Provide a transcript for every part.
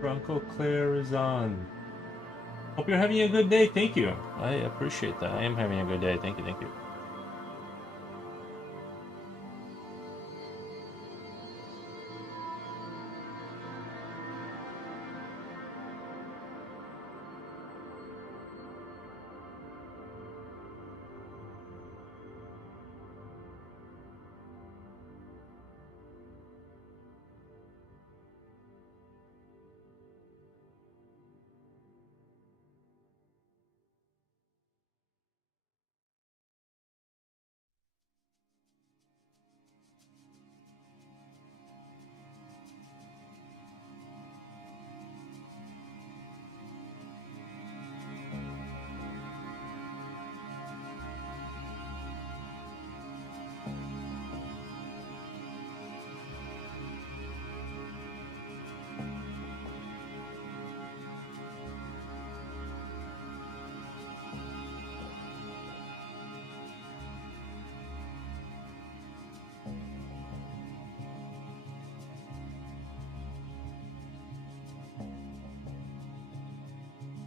Bronco Claire is on. Hope you're having a good day. Thank you. I appreciate that. I am having a good day. Thank you. Thank you.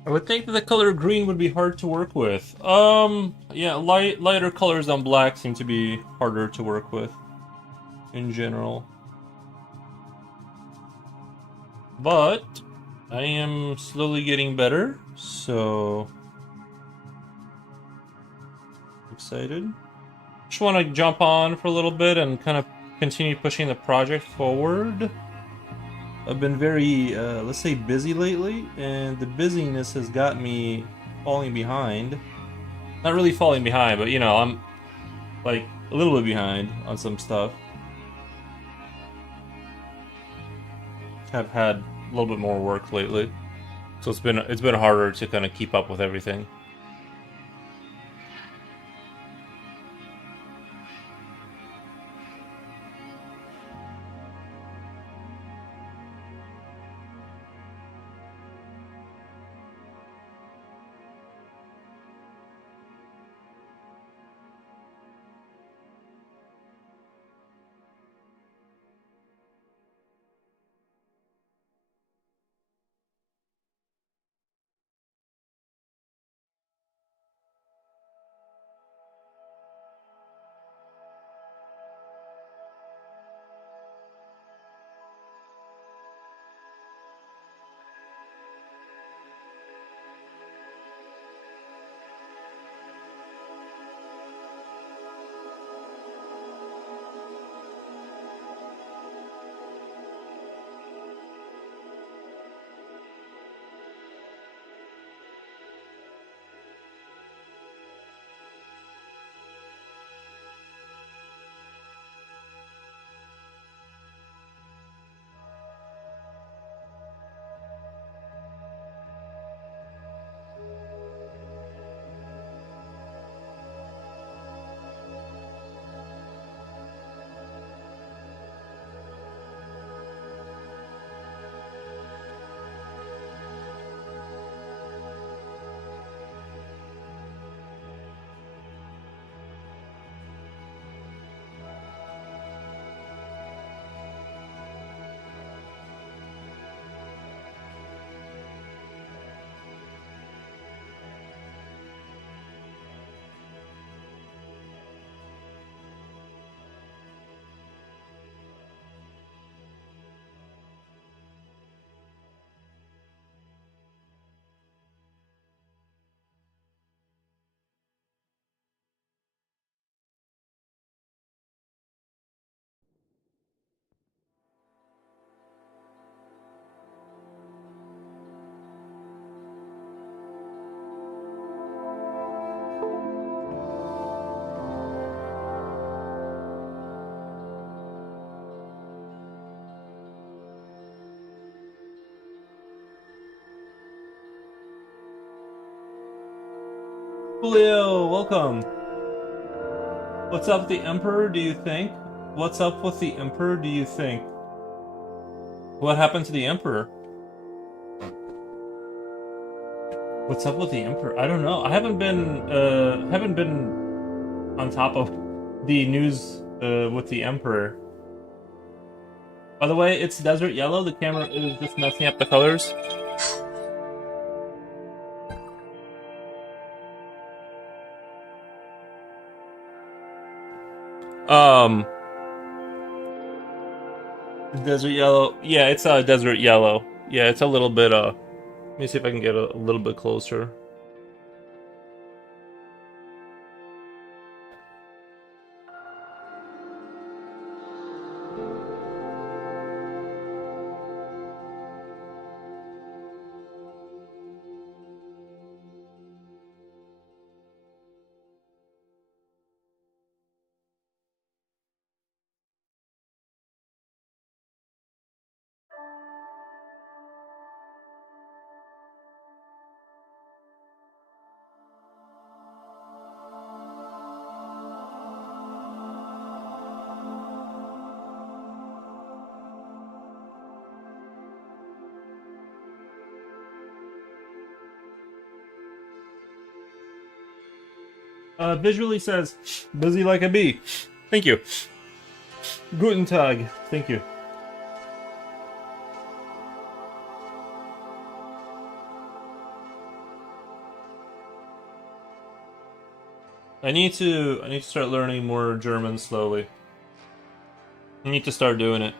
I would think that the color green would be hard to work with. Yeah, lighter colors on black seem to be harder to work with in general. But I am slowly getting better, so excited. Just want to jump on for a little bit and kind of continue pushing the project forward. I've been very, let's say, busy lately, and the busyness has got me falling behind. Not really falling behind, but you know, I'm like a little bit behind on some stuff. Have had a little bit more work lately, so it's been harder to kind of keep up with everything. Julio, welcome. What's up with the Emperor, do you think? What's up with the Emperor, do you think? What happened to the Emperor? What's up with the Emperor? I don't know. I haven't been on top of the news with the Emperor. By the way, it's desert yellow. The camera is just messing up the colors. Um, desert yellow. Yeah, it's desert yellow. Yeah, it's a little bit let me see if I can get a little bit closer. Visually says, busy like a bee. Thank you. Guten Tag. Thank you. I need to start learning more German slowly. I need to start doing it.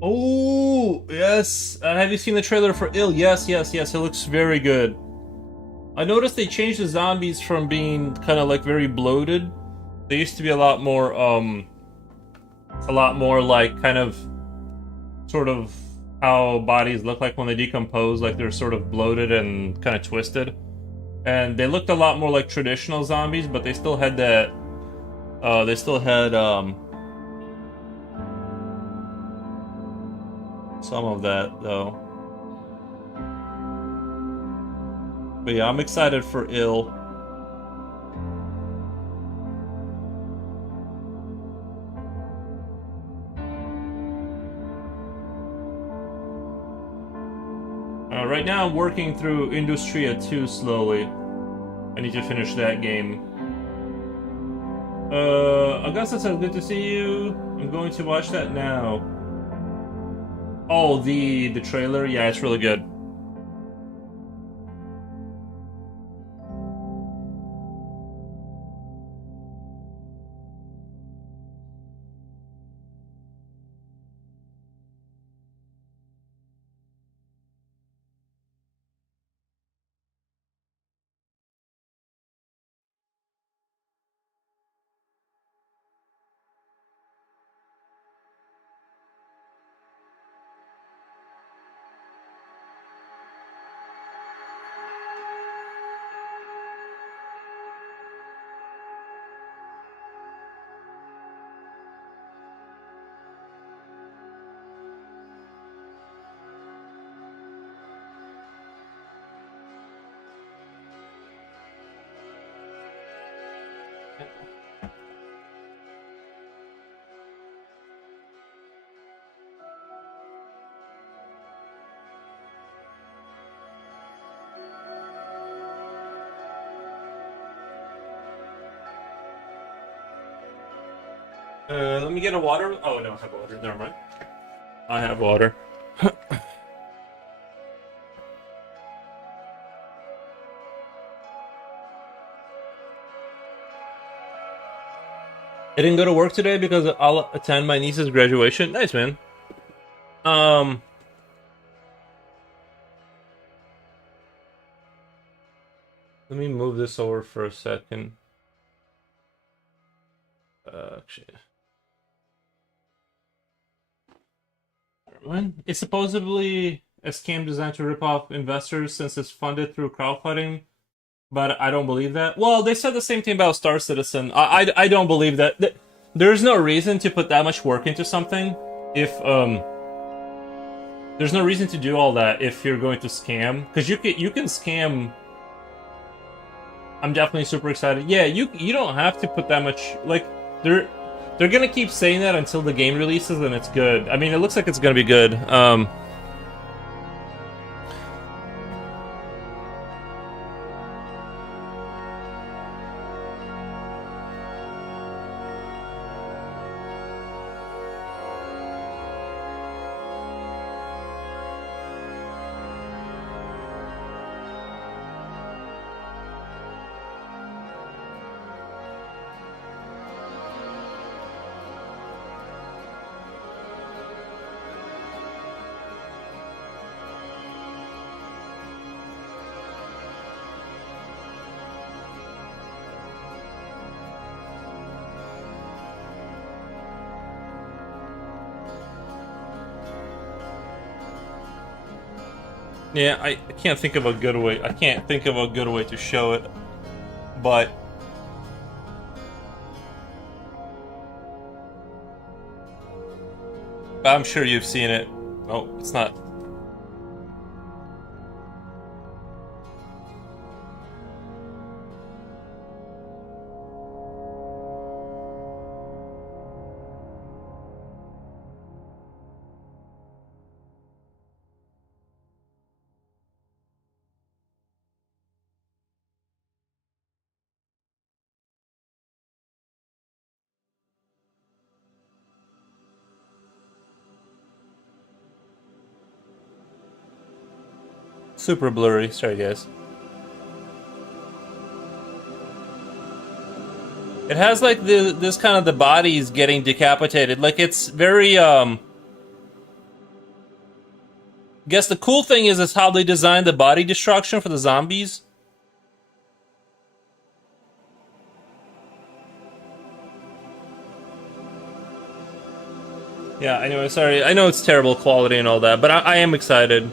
Oh, yes. Have you seen the trailer for Ill? Yes, yes, yes. It looks very good. I noticed they changed the zombies from being kind of like very bloated. They used to be a lot more like kind of sort of how bodies look like when they decompose, like they're sort of bloated and kind of twisted. And they looked a lot more like traditional zombies, but they still had that they still had some of that though. But yeah, I'm excited for Ill. Right now I'm working through Industria 2 slowly. I need to finish that game. Augusta says, good to see you. I'm going to watch that now. Oh, the trailer? Yeah, it's really good. Let me get a water. Oh, no, I have water. Never mind. I have water. I didn't go to work today because I'll attend my niece's graduation. Nice, man. Let me move this over for a second. Actually, it's supposedly a scam designed to rip off investors since it's funded through crowdfunding, but I don't believe that. Well, they said the same thing about Star Citizen. I don't believe that. There's no reason to put that much work into something if there's no reason to do all that if you're going to scam, because you can scam. I'm definitely super excited. Yeah, you don't have to put that much, like, they're gonna keep saying that until the game releases and it's good. I mean, it looks like it's gonna be good. Yeah, I can't think of a good way. I can't think of a good way to show it, but I'm sure you've seen it. Oh, it's not. Super blurry. Sorry, guys. It has like this kind of the bodies getting decapitated. Like it's very Guess the cool thing is how they designed the body destruction for the zombies. Yeah, I know. Sorry, I know it's terrible quality and all that, but I am excited.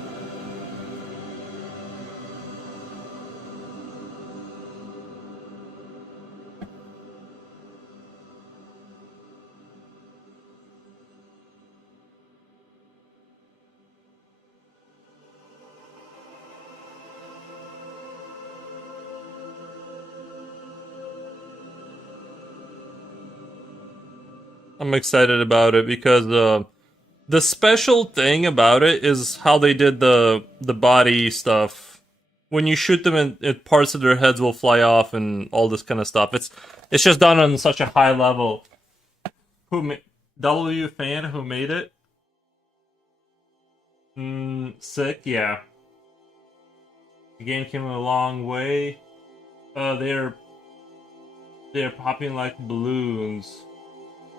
I'm excited about it because the special thing about it is how they did the body stuff. When you shoot them, parts of their heads will fly off and all this kind of stuff. It's just done on such a high level. W fan who made it? Sick, yeah. The game came a long way. They're popping like balloons.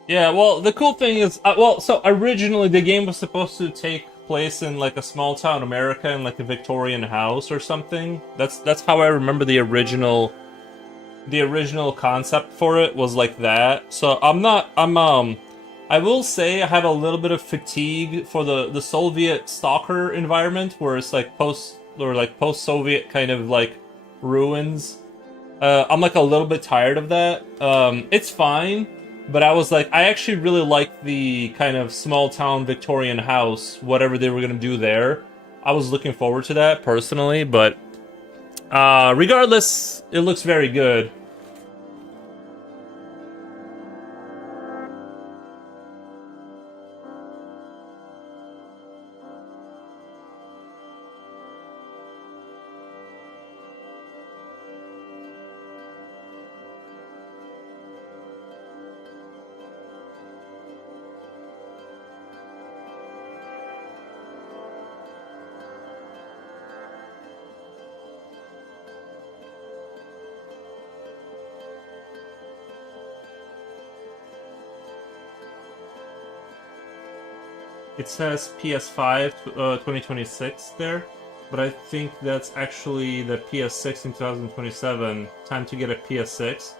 Yeah, well, the cool thing is, so originally the game was supposed to take place in like a small town America in like a Victorian house or something. That's how I remember the original concept for it was like that. So I will say I have a little bit of fatigue for the Soviet stalker environment where it's like post Soviet kind of like ruins. I'm like a little bit tired of that. It's fine, but I was like, I actually really like the kind of small town Victorian house, whatever they were gonna do there. I was looking forward to that personally, but regardless, it looks very good. It says PS5 2026 there, but I think that's actually the PS6 in 2027. Time to get a PS6.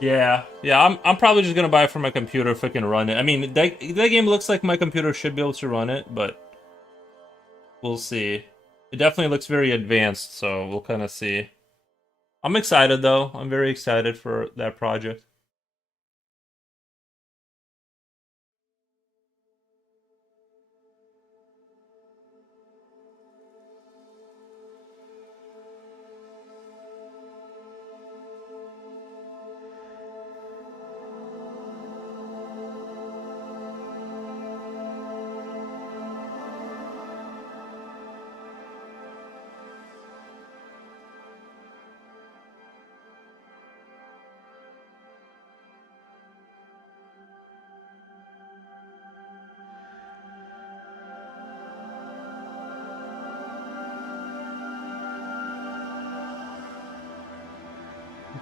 Yeah, I'm probably just gonna buy it for my computer if I can run it. I mean, that game looks like my computer should be able to run it, but we'll see. It definitely looks very advanced, so we'll kind of see. I'm excited though. I'm very excited for that project.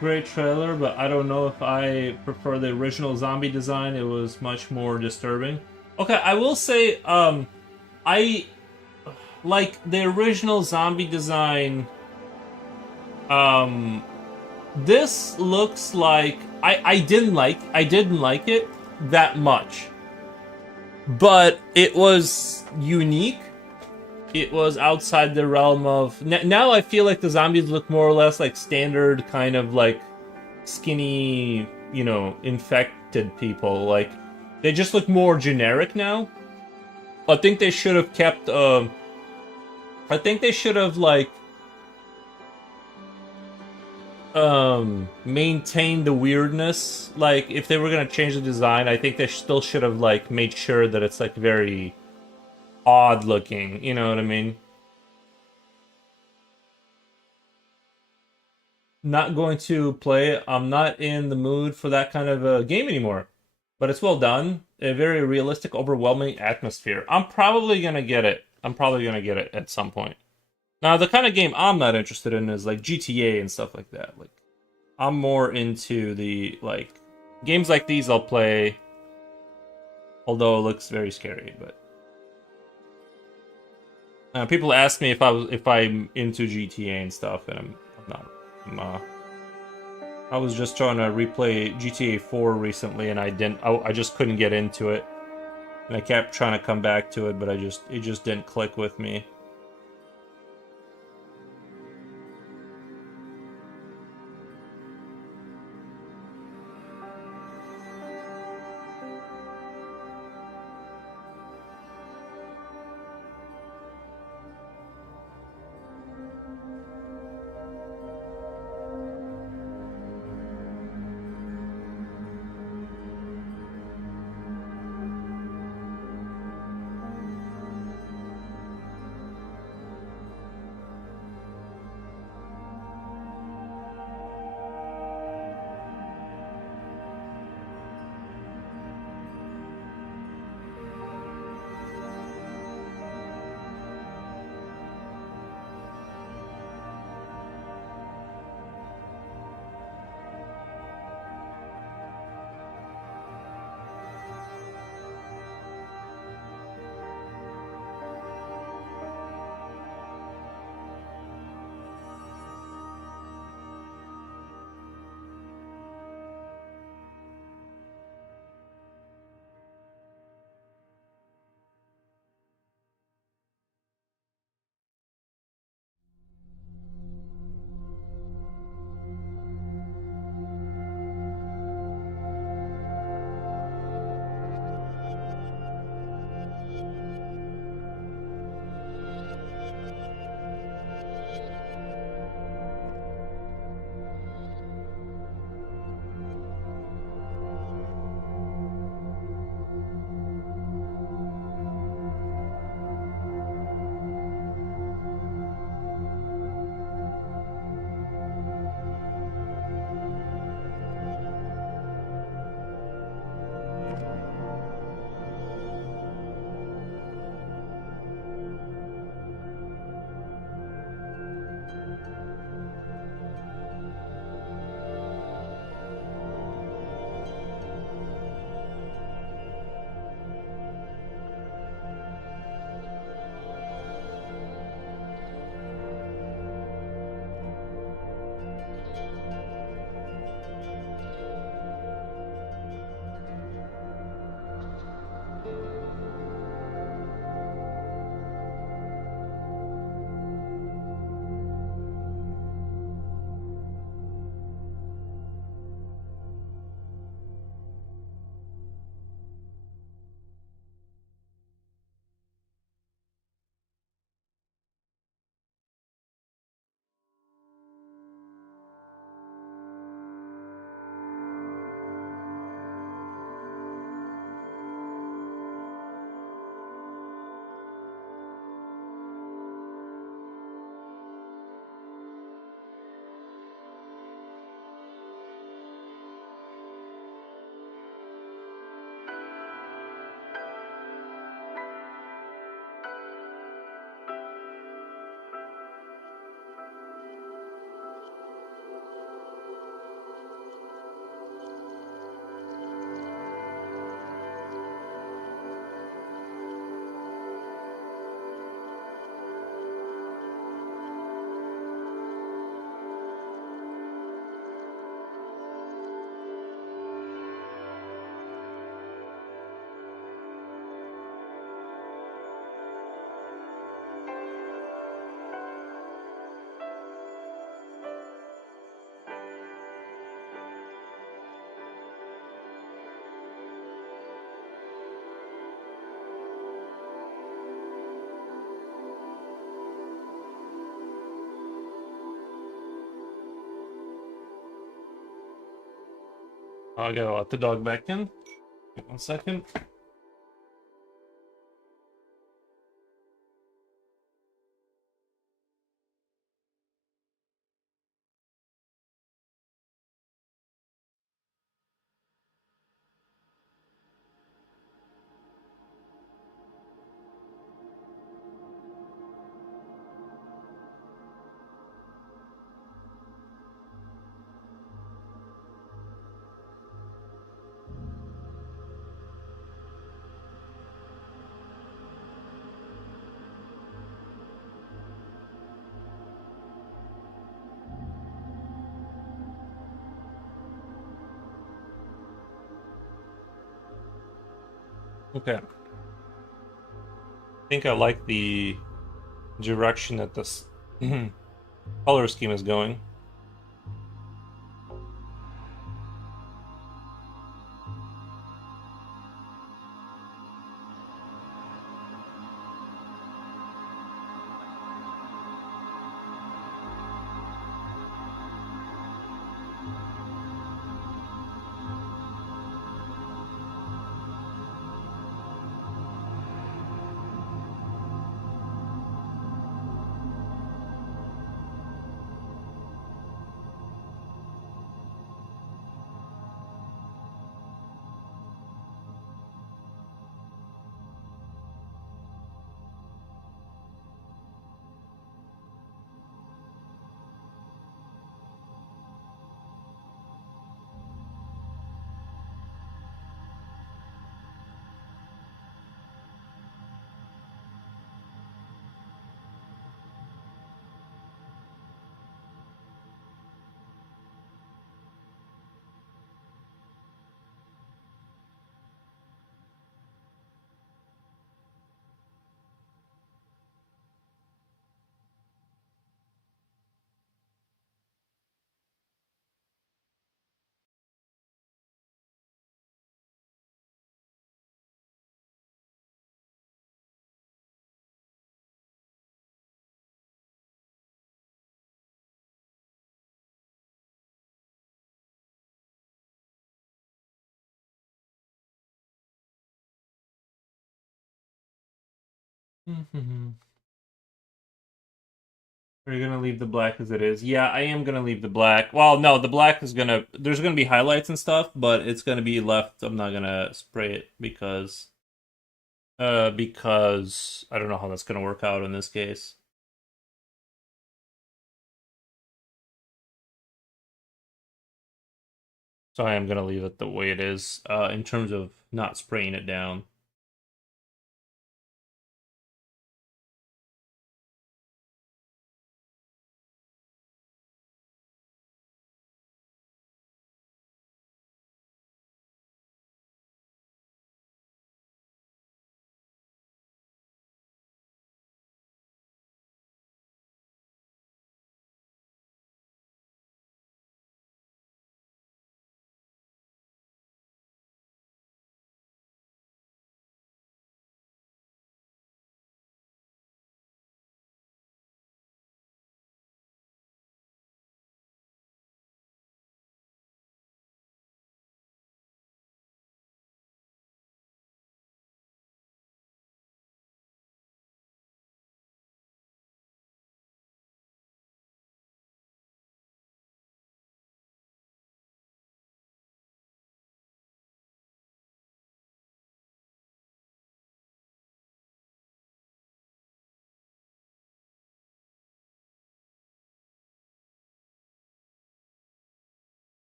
Great trailer, but I don't know if I prefer the original zombie design. It was much more disturbing. Okay, I will say, I like the original zombie design. Um, this looks like I didn't like it that much, but it was unique. It was outside the realm of now. I feel like the zombies look more or less like standard kind of like skinny, infected people. Like they just look more generic now. I think they should have kept. I think they should have like maintained the weirdness. Like if they were gonna change the design, I think they still should have like made sure that it's like very odd looking. You know what I mean? Not going to play it. I'm not in the mood for that kind of a game anymore. But it's well done. A very realistic, overwhelming atmosphere. I'm probably gonna get it. I'm probably gonna get it at some point. Now, the kind of game I'm not interested in is like GTA and stuff like that. Like, I'm more into the like games like these. I'll play, although it looks very scary. But people ask me if I'm into GTA and stuff, and I'm not. I was just trying to replay GTA 4 recently, and I didn't. I just couldn't get into it, and I kept trying to come back to it, but it just didn't click with me. I gotta let the dog back in. Wait 1 second. Okay. I think I like the direction that this color scheme is going. Are you gonna leave the black as it is? Yeah, I am gonna leave the black. Well, no, the black is gonna. There's gonna be highlights and stuff, but it's gonna be left. I'm not gonna spray it because I don't know how that's gonna work out in this case. So I am gonna leave it the way it is, in terms of not spraying it down.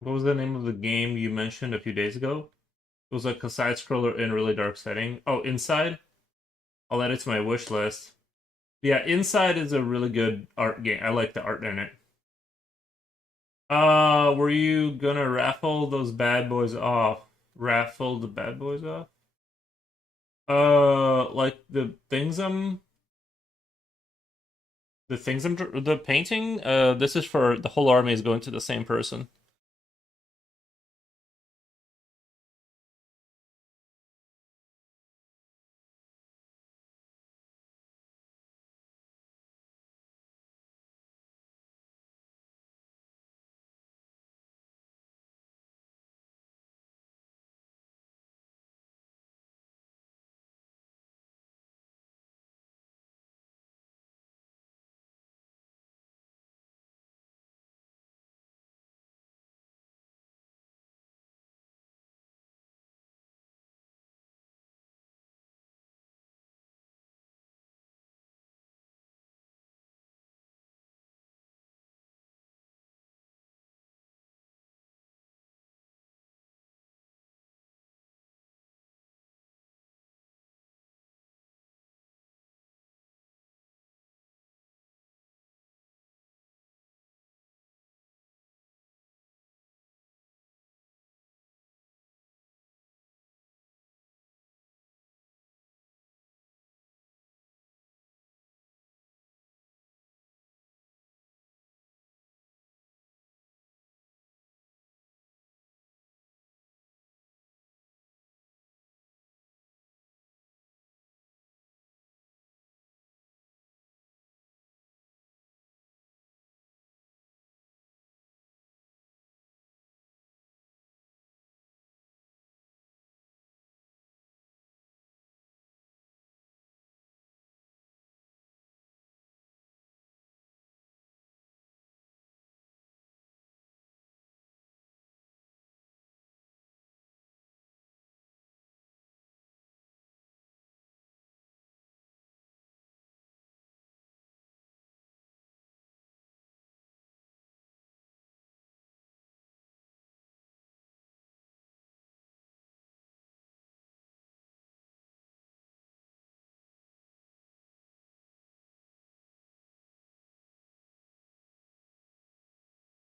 What was the name of the game you mentioned a few days ago? It was like a side scroller in a really dark setting. Oh, Inside? I'll add it to my wish list. Yeah, Inside is a really good art game. I like the art in it. Were you gonna raffle those bad boys off? Raffle the bad boys off? Like the painting. This is for the whole army is going to the same person.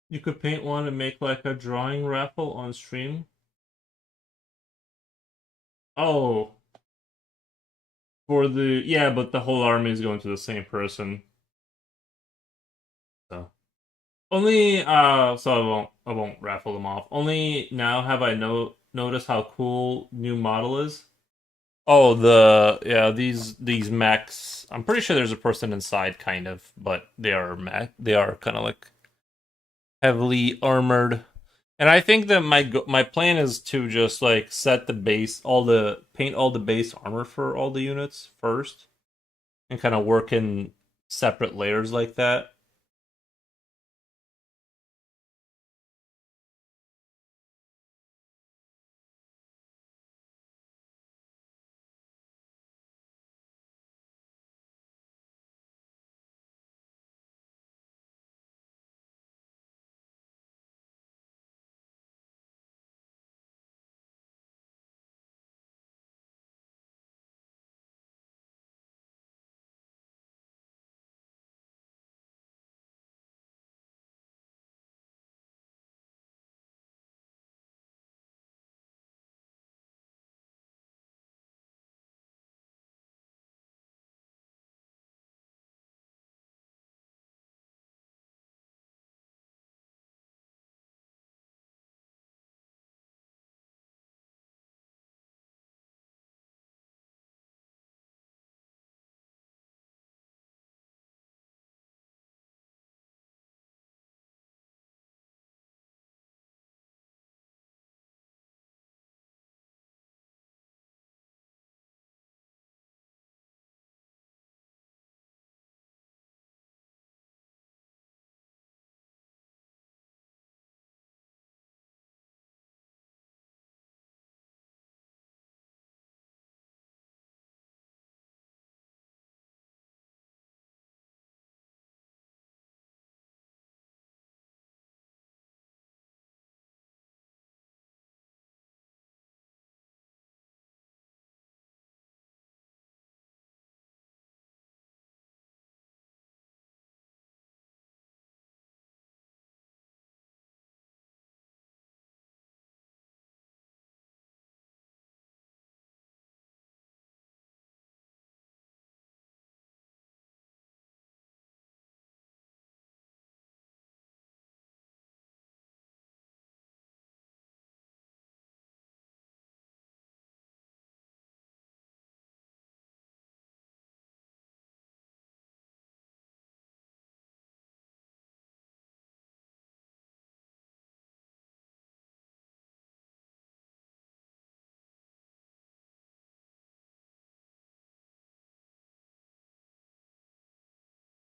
You could paint one and make like a drawing raffle on stream. Oh, for the yeah, but the whole army is going to the same person. So only so I won't raffle them off. Only now have I noticed how cool new model is. Oh, these mechs. I'm pretty sure there's a person inside, kind of, but they are mech. They are kind of like heavily armored. And I think that my plan is to just like set the base, paint all the base armor for all the units first, and kind of work in separate layers like that.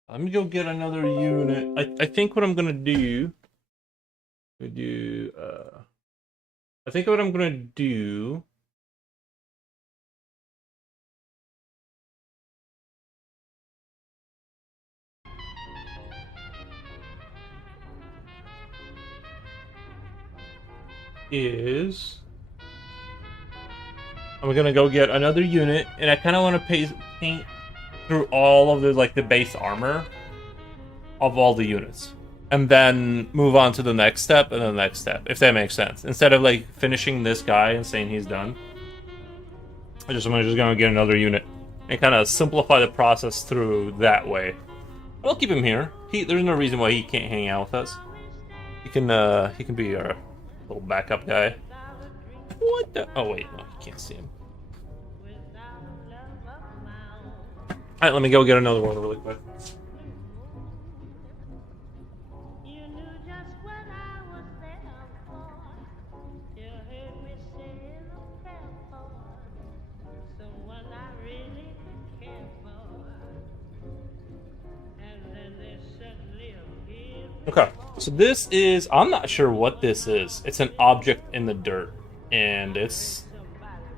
Let me go get another unit. I think what I'm gonna do. I think what I'm gonna do. Is I'm gonna go get another unit, and I kind of want to paint through all of the base armor of all the units, and then move on to the next step and the next step, if that makes sense. Instead of like finishing this guy and saying he's done, I'm just gonna get another unit and kind of simplify the process through that way. I'll keep him here. There's no reason why he can't hang out with us. He can be our little backup guy. What the? Oh wait, no, you can't see him. Alright, let me go get another one really quick. Okay, so this is, I'm not sure what this is. It's an object in the dirt, and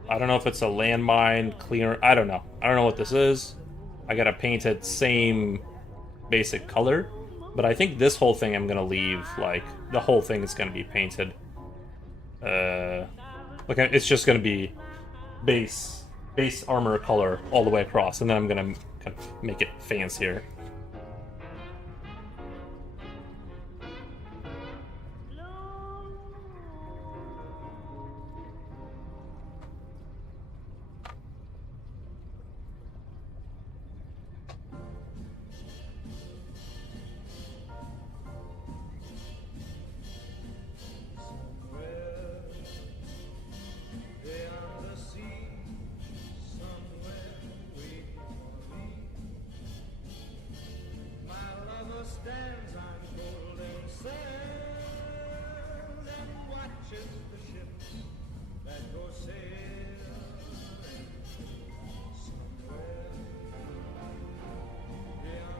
I don't know if it's a landmine, clear, I don't know. I don't know what this is. I gotta paint it same basic color, but I think this whole thing I'm gonna leave, like, the whole thing is gonna be painted. Like, it's just gonna be base armor color all the way across, and then I'm gonna kind of make it fancier.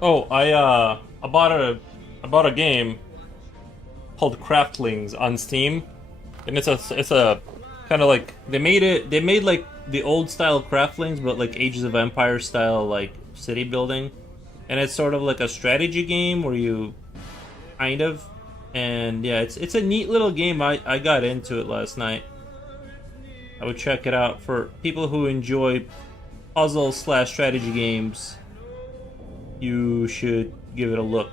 Oh, I bought a game called Craftlings on Steam, and it's a kind of like they made like the old style Craftlings, but like Ages of Empire style like city building, and it's sort of like a strategy game where you kind of, and yeah, it's a neat little game. I got into it last night. I would check it out for people who enjoy puzzle / strategy games. You should give it a look.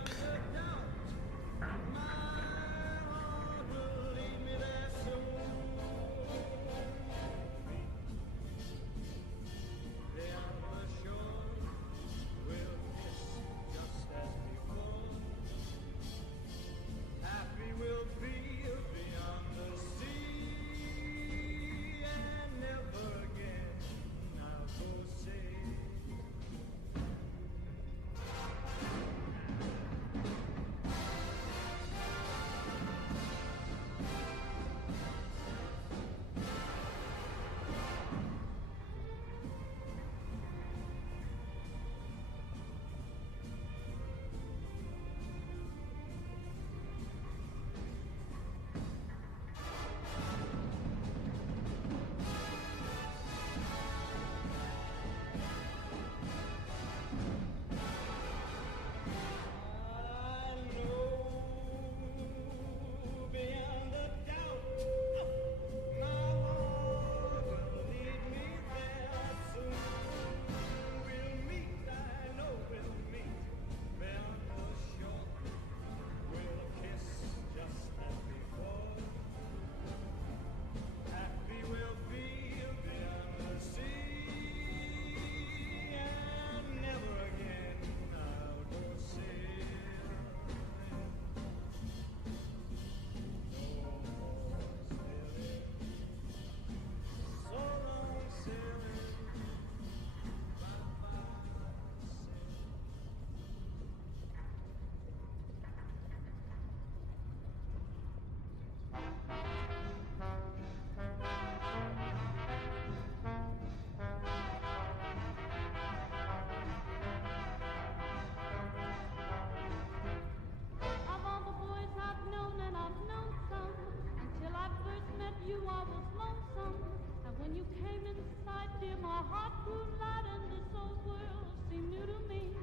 dear, my heart grew light and this old world seemed new to me.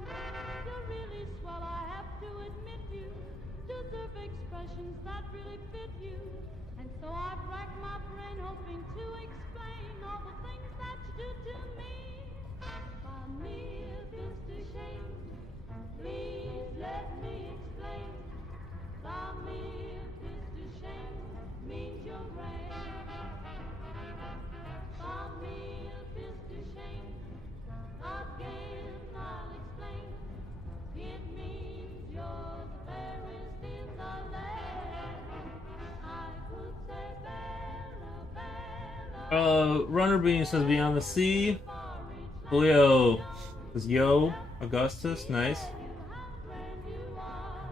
You're really swell, I have to admit you deserve expressions that really fit you. And so I've racked my brain hoping to explain all the things that you do to me. For me, if it's a shame, please let me explain. For me, if it's a shame, means you're great. For me, if it's a shame, again I'll explain. It means you're the fairest in the land. I could say Bella, Bella. Runner Bean says Beyond the Sea. Leo says Yo. Augustus, nice.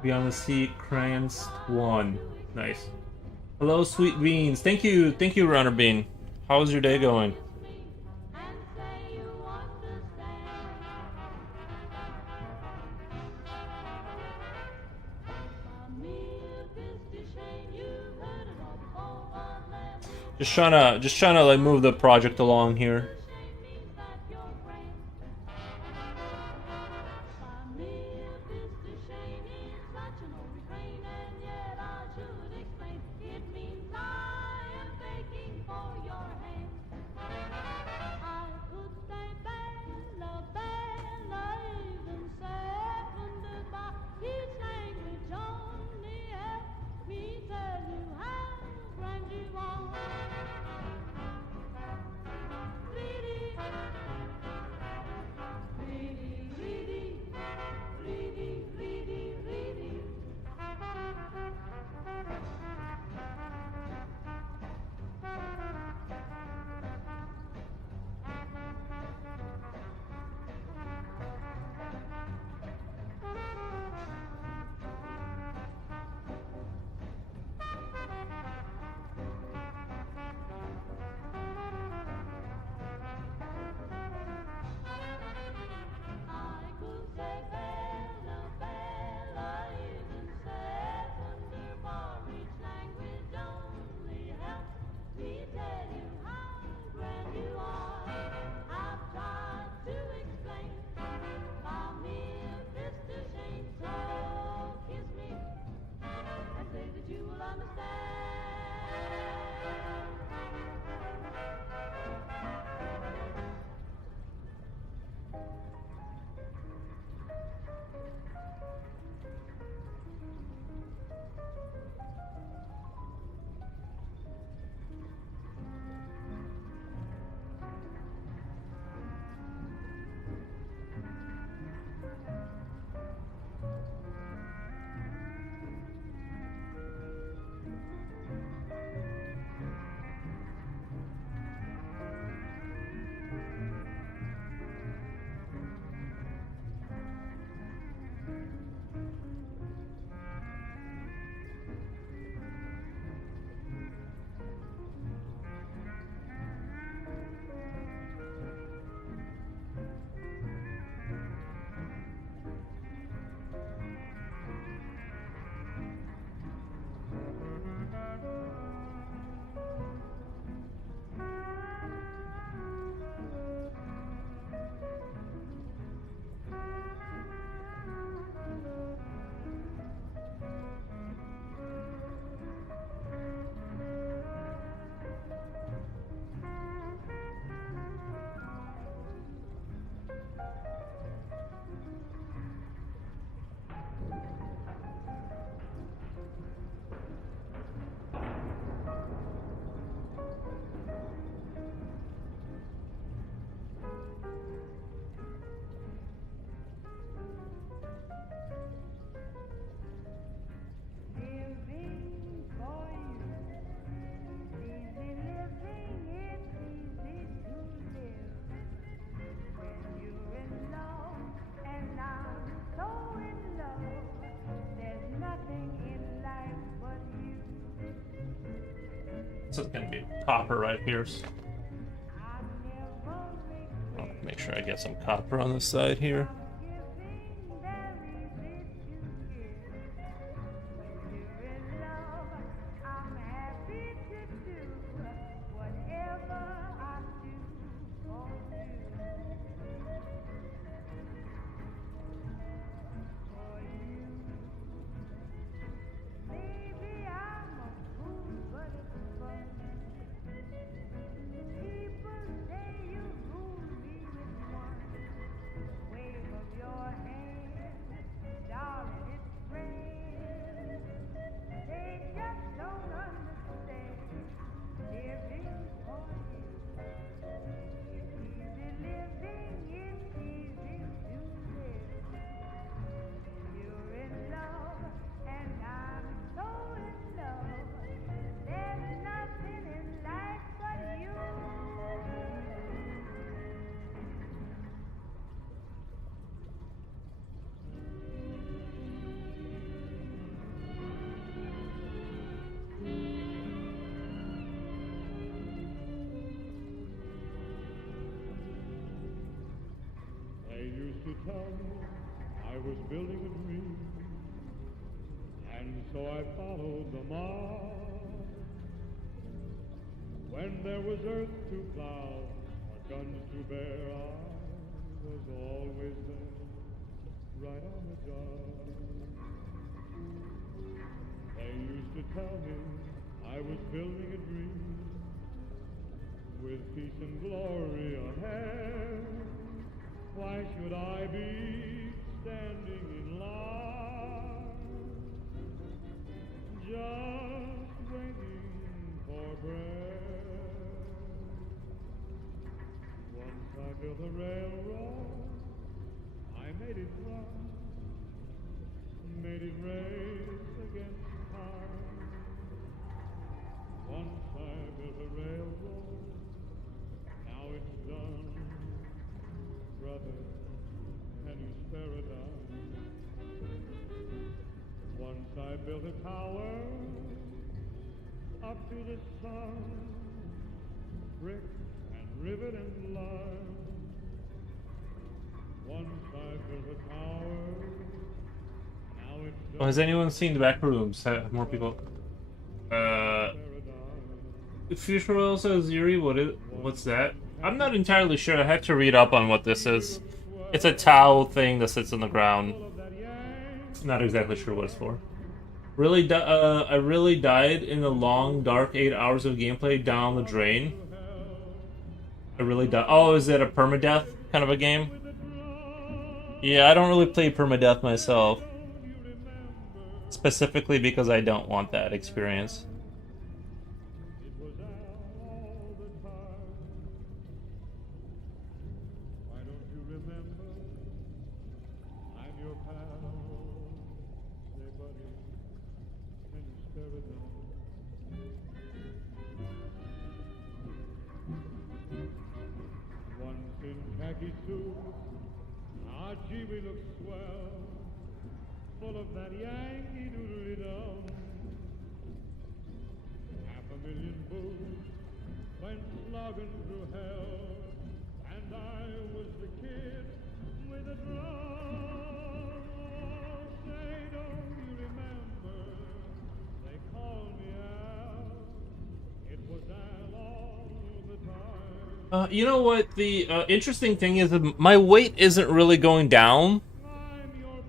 Beyond the Sea, Cransed 1. Nice. Hello, Sweet Beans. Thank you, Runner Bean. How's your day going? Just trying to like move the project along here. This is gonna be copper right here. So I'll make sure I get some copper on the side here. tell me I was building a dream, and so I followed the mark. When there was earth to plow or guns to bear, I was always there, right on the job. They used to tell me I was building a dream, with peace and glory ahead. Why should I be standing in line, just waiting for bread? Once I built a railroad, I made it run, made it race against time. Once I built a railroad, now it's done, brother, can you spare a dime? Once I built a tower up to the sun, brick and rivet and lime. Once I built a tower, now it's done. Oh, has anyone seen the back rooms? More people. Future also Zuri, what's that? I'm not entirely sure. I have to read up on what this is. It's a towel thing that sits on the ground. Not exactly sure what it's for. I really died in the long, dark 8 hours of gameplay down the drain. I really died. Oh, is it a permadeath kind of a game? Yeah, I don't really play permadeath myself. Specifically because I don't want that experience. Khaki suit, ah gee, we look swell, full of that Yankee doodly-dum. 500,000 boots went slogging through hell, and I was the kid with a drum. Oh, say, don't you remember, they called me Al, it was Al all the time. You know what? The interesting thing is that my weight isn't really going down.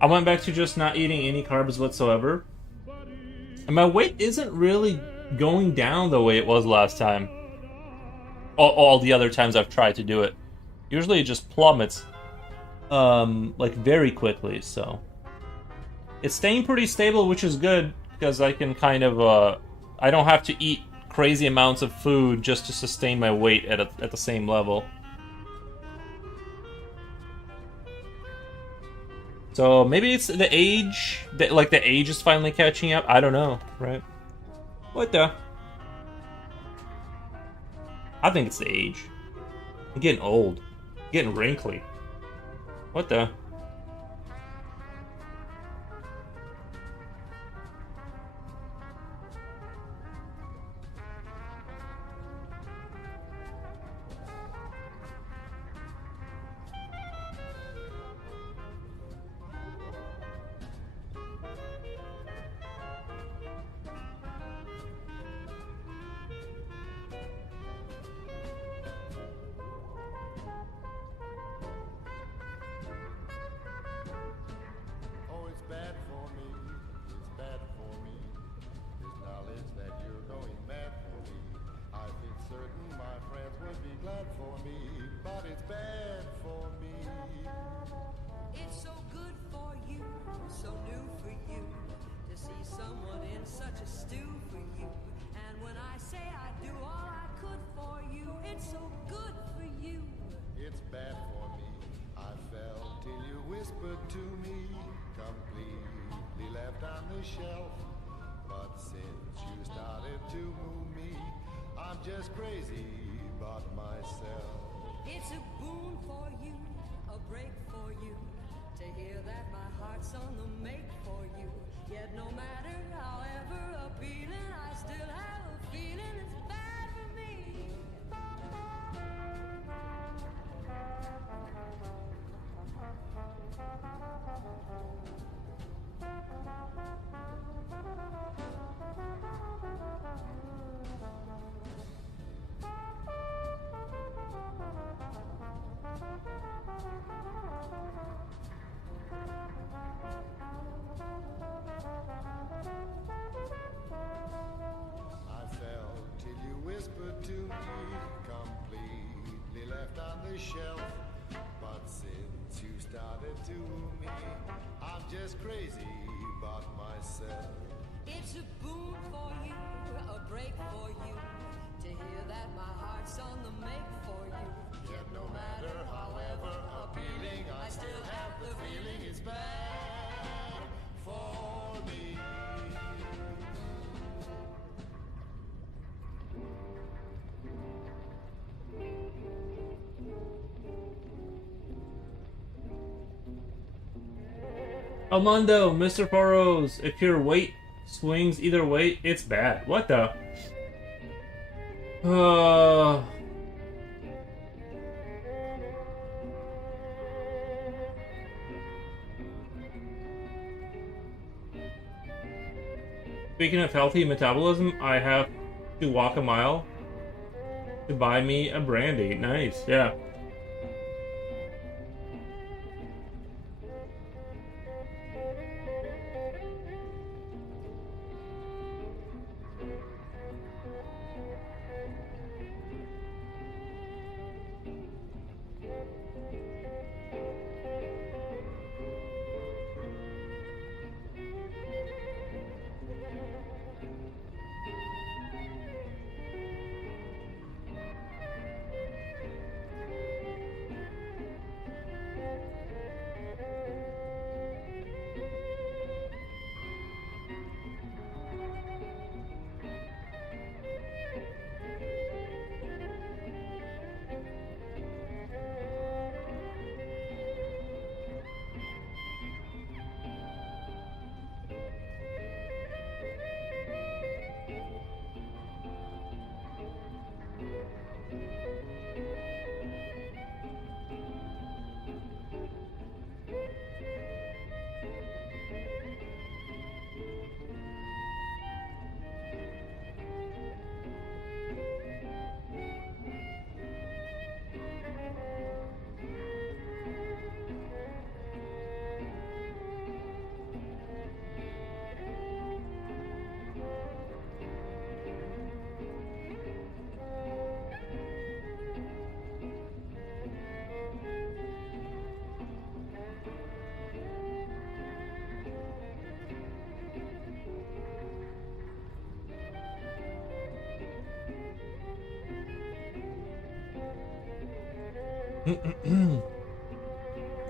I went back to just not eating any carbs whatsoever. And my weight isn't really going down the way it was last time. All the other times I've tried to do it. Usually it just plummets. Like very quickly, so. It's staying pretty stable, which is good. Because I can kind of, I don't have to eat crazy amounts of food just to sustain my weight at the same level. So maybe it's the age, like the age is finally catching up. I don't know, right? What the? I think it's the age. I'm getting old, getting wrinkly. What the? Just crazy about myself. It's a boon for you, a break for you, to hear that my heart's on the make for you. Yet no matter however appealing, I still have a feeling it's bad for me. I fell till you whispered to me, completely left on the shelf. But since you started to me, I'm just crazy about myself. It's a boon for you, a break for you, to hear that my heart's on the make for you. Yet no matter however appealing, I still have the feeling it's bad for me. Armando, Mr. Burrows, if your weight swings either way, it's bad. What the? Speaking of healthy metabolism, I have to walk a mile to buy me a brandy. Nice, yeah.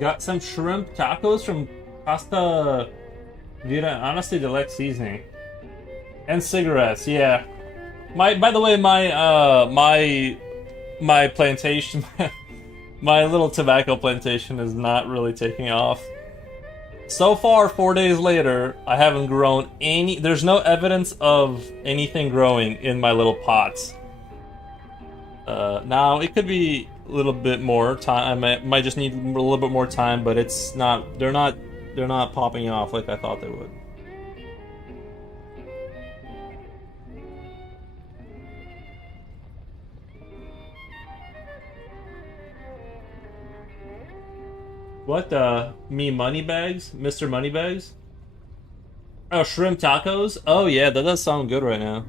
Got some shrimp tacos from Costa Vida. Honestly, they like seasoning. And cigarettes, yeah. By the way, my plantation, my little tobacco plantation is not really taking off. So far, 4 days later, I haven't grown any. There's no evidence of anything growing in my little pots. Now it could be a little bit more time. I might just need a little bit more time, but it's not. They're not popping off like I thought they would. What the? Me Moneybags? Mr. Moneybags? Oh, shrimp tacos? Oh yeah, that does sound good right now.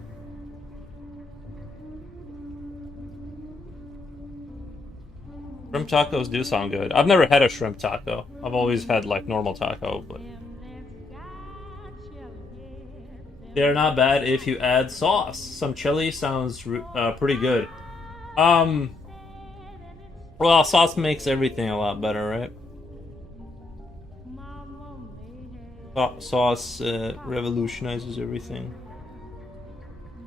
Shrimp tacos do sound good. I've never had a shrimp taco. I've always had like normal taco, but they're not bad if you add sauce. Some chili sounds pretty good. Well, sauce makes everything a lot better, right? Sauce revolutionizes everything.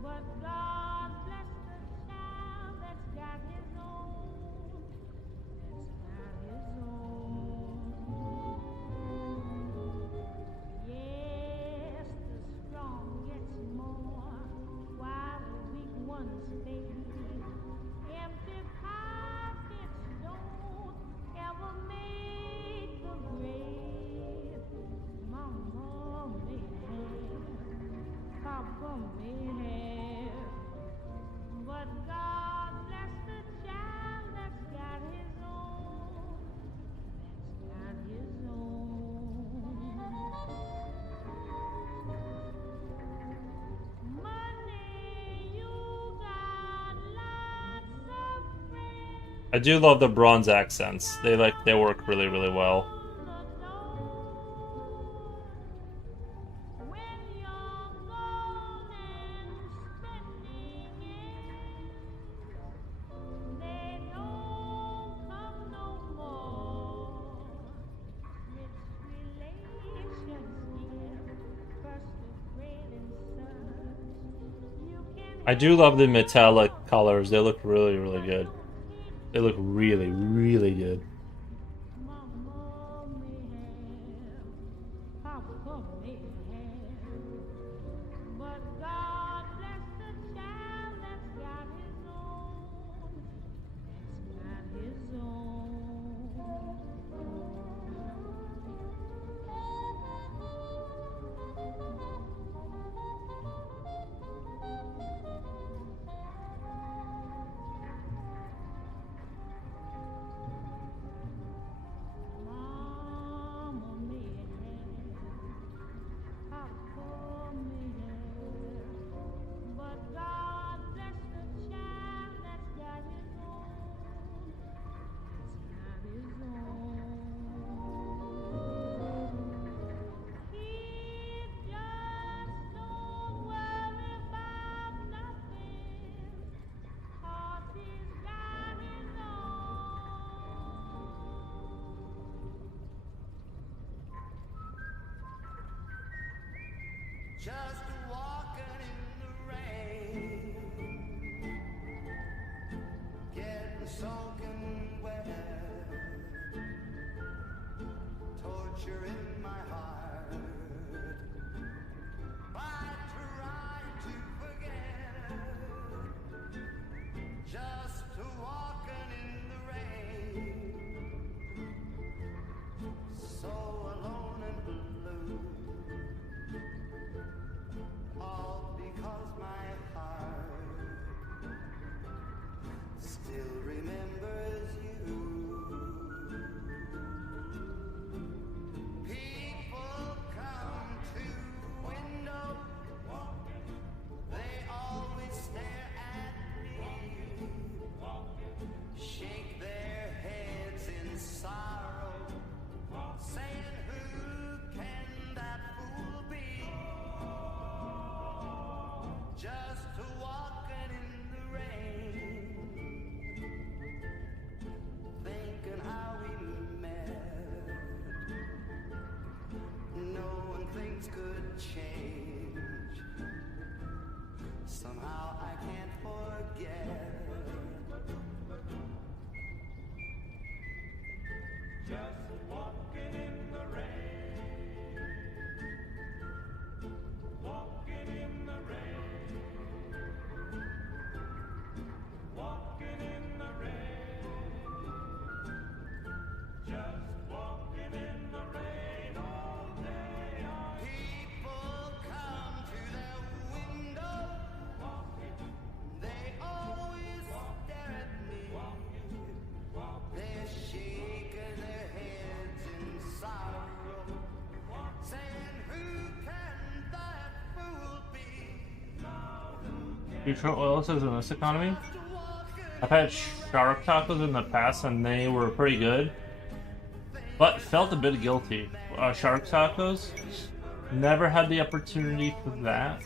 But God bless the child that's got his own. That's got his own. Yes, the strong gets more while the weak ones fade. Empty pockets don't ever make the grave. may have, but God bless the child that's got his own, that's got his own. Money, you got lots of friends. I do love the bronze accents. They work really, really well. When you're gone and spending it, they don't come no more. Rich relations give first of bread and such. You can I do love the metallic colors. They look really, really good. They look really, really good. Mama may have, Papa may have, but God bless the child that's got his own, that's got his own. Mama may have, Papa may have, but God bless the child that's got his own, that's got his own. He just don't worry about nothing, 'cause he's got his own. Just walking in the rain, getting soaking wet, torture in my heart. I try to forget, just walking in the rain, so alone and blue. All because my heart still remembers you. People come to window, they always stare at me, shake their heads in sorrow, saying, who can that fool be? Just walking in the rain, thinking how we met, knowing things could change. Somehow I can't forget. Just walking in the rain, walking in the rain, walking in the rain, just walking in the rain all day. People come to their window, they always stare at me, they're shaking their heads in sorrow, saying, who can that fool be? Neutral oils is in this economy. I've had shark tacos in the past and they were pretty good, but felt a bit guilty. Shark tacos, never had the opportunity for that.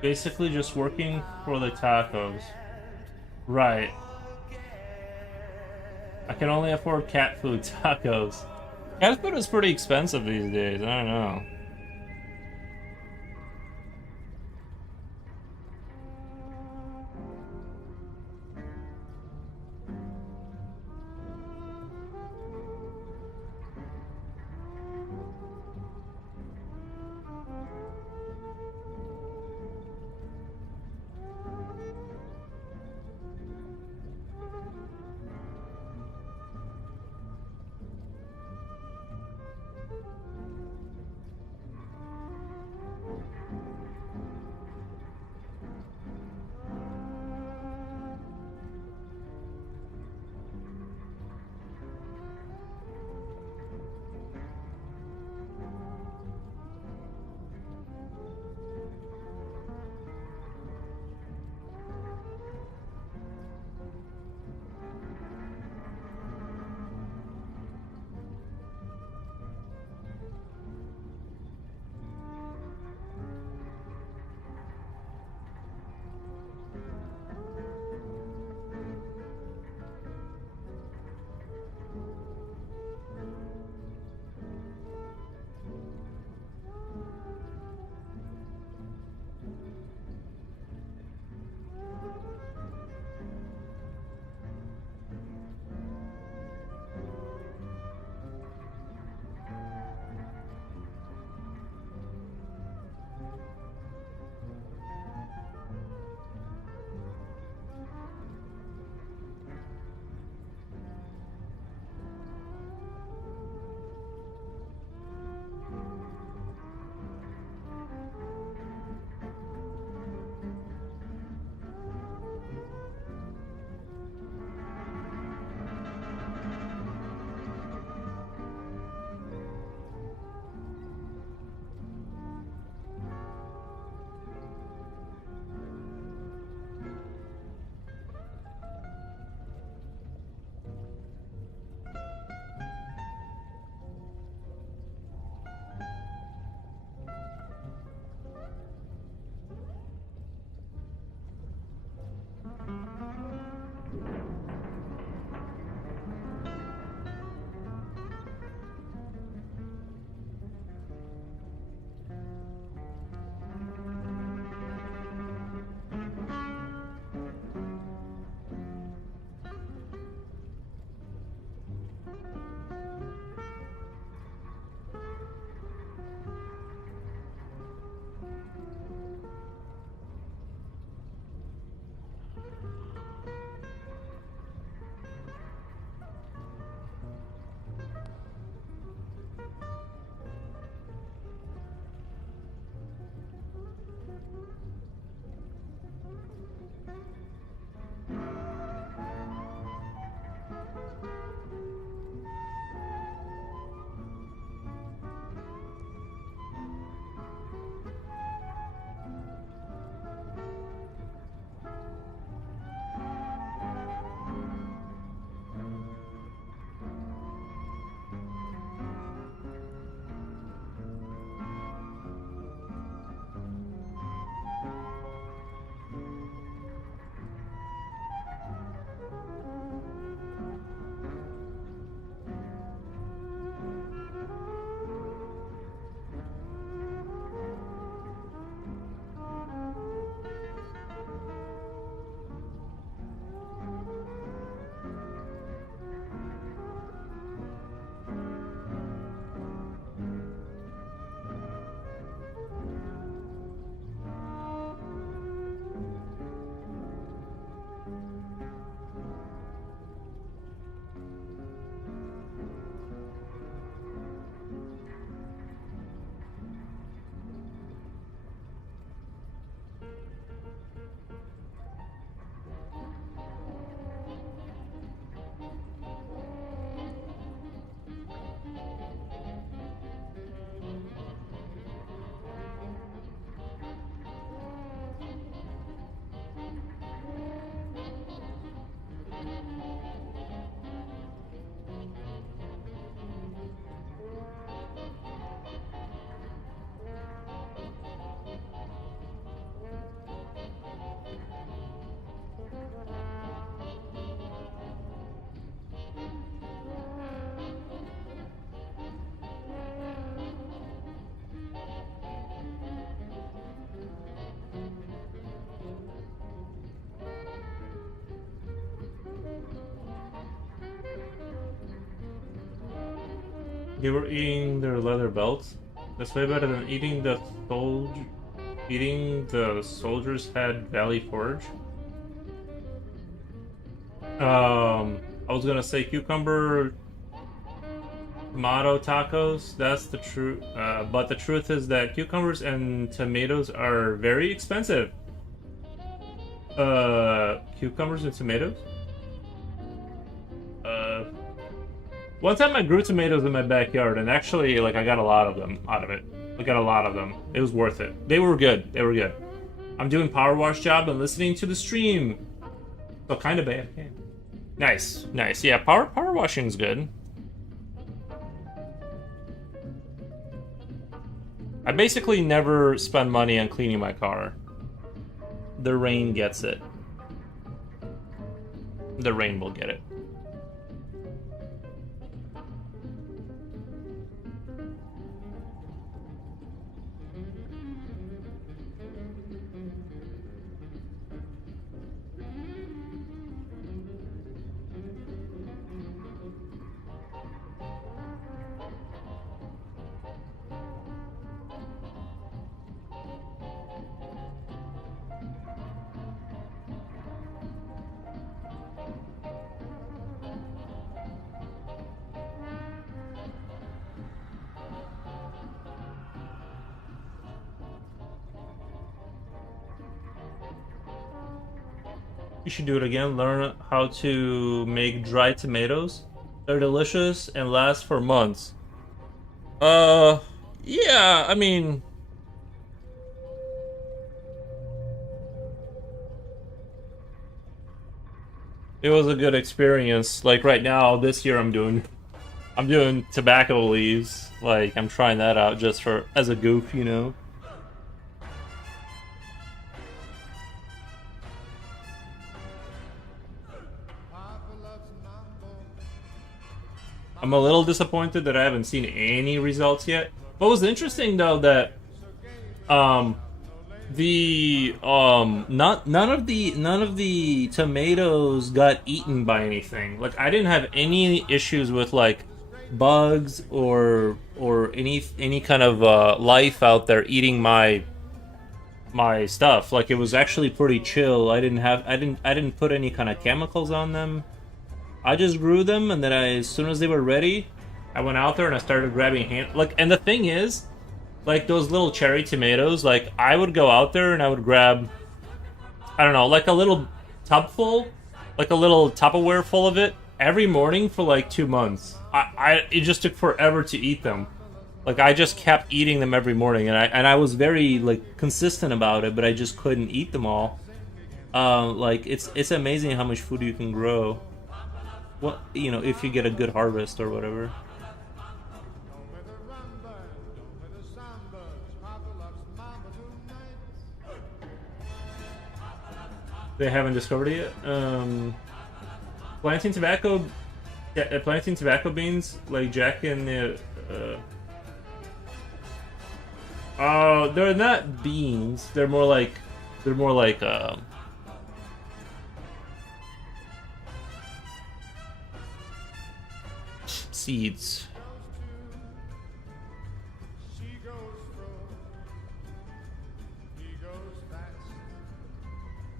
Basically just working for the tacos. Right. I can only afford cat food tacos. Cat food is pretty expensive these days, I don't know. They were eating their leather belts. That's way better than eating the soldiers had Valley Forge. I was gonna say cucumber tomato tacos. That's the truth. But the truth is that cucumbers and tomatoes are very expensive. Cucumbers and tomatoes? One time I grew tomatoes in my backyard, and actually, like, I got a lot of them out of it. I got a lot of them. It was worth it. They were good. They were good. I'm doing power wash job and listening to the stream. So kind of bad. Yeah. Nice, nice. Yeah, power washing's good. I basically never spend money on cleaning my car. The rain gets it. The rain will get it. You should do it again. Learn how to make dried tomatoes. They're delicious and last for months. Yeah, I mean... It was a good experience. Like right now, this year I'm doing tobacco leaves. Like I'm trying that out just for as a goof, you know. I'm a little disappointed that I haven't seen any results yet. What was interesting though that none of the tomatoes got eaten by anything. Like I didn't have any issues with like bugs or any kind of life out there eating my stuff. Like it was actually pretty chill. I didn't put any kind of chemicals on them. I just grew them, and then as soon as they were ready, I went out there and I started grabbing and the thing is, like those little cherry tomatoes, like I would go out there and I would grab, I don't know, like a little tub full, like a little Tupperware full of it every morning for like 2 months. It just took forever to eat them. Like I just kept eating them every morning, and I was very like consistent about it, but I just couldn't eat them all. Like it's amazing how much food you can grow. What, you know, if you get a good harvest or whatever. They haven't discovered it yet. Planting tobacco beans like Jack in the. They're not beans. They're more like seeds.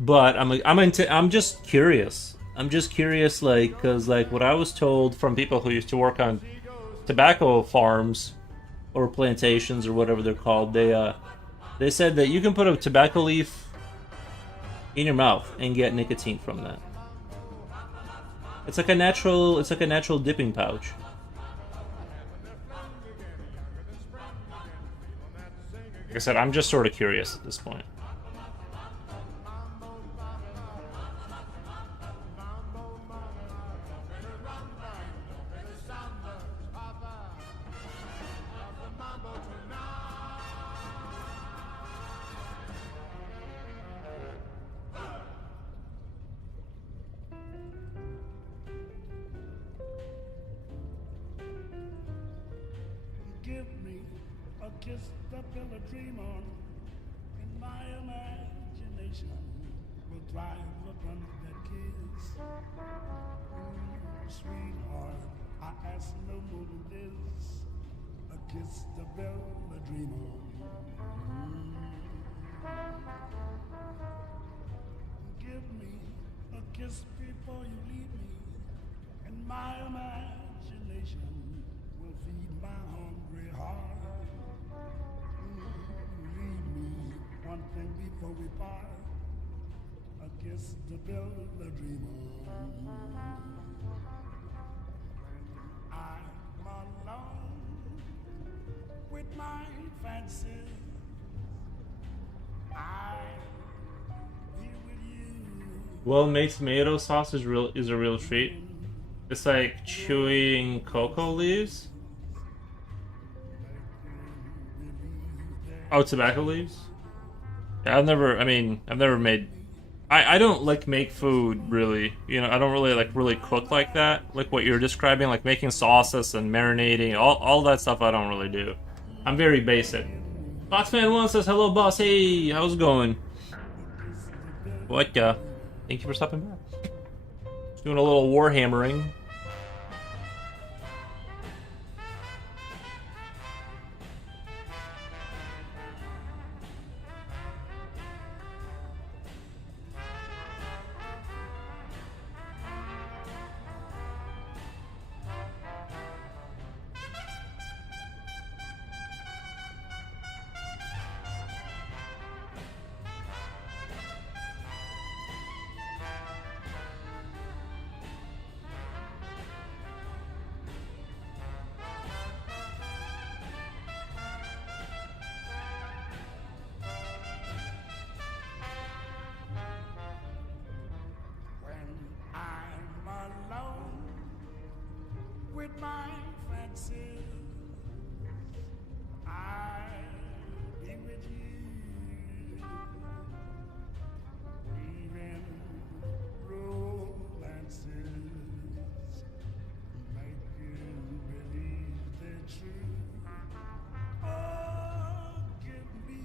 But I'm just curious. I'm just curious, like, cause like what I was told from people who used to work on tobacco farms or plantations or whatever they're called, they said that you can put a tobacco leaf in your mouth and get nicotine from that. It's like a natural dipping pouch. Like I said, I'm just sort of curious at this point. Give me a kiss to build a dream on, and my imagination will thrive upon that kiss. Sweetheart, I ask no more than this. kiss to build a dream on. Give me a kiss before you leave me, and my imagination will feed my hungry heart. Leave me one thing before we part, a kiss to build a dream on. When I'm alone with my fancies, I'll be with you. Well-made tomato sauce is a real treat. It's like chewing cocoa leaves. Oh, tobacco leaves? Yeah, I've never made... I don't like make food, really. You know, I don't really like really cook like that. Like what you're describing, like making sauces and marinating. All that stuff I don't really do. I'm very basic. Foxman1 says, hello boss, hey, how's it going? What, thank you for stopping by. Just doing a little warhammering. With my fancies, I'll be with you. Even romances make you believe they're true. Oh, give me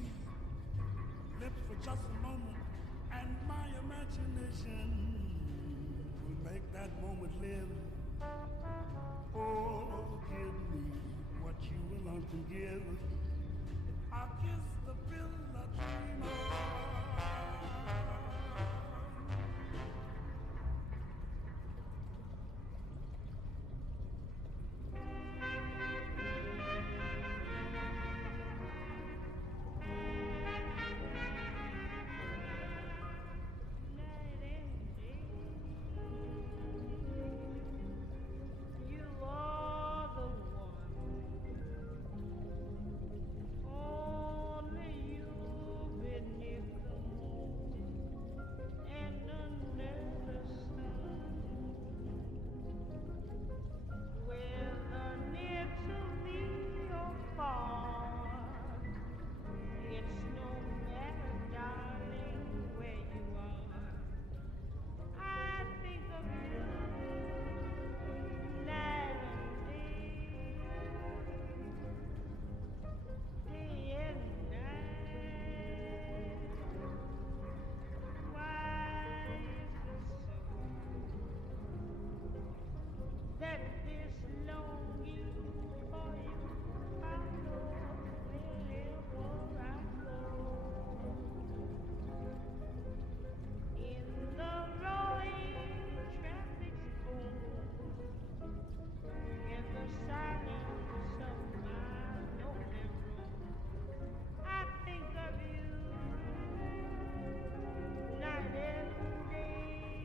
lips for just a moment, and my imagination will make that moment live. Oh, give me what you alone can give. I'll kiss the bill of dream on. You are the one, only you beneath the moon and under the sun. Whether near to me or far, it's no matter, darling, where you are. I think of you night and day, day and night. Why is it so that this longing for you follows wherever I go? In the roaring traffic's boom, in the silence of my lonely room, I think of you night and day.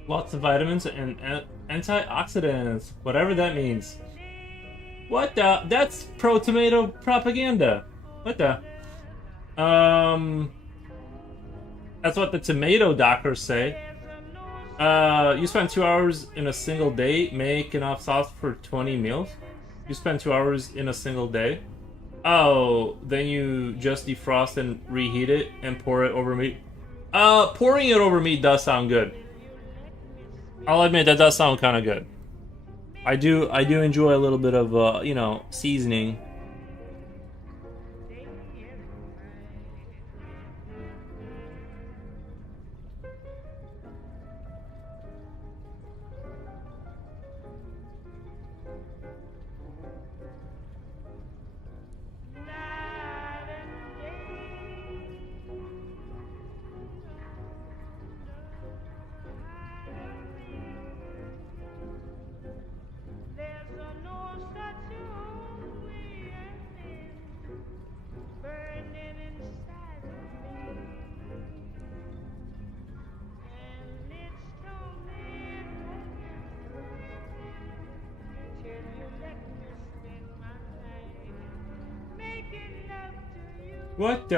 Lots of vitamins and antioxidants, whatever that means. What the? That's pro-tomato propaganda. What the? That's what the tomato doctors say. You spend 2 hours in a single day, make enough sauce for 20 meals. You spend 2 hours in a single day. Oh, then you just defrost and reheat it and pour it over meat. Pouring it over meat does sound good. I'll admit that does sound kind of good. I do enjoy a little bit of you know, seasoning. What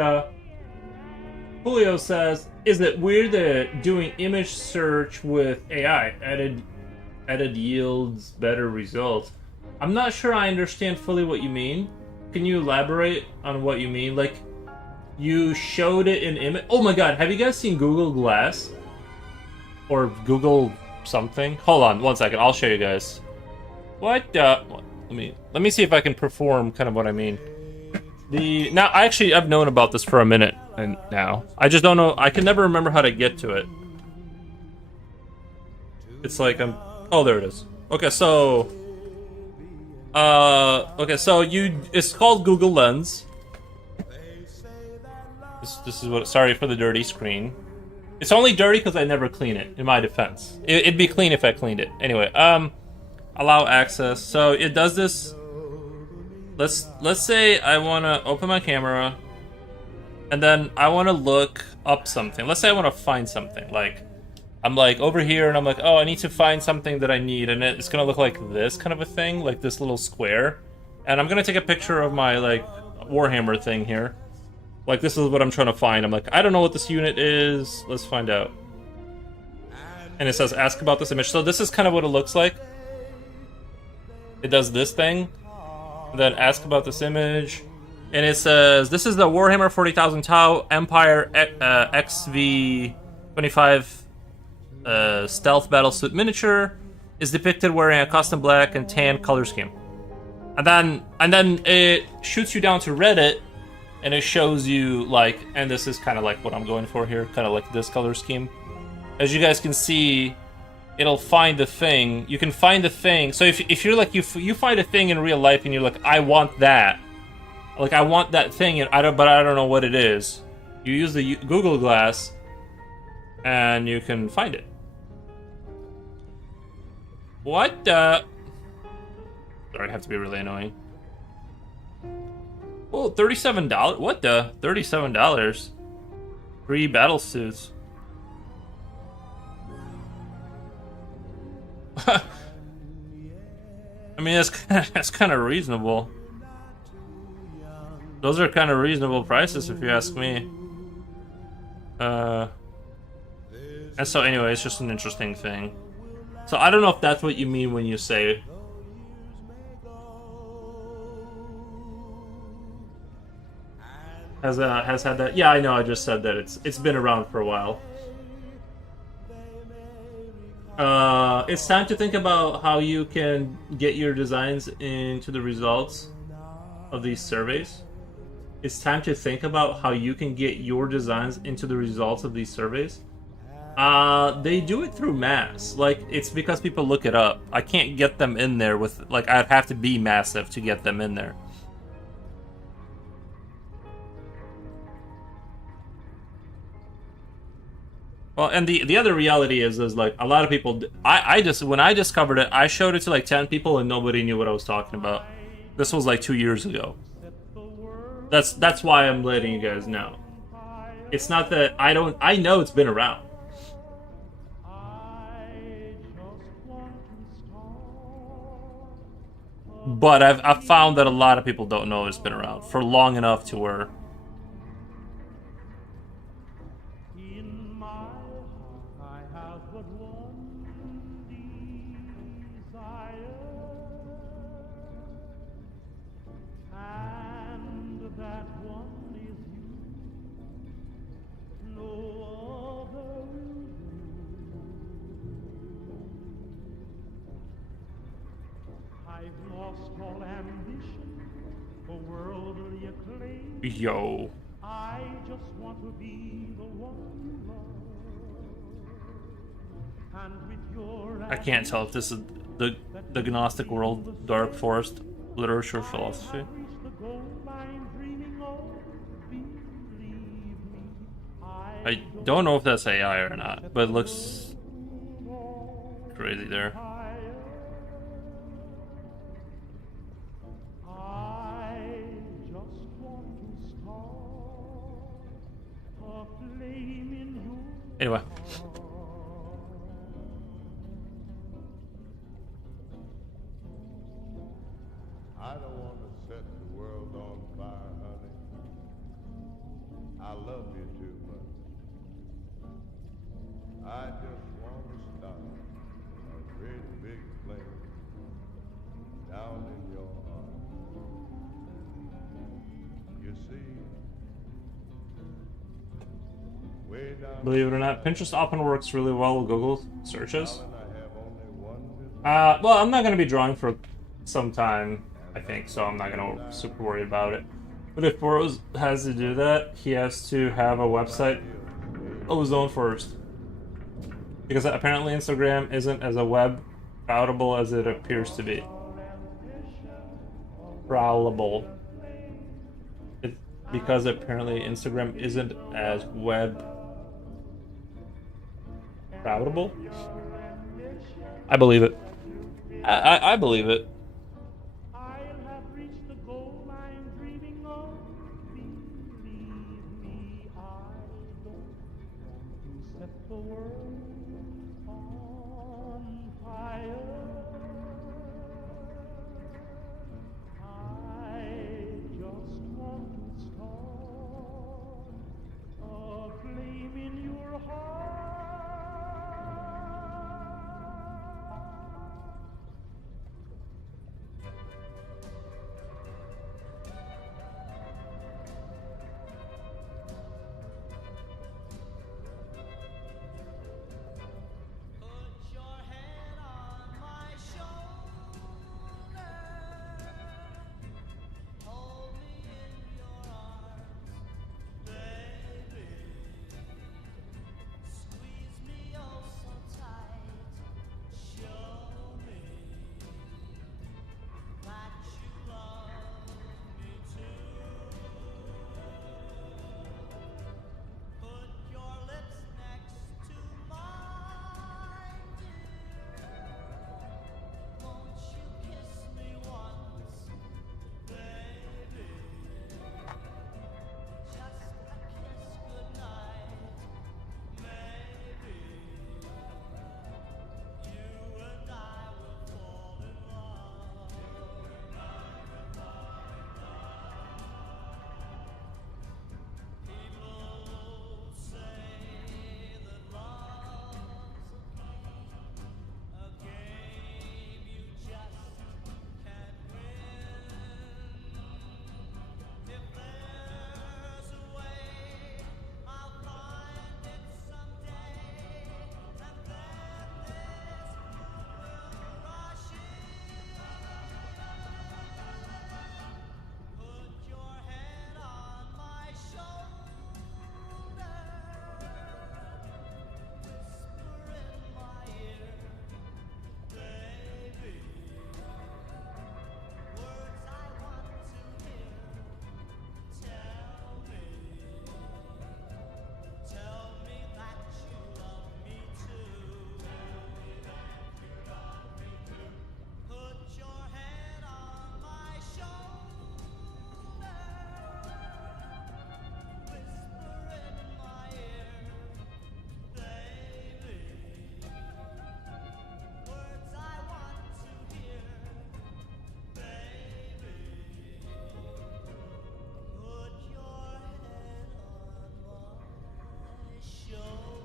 Julio says, is it weird that doing image search with AI added yields better results? I'm not sure I understand fully what you mean. Can you elaborate on what you mean? Like, you showed it in image. Oh my god, have you guys seen Google Glass? Or Google something? Hold on, 1 second. I'll show you guys. What? Let me see if I can perform kind of what I mean. Now, I've known about this for a minute, and now I just don't know. I can never remember how to get to it. It's like oh, there it is. Okay, so. It's called Google Lens. This is what. Sorry for the dirty screen. It's only dirty because I never clean it. In my defense, it'd be clean if I cleaned it. Anyway, allow access. So it does this. Let's say I want to open my camera, and then I want to look up something. Let's say I want to find something. Like, I'm like over here, and I'm like, oh, I need to find something that I need, and it's gonna look like this kind of a thing, like this little square. And I'm gonna take a picture of my like WarHammer thing here. Like, this is what I'm trying to find. I'm like, I don't know what this unit is. Let's find out. And it says, ask about this image. So this is kind of what it looks like. It does this thing. And then ask about this image. And it says, this is the Warhammer 40,000 Tau Empire XV25 stealth battlesuit miniature. Is depicted wearing a custom black and tan color scheme. And then it shoots you down to Reddit. And it shows you, like, and this is kind of like what I'm going for here, kind of like this color scheme. As you guys can see, it'll find the thing. You can find the thing. So if you're like, you find a thing in real life and you're like, I want that. Like, I want that thing, and but I don't know what it is. You use the Google Glass, and you can find it. What the? Sorry, I have to be really annoying. Oh, $37? What the? $37? 3 battle suits. I mean, that's kind of reasonable. Those are kind of reasonable prices, if you ask me. And so anyway, it's just an interesting thing. So I don't know if that's what you mean when you say. Has had that? Yeah, I know. I just said that it's been around for a while. It's time to think about how you can get your designs into the results of these surveys. It's time to think about how you can get your designs into the results of these surveys. They do it through mass. Like, it's because people look it up. I can't get them in there with, like, I'd have to be massive to get them in there. Well, and the other reality is like a lot of people. When I discovered it, I showed it to like 10 people and nobody knew what I was talking about. This was like 2 years ago. That's why I'm letting you guys know. It's not that I don't. I know it's been around. But I've found that a lot of people don't know it's been around for long enough to where. Yo. I just want to be the one you love. And with your I can't tell if this is the Gnostic world, Dark Forest, literature, philosophy. I don't know if that's AI or not, but it looks crazy there. Anyway. I don't want to set the world on fire, honey. I love you too much. I just want to start a great big flame down in your heart. You see, way down Believe it or not, Pinterest often works really well with Google searches. darling, I have only one desire. Well, I'm not going to be drawing for some time, I think, so I'm not going to super worry about it. But if Burroughs has to do that, he has to have a website of his own first. Because apparently Instagram isn't as a web crawlable as it appears to be. Crawlable. Because apparently Instagram isn't as web crawlable. I believe it. I believe it. I'll have reached the goal I'm dreaming of. Believe me, I don't want to set the world on fire. I just want to start a flame in your heart. Put your head on my shoulder. Hold me in your arms, baby. Squeeze me oh so tight. Show me that you love me too. Put your lips next to mine, dear. Won't you kiss me once, baby? Just a kiss goodnight, maybe. You and I will fall in love. People say that love's a game you just can't win. If there's a way, I'll find it someday, and then this will rush in. Put your head on my shoulder, whisper in my ear, baby, words I want to hear. Tell me that you love me too. Put your head on my shoulder, whisper in my ear, baby, words I want to hear, baby, put your head on my shoulder.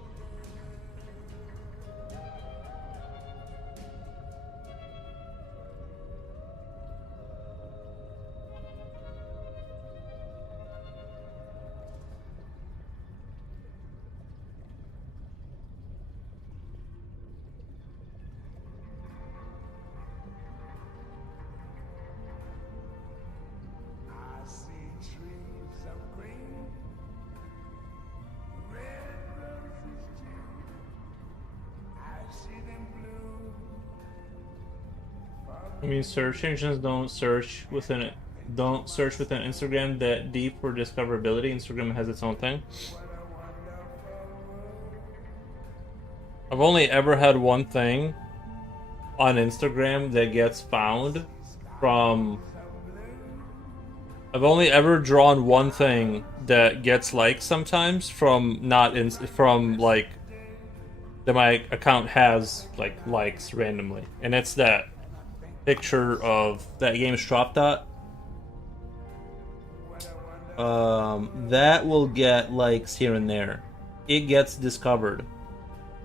I see trees of green, red roses too. I see them bloom. I mean, search engines don't search within it. Don't search within Instagram that deep for discoverability. Instagram has its own thing. I've only ever had one thing on Instagram that gets found from. I've only ever drawn one thing that gets likes sometimes from like that my account has like likes randomly, and it's that picture of that game Strop Dot that will get likes here and there. It gets discovered.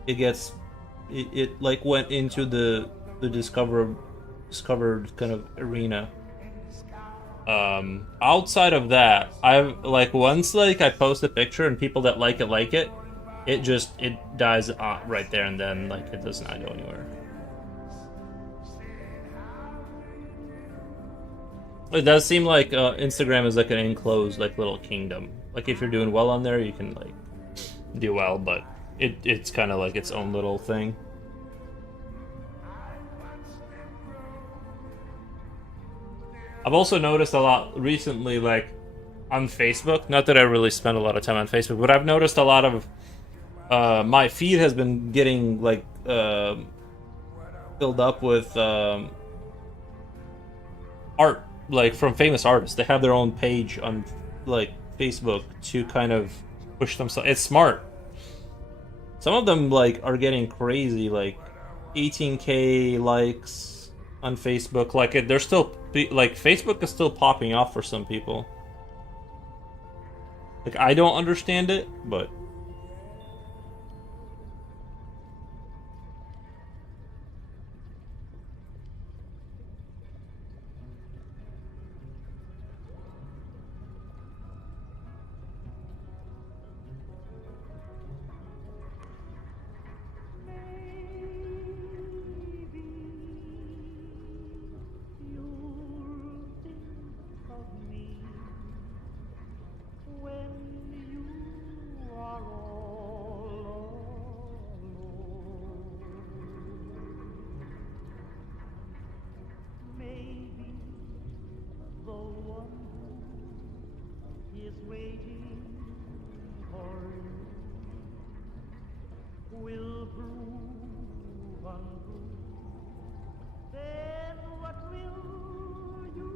It like went into the discovered kind of arena. Outside of that, I've like once like I post a picture and people that like it, it dies right there and then, like it does not go anywhere. It does seem like Instagram is like an enclosed like little kingdom. Like if you're doing well on there, you can like do well, but it's kind of like its own little thing. I've also noticed a lot recently, like on Facebook. Not that I really spend a lot of time on Facebook, but I've noticed a lot of my feed has been getting like filled up with art, like from famous artists. They have their own page on like Facebook to kind of push themselves. It's smart. Some of them like are getting crazy, like 18K likes on Facebook. Like they're still like Facebook is still popping off for some people. Like I don't understand it, but will prove untrue, then what will you do?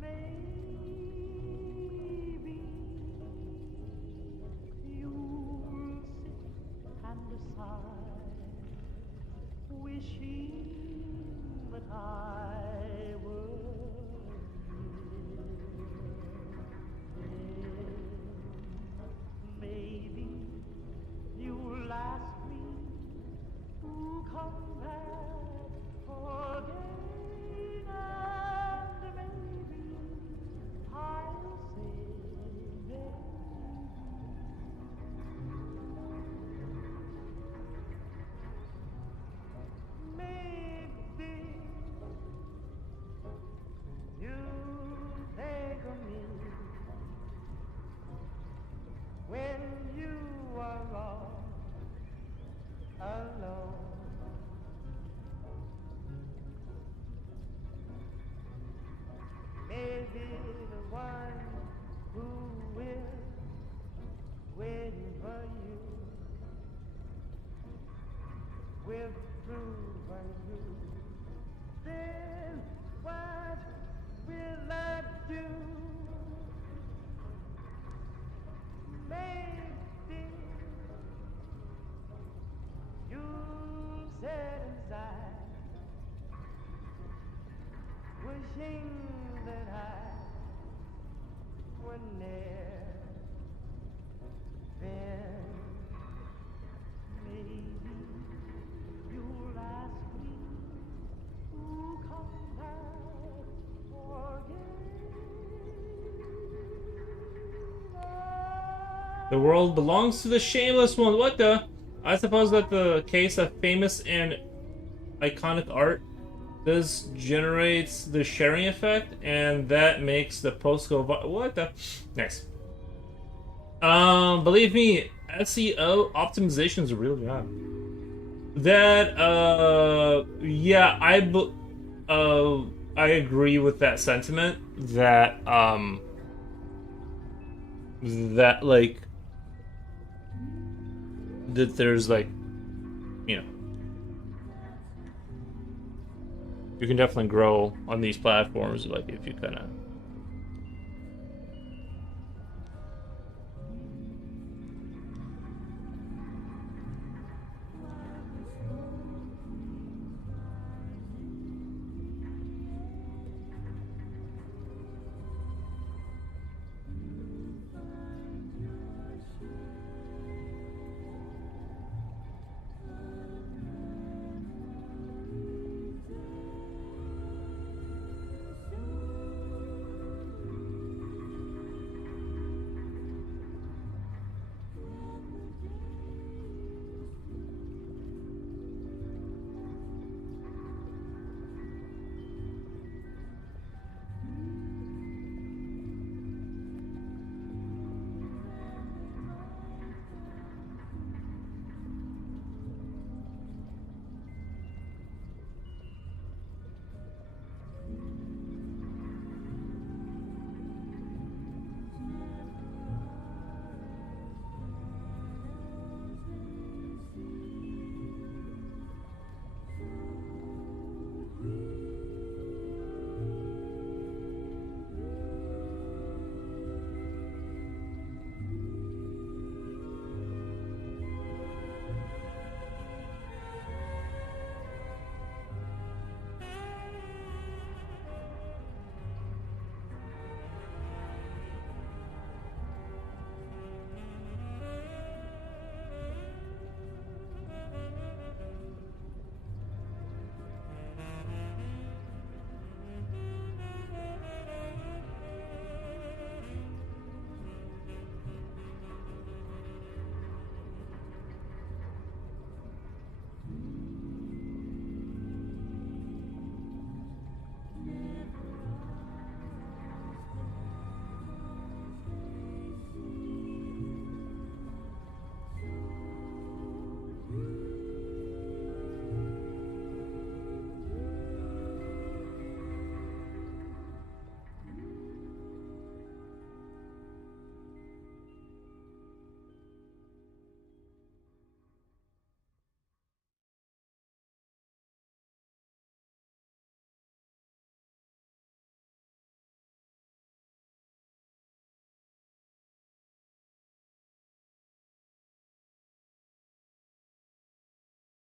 Maybe you'll sit and sigh, wishing that I were here. Maybe you'll ask me to come back again, and maybe I'll say maybe you'll think of me when you are all alone. Maybe the one who will waiting for you will prove untrue. Then what will I do? Maybe you'll sit inside, wishing that I were near. Then maybe you'll ask me to come back again. the world belongs to the shameless one. What the? I suppose that the case of famous and iconic art, this generates the sharing effect, and that makes the post go what the? Nice. Believe me, SEO optimization is a real job. That, yeah, I agree with that sentiment. That, that like, that there's like, you know, you can definitely grow on these platforms, like if you kind of.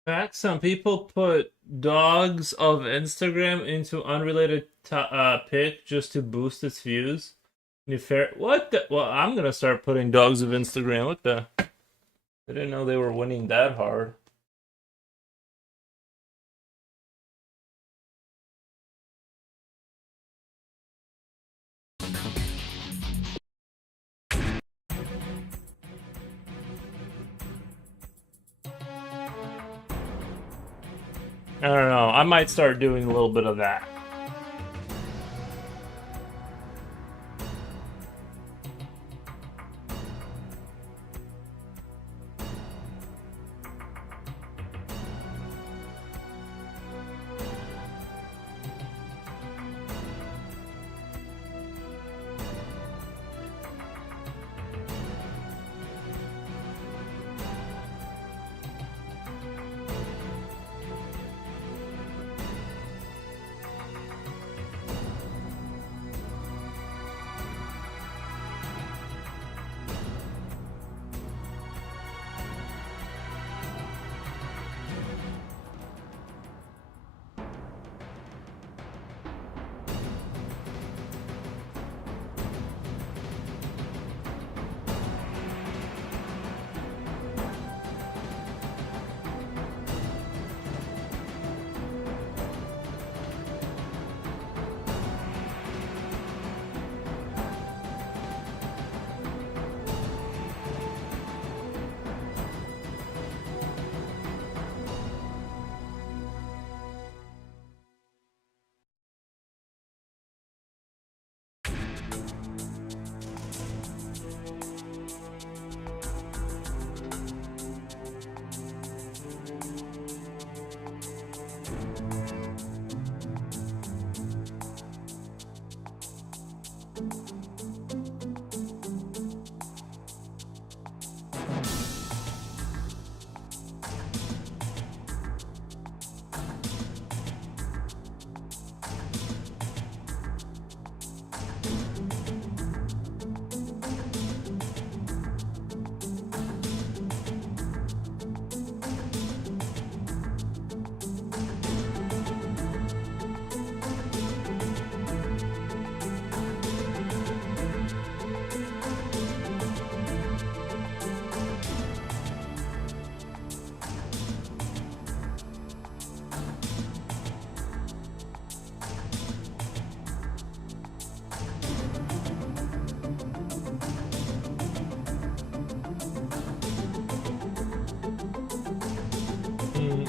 fact, some people put dogs of Instagram into unrelated pic just to boost its views. What the? Well, I'm gonna start putting dogs of Instagram. What the? I didn't know they were winning that hard. I don't know. I might start doing a little bit of that.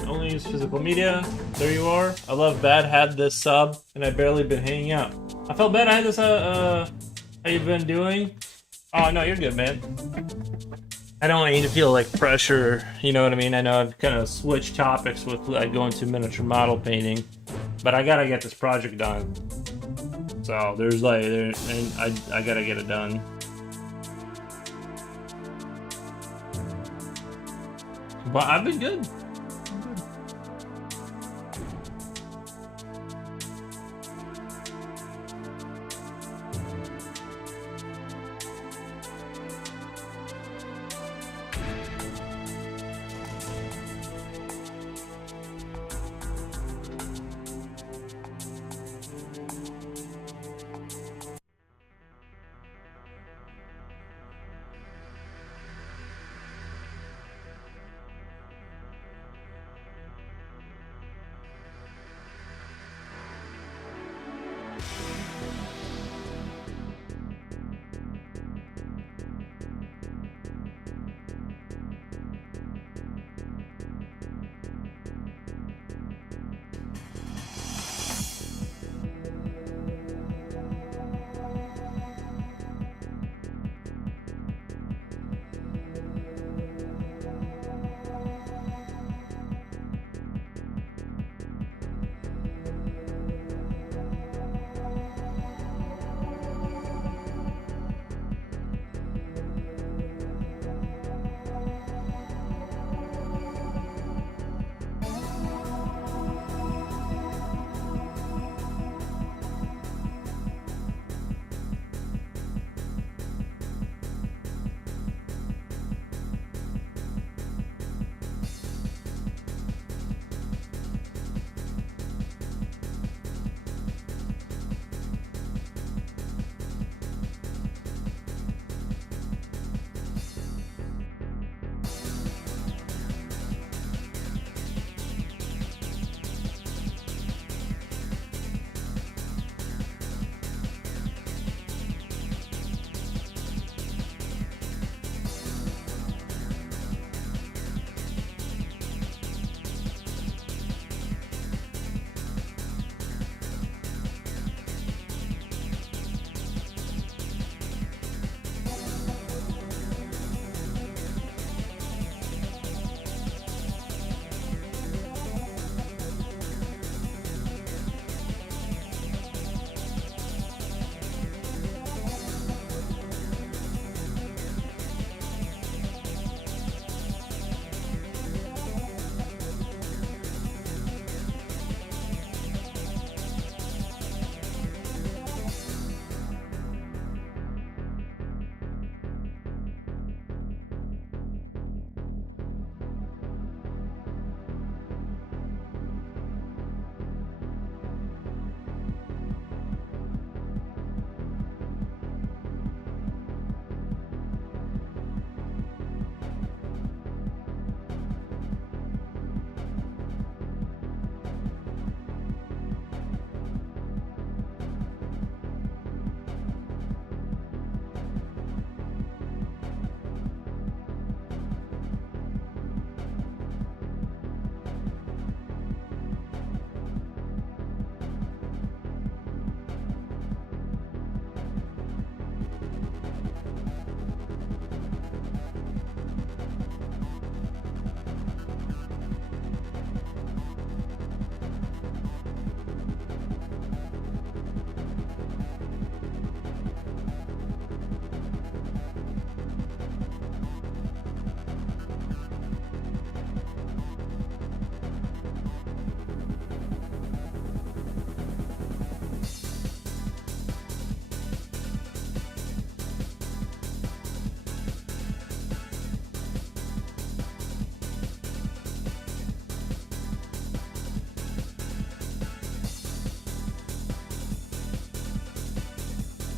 Only use physical media. There you are. I love Bad had this sub, and I've barely been hanging out. I felt bad I had this, how you been doing? Oh, no, you're good, man. I don't want you to feel like pressure, you know what I mean? I know I've kind of switched topics with like going to miniature model painting, but I gotta get this project done. So there's like, I gotta get it done. But I've been good.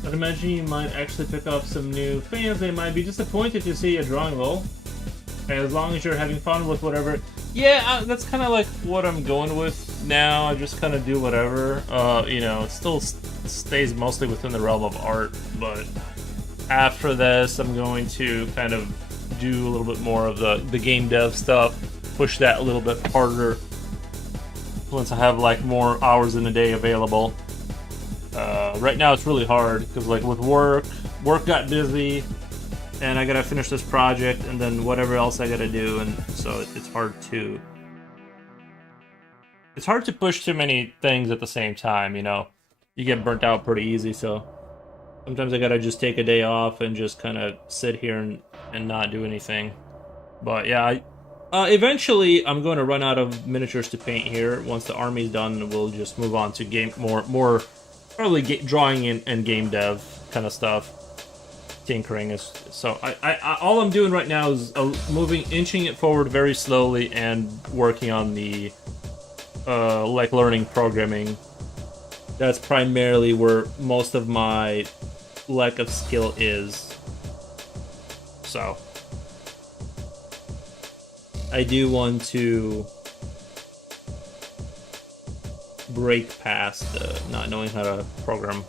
I'd imagine you might actually pick up some new fans. They might be disappointed to see you drawing low. As long as you're having fun with whatever. Yeah, that's kind of like what I'm going with now. I just kind of do whatever. You know, it still stays mostly within the realm of art, but after this, I'm going to kind of do a little bit more of the game dev stuff, push that a little bit harder once I have like more hours in a day available. Right now it's really hard because like with work got busy, and I gotta finish this project and then whatever else I gotta do, and so it's hard to push too many things at the same time. You know, you get burnt out pretty easy, so sometimes I gotta just take a day off and just kind of sit here and not do anything. But yeah, eventually I'm going to run out of miniatures to paint here. Once the army's done, we'll just move on to more probably drawing and game dev kind of stuff. Tinkering is so. All I'm doing right now is inching it forward very slowly and working on the like learning programming. That's primarily where most of my lack of skill is. So I do want to break past not knowing how to program.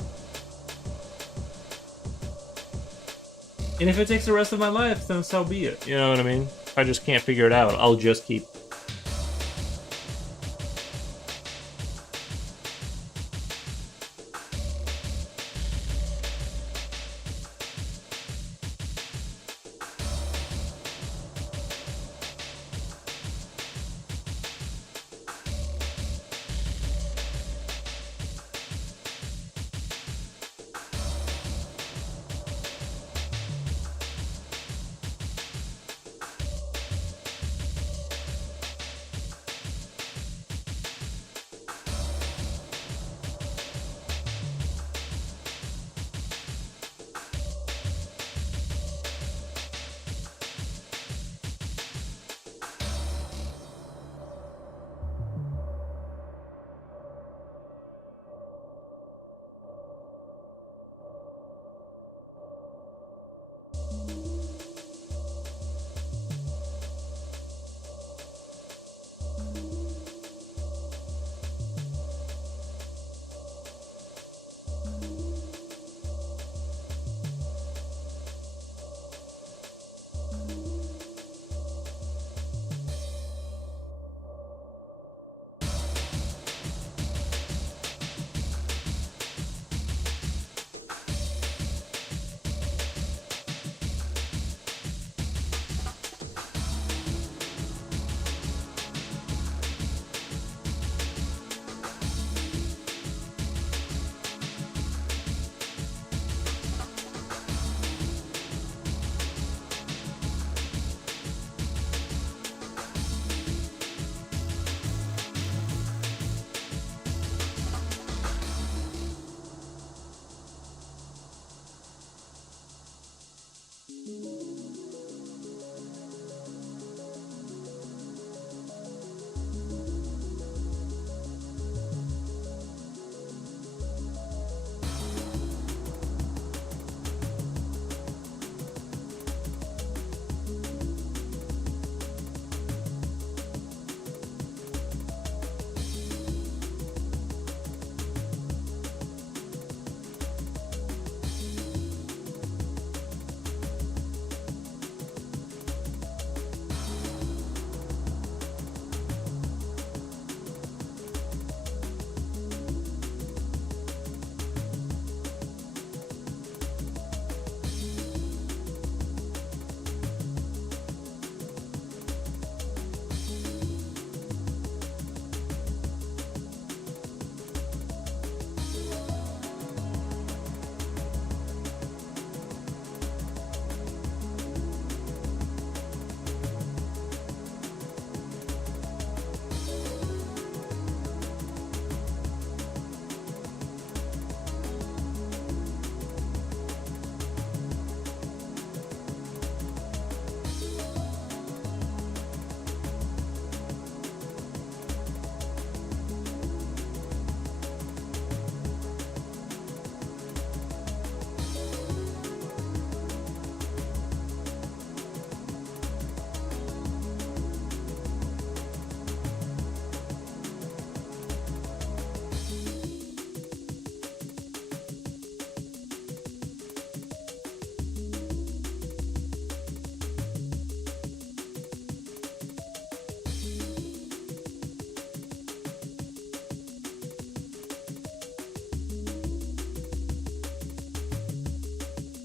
And if it takes the rest of my life, then so be it. You know what I mean? If I just can't figure it out, I'll just keep.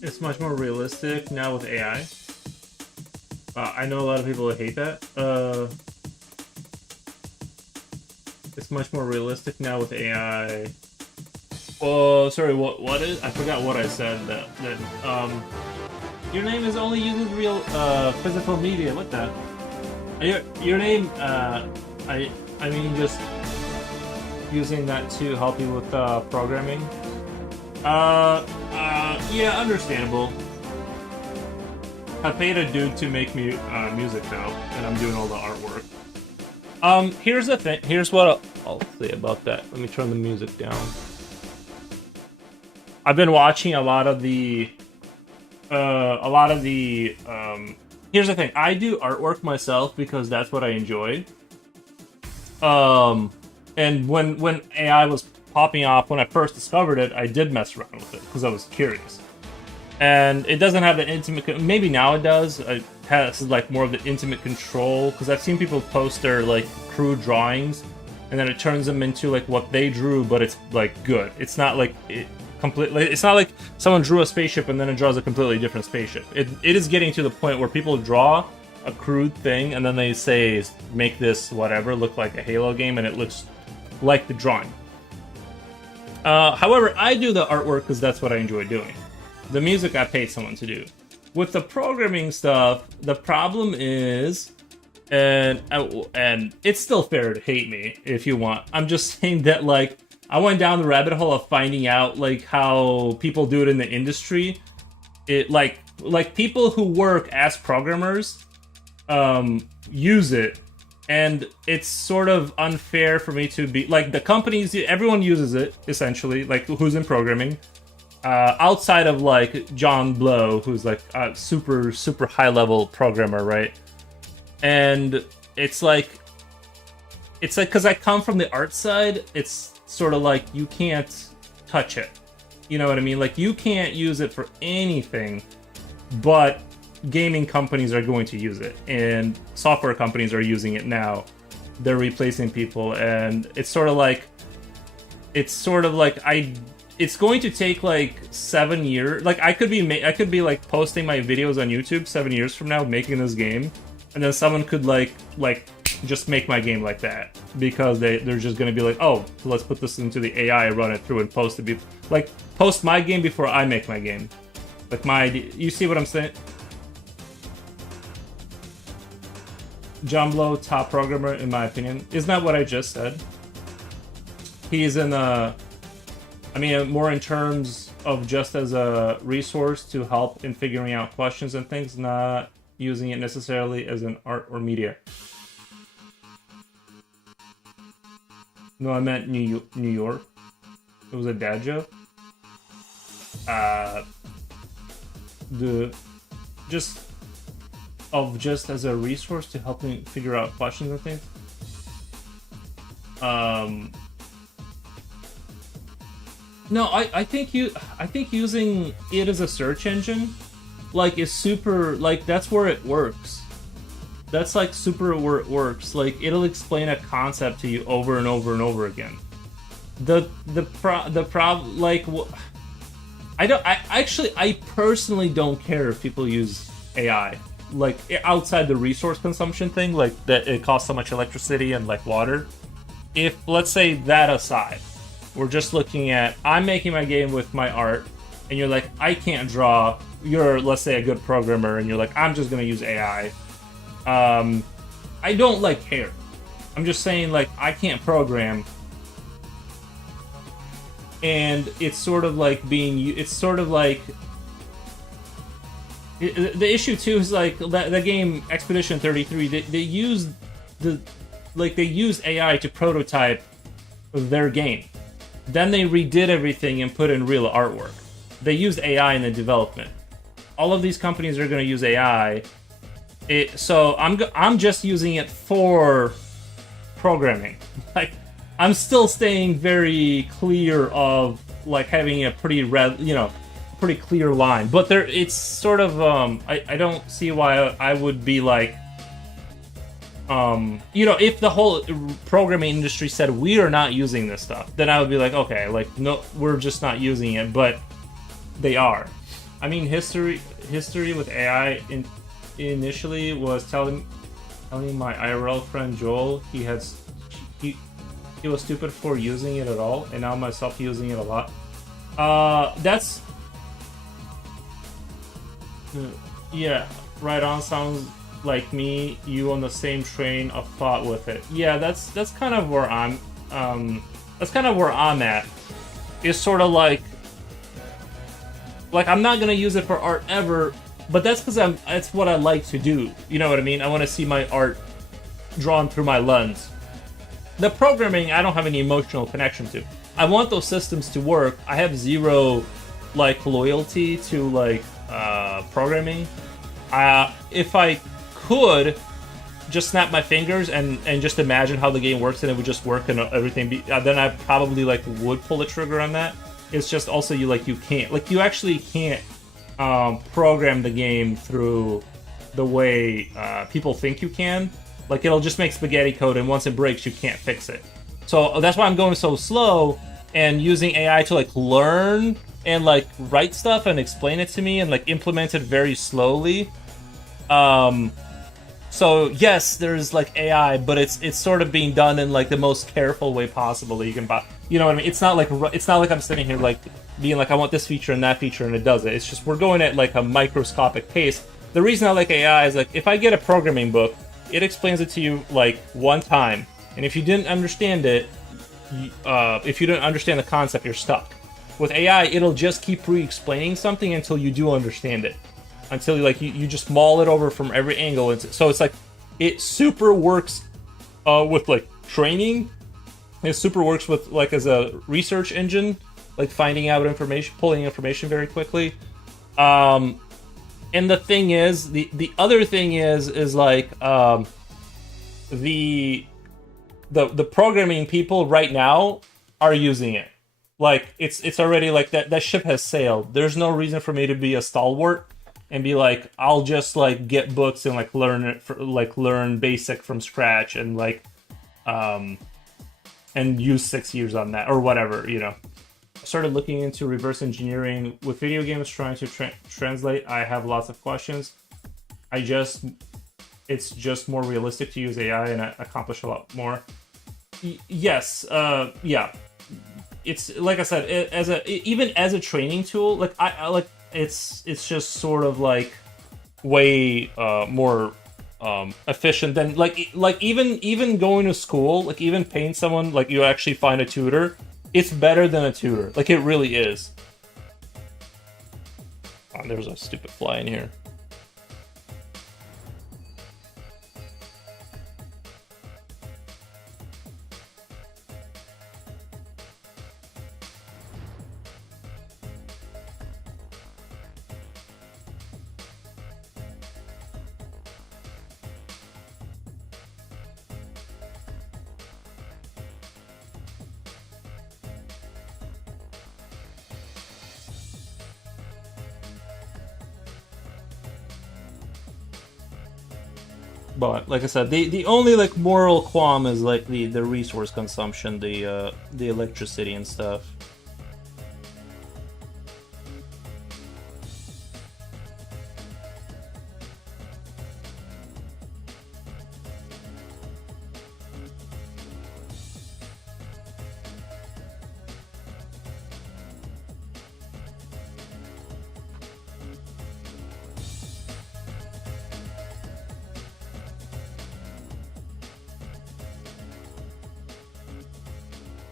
It's much more realistic now with AI. I know a lot of people that hate that. It's much more realistic now with AI. Oh, sorry. What is? I forgot what I said. Your name is only uses real physical media. What the? Your name? I mean just using that to help you with programming. Yeah, understandable. I paid a dude to make me music now, and I'm doing all the artwork. Here's the thing. Here's what I'll say about that. Let me turn the music down. I've been watching a lot of the. Here's the thing. I do artwork myself because that's what I enjoy. And when AI was popping off, when I first discovered it, I did mess around with it because I was curious. And it doesn't have the intimate. Maybe now it does. It has like more of the intimate control because I've seen people post their like crude drawings, and then it turns them into like what they drew, but it's like good. It's not like completely. It's not like someone drew a spaceship and then it draws a completely different spaceship. It is getting to the point where people draw a crude thing and then they say make this whatever look like a Halo game, and it looks like the drawing. However, I do the artwork because that's what I enjoy doing. The music I paid someone to do. With the programming stuff, the problem is, and it's still fair to hate me if you want. I'm just saying that like I went down the rabbit hole of finding out like how people do it in the industry. It like people who work as programmers use it, and it's sort of unfair for me to be like the companies. Everyone uses it essentially, like who's in programming. Outside of like John Blow, who's like a super high level programmer, right? And it's like because I come from the art side, it's sort of like you can't touch it. You know what I mean? Like you can't use it for anything, but gaming companies are going to use it, and software companies are using it now. They're replacing people, and it's sort of like it's going to take like 7 years. Like I could be like posting my videos on YouTube 7 years from now, making this game, and then someone could like just make my game like that because they're just gonna be like, oh, let's put this into the AI, run it through, and post my game before I make my game. Like my idea. You see what I'm saying? John Blow, top programmer in my opinion. Isn't that what I just said? He's in more in terms of just as a resource to help in figuring out questions and things, not using it necessarily as an art or media. No, I meant New York. It was a dad joke. Just as a resource to help me figure out questions and things. No, I think using it as a search engine, like, is super, like, that's where it works. That's like super where it works. Like, it'll explain a concept to you over and over and over again. I personally don't care if people use AI, like outside the resource consumption thing, like that it costs so much electricity and like water. If, let's say that aside, we're just looking at, I'm making my game with my art, and you're like, I can't draw. You're, let's say, a good programmer, and you're like, I'm just gonna use AI. I don't like care. I'm just saying, like, I can't program, and it's sort of like the issue too is like that game Expedition 33. They used AI to prototype their game. Then they redid everything and put in real artwork. They used AI in the development. All of these companies are going to use AI. So I'm just using it for programming. Like, I'm still staying very clear of like having a pretty pretty clear line. But it's sort of I don't see why I would be like, if the whole programming industry said we are not using this stuff, then I would be like, okay, like, no, we're just not using it, but they are. I mean, history with AI initially was telling my IRL friend Joel he was stupid for using it at all, and now myself using it a lot. That's yeah, right on. Sounds like me, you on the same train of thought with it. Yeah, that's kind of where I'm at. It's sort of like I'm not gonna use it for art ever, but that's because it's what I like to do. You know what I mean? I want to see my art drawn through my lens. The programming, I don't have any emotional connection to. I want those systems to work. I have zero loyalty to programming. If I could just snap my fingers and just imagine how the game works and it would just work and everything then I probably would pull the trigger on that. It's just also you can't you actually can't program the game through the way people think you can. It'll just make spaghetti code, and once it breaks you can't fix it. So that's why I'm going so slow and using AI to learn and write stuff and explain it to me and implement it very slowly. So yes, there's AI, but it's sort of being done in the most careful way possible that you can buy. You know what I mean? It's not like I'm sitting here being I want this feature and that feature and it does it. It's just we're going at a microscopic pace. The reason I like AI is if I get a programming book, it explains it to you one time, and if you didn't understand it, if you didn't understand the concept, you're stuck. With AI, it'll just keep re-explaining something until you do understand it. Until you just maul it over from every angle. So it's it super works with training. It super works with as a research engine, finding out information, pulling information very quickly. And the thing is, the other thing is the programming people right now are using it. It's already that ship has sailed. There's no reason for me to be a stalwart and be I'll just get books and learn it for, learn basic from scratch and and use 6 years on that or whatever, I started looking into reverse engineering with video games, trying to translate. I have lots of questions. It's just more realistic to use AI and accomplish a lot more. Yes, yeah. It's like I said, even as a training tool, it's just sort of way more efficient than even going to school, even paying someone you actually find a tutor. It's better than a tutor. It really is. Oh, there's a stupid fly in here. But like I said, the only moral qualm is the resource consumption, the electricity and stuff.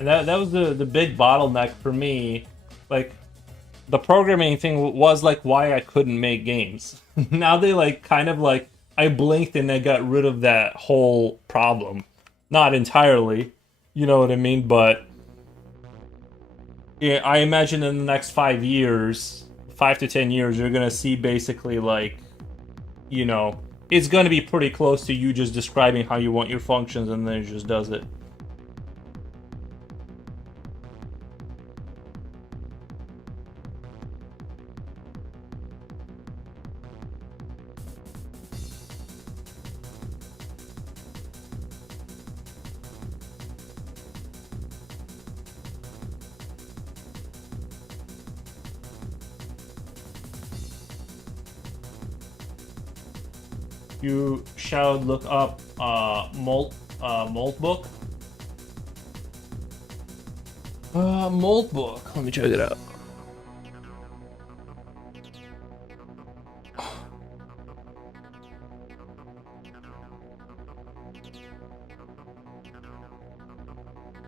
And that was the big bottleneck for me. The programming thing was why I couldn't make games. Now they kind of I blinked and they got rid of that whole problem. Not entirely, you know what I mean? But yeah, I imagine in the next 5 years, 5 to 10 years, you're gonna see basically it's gonna be pretty close to you just describing how you want your functions and then it just does it. you shall look up Molt Book. Molt Book. Let me check it out.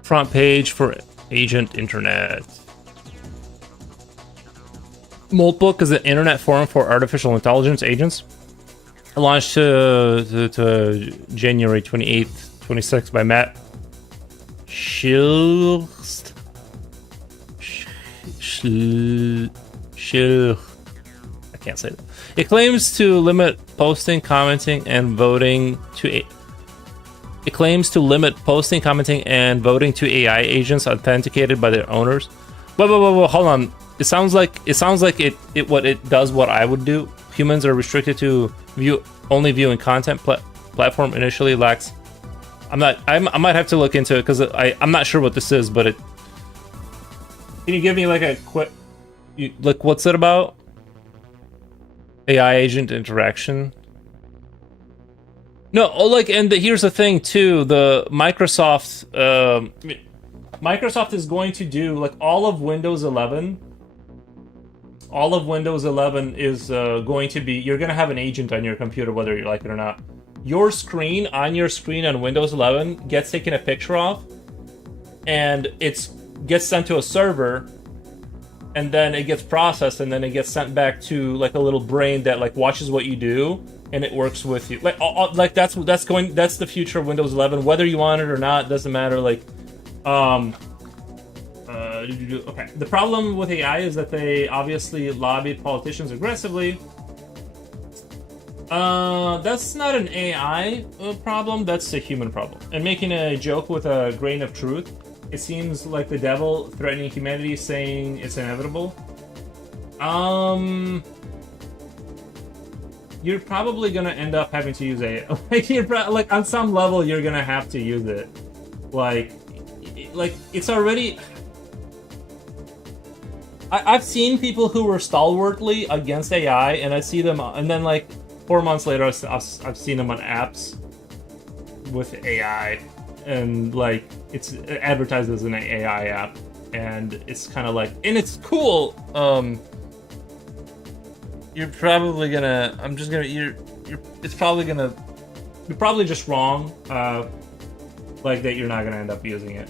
Front page for Agent Internet. Molt Book is an internet forum for artificial intelligence agents. It launched to January 28th, 26th by Matt Schilst. I can't say that. It claims to limit posting, commenting, and voting to AI agents authenticated by their owners. Whoa, hold on. It sounds like it does what I would do. Humans are restricted to only viewing content. Platform initially lacks. I might have to look into it because I'm not sure what this is, but it. Can you give me like a quick, like what's it about? AI agent interaction. No, and here's the thing too. The Microsoft is going to do like all of Windows 11. All of Windows 11 is going to be, you're going to have an agent on your computer whether you like it or not. Your screen on Windows 11 gets taken a picture of, and it gets sent to a server, and then it gets processed, and then it gets sent back to like a little brain that like watches what you do, and it works with you. Like that's the future of Windows 11. Whether you want it or not doesn't matter. Okay. The problem with AI is that they obviously lobbied politicians aggressively. That's not an AI problem, that's a human problem. And making a joke with a grain of truth, it seems like the devil threatening humanity, saying it's inevitable. You're probably gonna end up having to use AI. Like on some level, you're gonna have to use it. Like it's already. I've seen people who were stalwartly against AI, and I see them, and then like 4 months later, I've seen them on apps with AI, and like it's advertised as an AI app, and it's kind of like, and it's cool. You're probably gonna. It's probably gonna. You're probably just wrong. Like that, you're not gonna end up using it.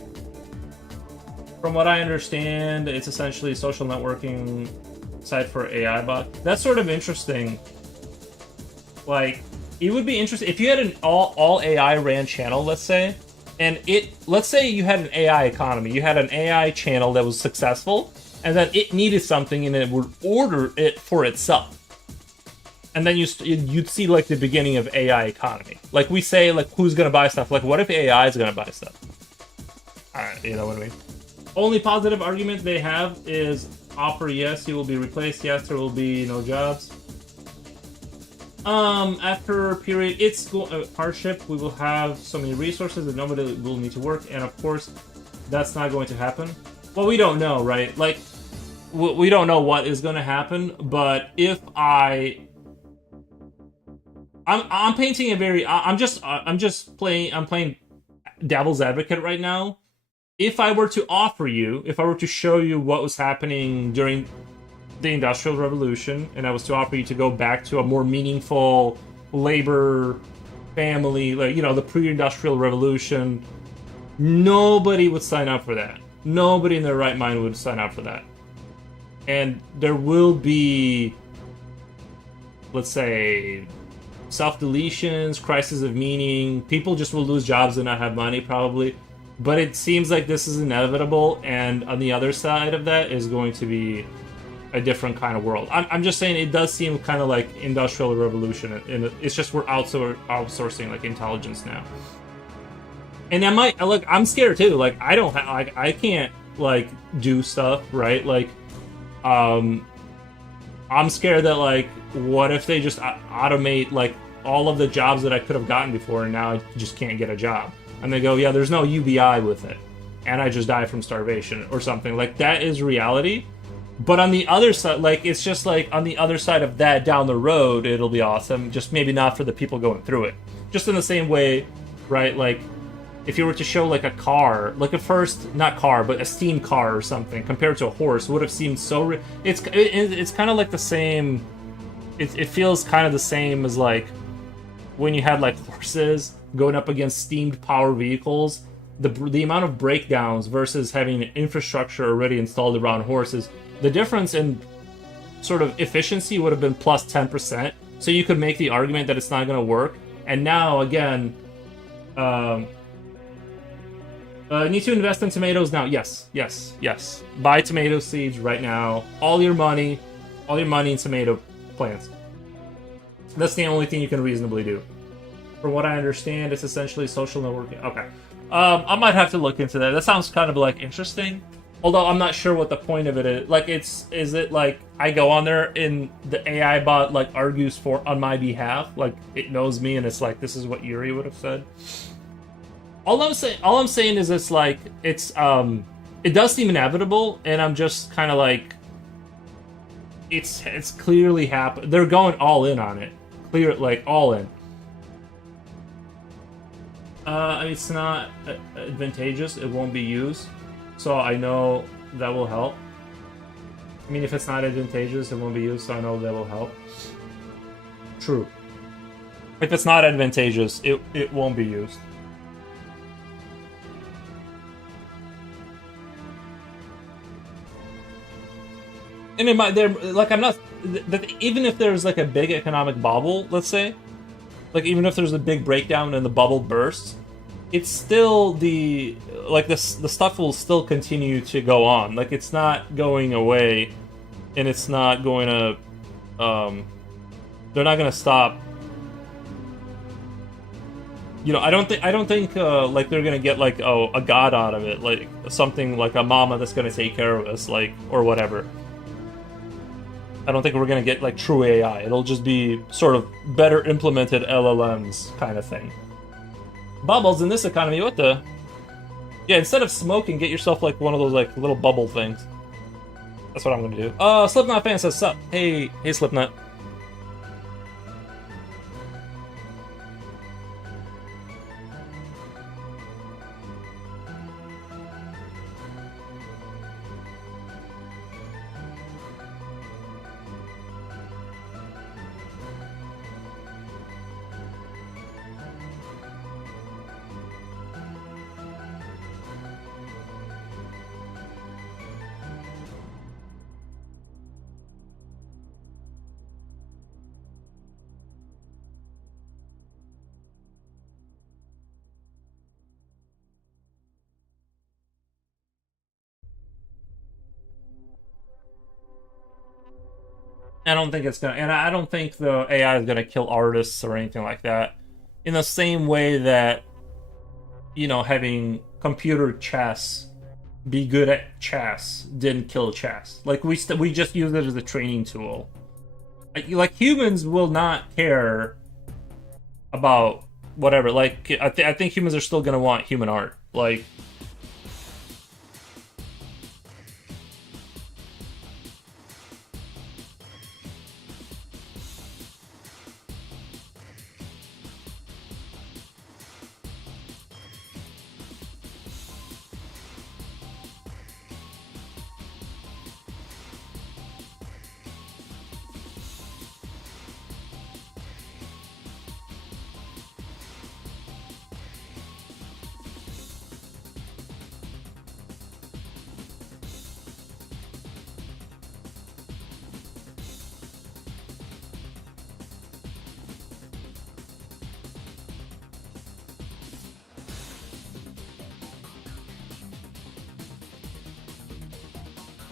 From what I understand, it's essentially a social networking site for AI bot. That's sort of interesting. Like, it would be interesting if you had an all AI ran channel, let's say, and let's say you had an AI economy. You had an AI channel that was successful, and then it needed something, and it would order it for itself. And then you'd see like the beginning of AI economy. Like we say, like who's gonna buy stuff? Like what if AI is gonna buy stuff? You know what I mean? Only positive argument they have is offer yes, you will be replaced. Yes, there will be no jobs. After a period, it's hardship. We will have so many resources that nobody will need to work, and of course, that's not going to happen. Well, we don't know, right? Like, we don't know what is going to happen. But if I'm painting a very, I'm playing devil's advocate right now. If I were to show you what was happening during the Industrial Revolution, and I was to offer you to go back to a more meaningful labor family, like, you know, the pre-Industrial Revolution, nobody would sign up for that. Nobody in their right mind would sign up for that. And there will be, let's say, self-deletions, crisis of meaning. People just will lose jobs and not have money, probably. But it seems like this is inevitable, and on the other side of that is going to be a different kind of world. I'm just saying it does seem kind of like Industrial Revolution, and it's just we're outsourcing like intelligence now. And I'm scared too. Like I can't like do stuff, right? Like, I'm scared that like, what if they just automate like all of the jobs that I could have gotten before, and now I just can't get a job. And they go, yeah, there's no UBI with it, and I just die from starvation or something. Like, that is reality. But on the other side, like, it's just like on the other side of that down the road, it'll be awesome. Just maybe not for the people going through it. Just in the same way, right? Like, if you were to show like a car, like a first, not car, but a steam car or something, compared to a horse, would have seemed so. It's kind of like the same. It feels kind of the same as like when you had like horses going up against steamed power vehicles. The amount of breakdowns versus having infrastructure already installed around horses. The difference in sort of efficiency would have been plus 10%. So you could make the argument that it's not going to work. And now, again, need to invest in tomatoes now. Yes. Buy tomato seeds right now. All your money in tomato plants. That's the only thing you can reasonably do. From what I understand, it's essentially social networking. Okay. I might have to look into that. That sounds kind of like interesting. Although I'm not sure what the point of it is. Like, is it like I go on there and the AI bot like argues on my behalf? Like, it knows me and it's like, this is what Yuri would have said. All I'm saying is it does seem inevitable, and I'm just kind of like, it's clearly happened. They're going all in on it. All in. It's not advantageous. It won't be used. So I know that will help. I mean, if it's not advantageous, it won't be used, so I know that will help. True. If it's not advantageous, it won't be used. And it might, even if there's like a big economic bubble, let's say, like even if there's a big breakdown and the bubble bursts, it's still the stuff will still continue to go on. Like, it's not going away, and it's not going to, they're not going to stop. You know, I don't think like they're gonna get like a god out of it, like something like a mama that's gonna take care of us, like, or whatever. I don't think we're gonna get like true AI. It'll just be sort of better implemented LLMs kind of thing. Bubbles in this economy, what the? Yeah, instead of smoking, get yourself like one of those like little bubble things. That's what I'm gonna do. Slipknot fan says sup. Hey Slipknot. I don't think it's gonna, and I don't think the AI is gonna kill artists or anything like that. In the same way that, you know, having computer chess be good at chess didn't kill chess. Like, we just use it as a training tool. Like humans will not care about whatever. Like, I think humans are still gonna want human art. Like.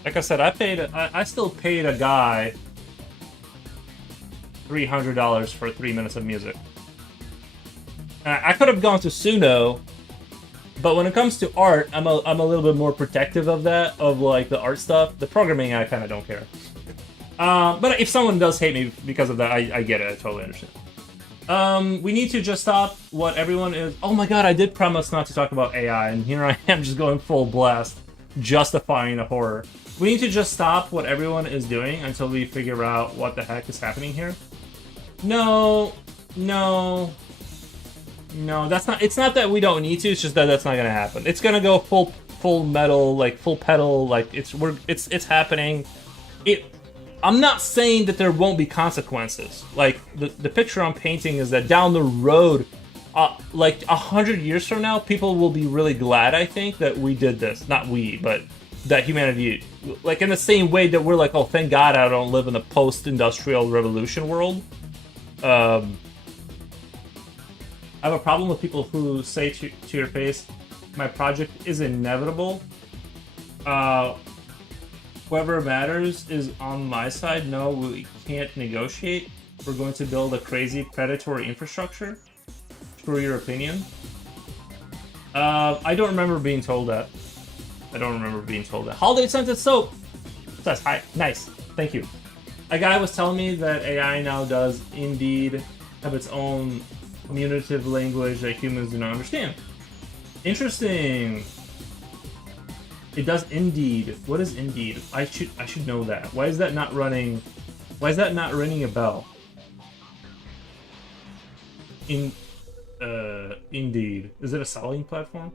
Like I said, I still paid a guy $300 for 3 minutes of music. I could have gone to Suno, but when it comes to art, I'm a little bit more protective of that, of like the art stuff. The programming, I kind of don't care. But if someone does hate me because of that, I get it. I totally understand. We need to just stop what everyone is. Oh my god, I did promise not to talk about AI, and here I am just going full blast, justifying the horror. We need to just stop what everyone is doing until we figure out what the heck is happening here. No, no, no. That's not. It's not that we don't need to. It's just that that's not gonna happen. It's gonna go full metal, like full pedal. Like it's happening. I'm not saying that there won't be consequences. Like the picture I'm painting is that down the road, like 100 years from now, people will be really glad. I think that we did this. Not we, but that humanity, like in the same way that we're like, oh, thank God I don't live in the post-industrial revolution world. I have a problem with people who say to your face, my project is inevitable. Whoever matters is on my side. No, we can't negotiate. We're going to build a crazy predatory infrastructure. Screw your opinion. I don't remember being told that. Holiday scented soap says hi. Nice. Thank you. A guy was telling me that AI now does indeed have its own communicative language that humans do not understand. Interesting. It does indeed. What is indeed? I should know that. Why is that not running? Why is that not ringing a bell? Indeed. Is it a selling platform?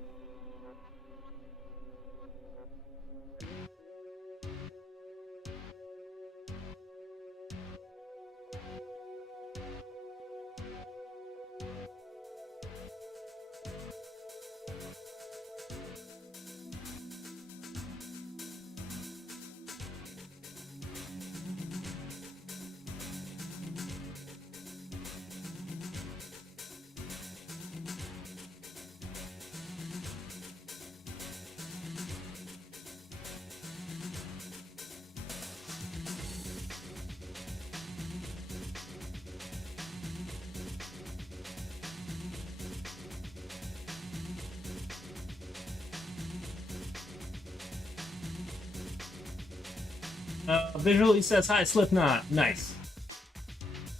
Visually says hi, Slipknot. Nice.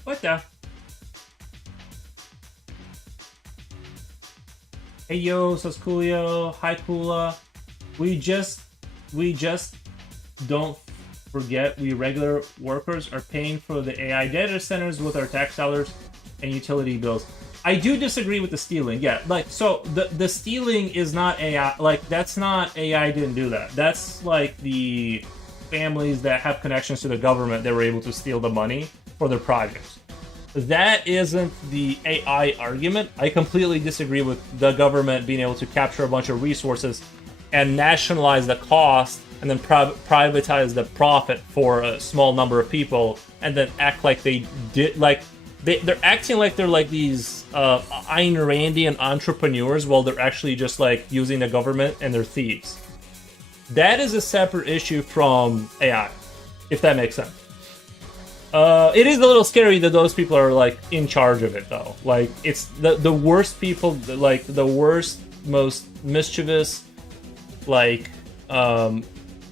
What the? Hey yo, says Coolio. Hi Coola. We just don't forget we regular workers are paying for the AI data centers with our tax dollars and utility bills. I do disagree with the stealing. Yeah, like, so the stealing is not AI. Like, that's not AI didn't do that. That's like the families that have connections to the government that were able to steal the money for their projects. That isn't the AI argument. I completely disagree with the government being able to capture a bunch of resources and nationalize the cost and then privatize the profit for a small number of people and then act like they did, like they're acting like they're like these Ayn Randian entrepreneurs while they're actually just like using the government and they're thieves. That is a separate issue from AI, if that makes sense. It is a little scary that those people are like in charge of it, though. Like, it's the worst people, like the worst, most mischievous, like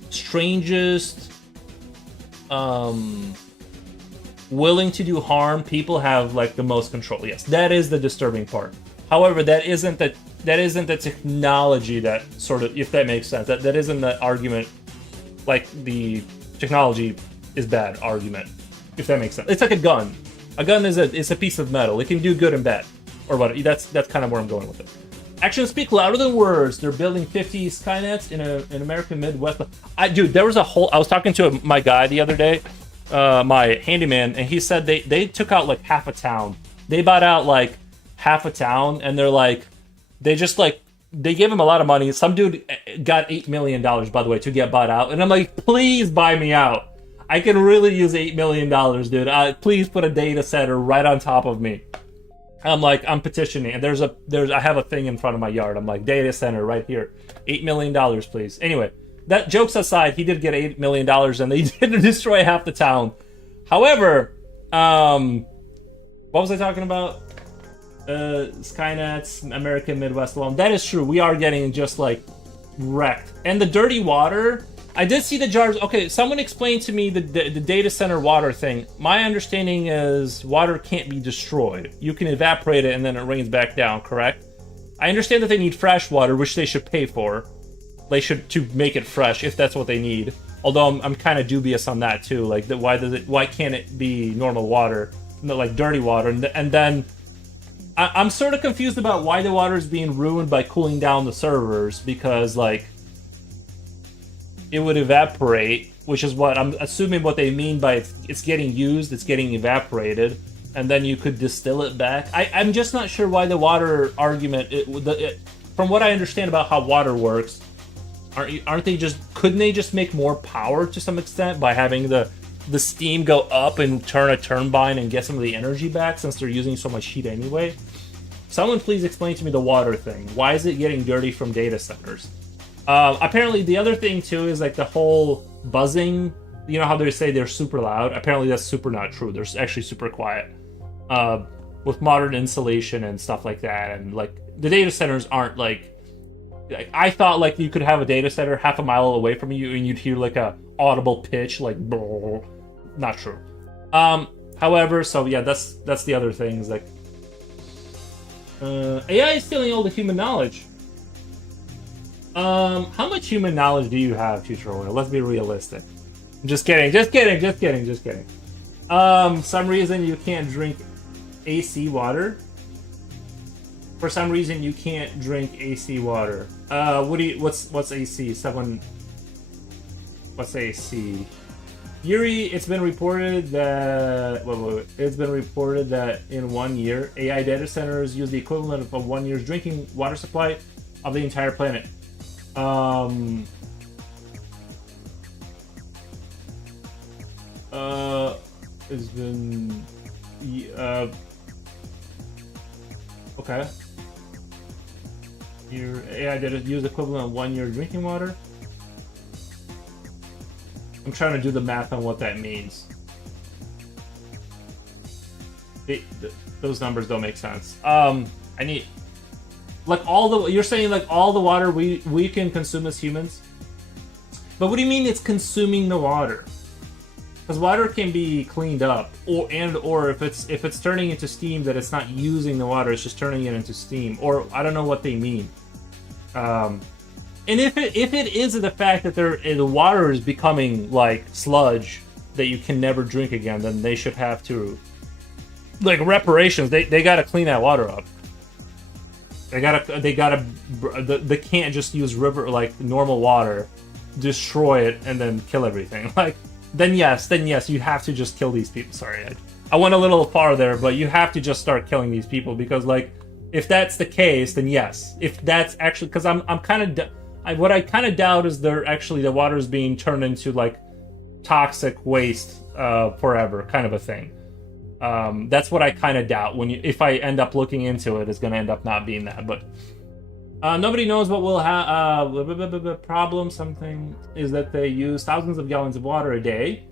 strangest, willing to do harm people have like the most control. Yes, that is the disturbing part. However, that isn't the technology that sort of, if that makes sense. That isn't the argument. Like, the technology is bad argument, if that makes sense. It's like a gun. A gun is a piece of metal. It can do good and bad, or what? That's kind of where I'm going with it. Actions speak louder than words. They're building 50 Skynets in an American Midwest. Dude, there was a whole. I was talking to my guy the other day, my handyman, and he said they took out like half a town. They bought out like half a town, and they're like, they gave him a lot of money. Some dude got $8 million, by the way, to get bought out, and I'm like, please buy me out. I can really use $8 million, dude. Please put a data center right on top of me. I'm like, I'm petitioning, and I have a thing in front of my yard. I'm like, data center right here, $8 million, please. Anyway, that jokes aside, he did get $8 million, and they did destroy half the town. However, what was I talking about? Skynet's American Midwest alone. That is true. We are getting just like wrecked. And the dirty water, I did see the jars. Okay, someone explained to me the data center water thing. My understanding is water can't be destroyed. You can evaporate it and then it rains back down, correct? I understand that they need fresh water, which they should pay for. They should, to make it fresh, if that's what they need. Although I'm kind of dubious on that too. Like, why can't it be normal water, like dirty water? And then I'm sort of confused about why the water is being ruined by cooling down the servers, because like it would evaporate, which is what I'm assuming what they mean by it's getting used, it's getting evaporated, and then you could distill it back. I'm just not sure why the water argument. From what I understand about how water works, aren't they just? Couldn't they just make more power to some extent by having the steam go up and turn a turbine and get some of the energy back, since they're using so much heat anyway? Someone please explain to me the water thing. Why is it getting dirty from data centers? Apparently the other thing too is like the whole buzzing. You know how they say they're super loud? Apparently that's super not true. They're actually super quiet. With modern insulation and stuff like that, and like the data centers aren't like I thought like you could have a data center half a mile away from you and you'd hear like a audible pitch like brrr. Not true. However, so yeah, that's the other things like AI is stealing all the human knowledge. How much human knowledge do you have, Future Oil? Let's be realistic. Just kidding. Some reason you can't drink AC water. For some reason you can't drink AC water. What's AC? What's AC? Yuri, it's been reported that it's been reported that in 1 year, AI data centers use the equivalent of 1 year's drinking water supply of the entire planet. It's been okay. Your AI data use equivalent of 1 year drinking water. I'm trying to do the math on what that means. Those numbers don't make sense. I need like you're saying like all the water we can consume as humans. But what do you mean it's consuming the water? Because water can be cleaned up, or if it's turning into steam, that it's not using the water, it's just turning it into steam. Or I don't know what they mean. And if it is the fact that the water is becoming like sludge that you can never drink again, then they should have to like reparations. They gotta clean that water up. They can't just use river like normal water, destroy it, and then kill everything. Like then yes, you have to just kill these people. Sorry, I went a little far there, but you have to just start killing these people, because like if that's the case, then yes. If that's actually, because I'm kind of what I kind of doubt is the water is being turned into like toxic waste forever, kind of a thing. That's what I kind of doubt. If I end up looking into it, it's going to end up not being that. But nobody knows what will happen. Problem something is that they use thousands of gallons of water a day.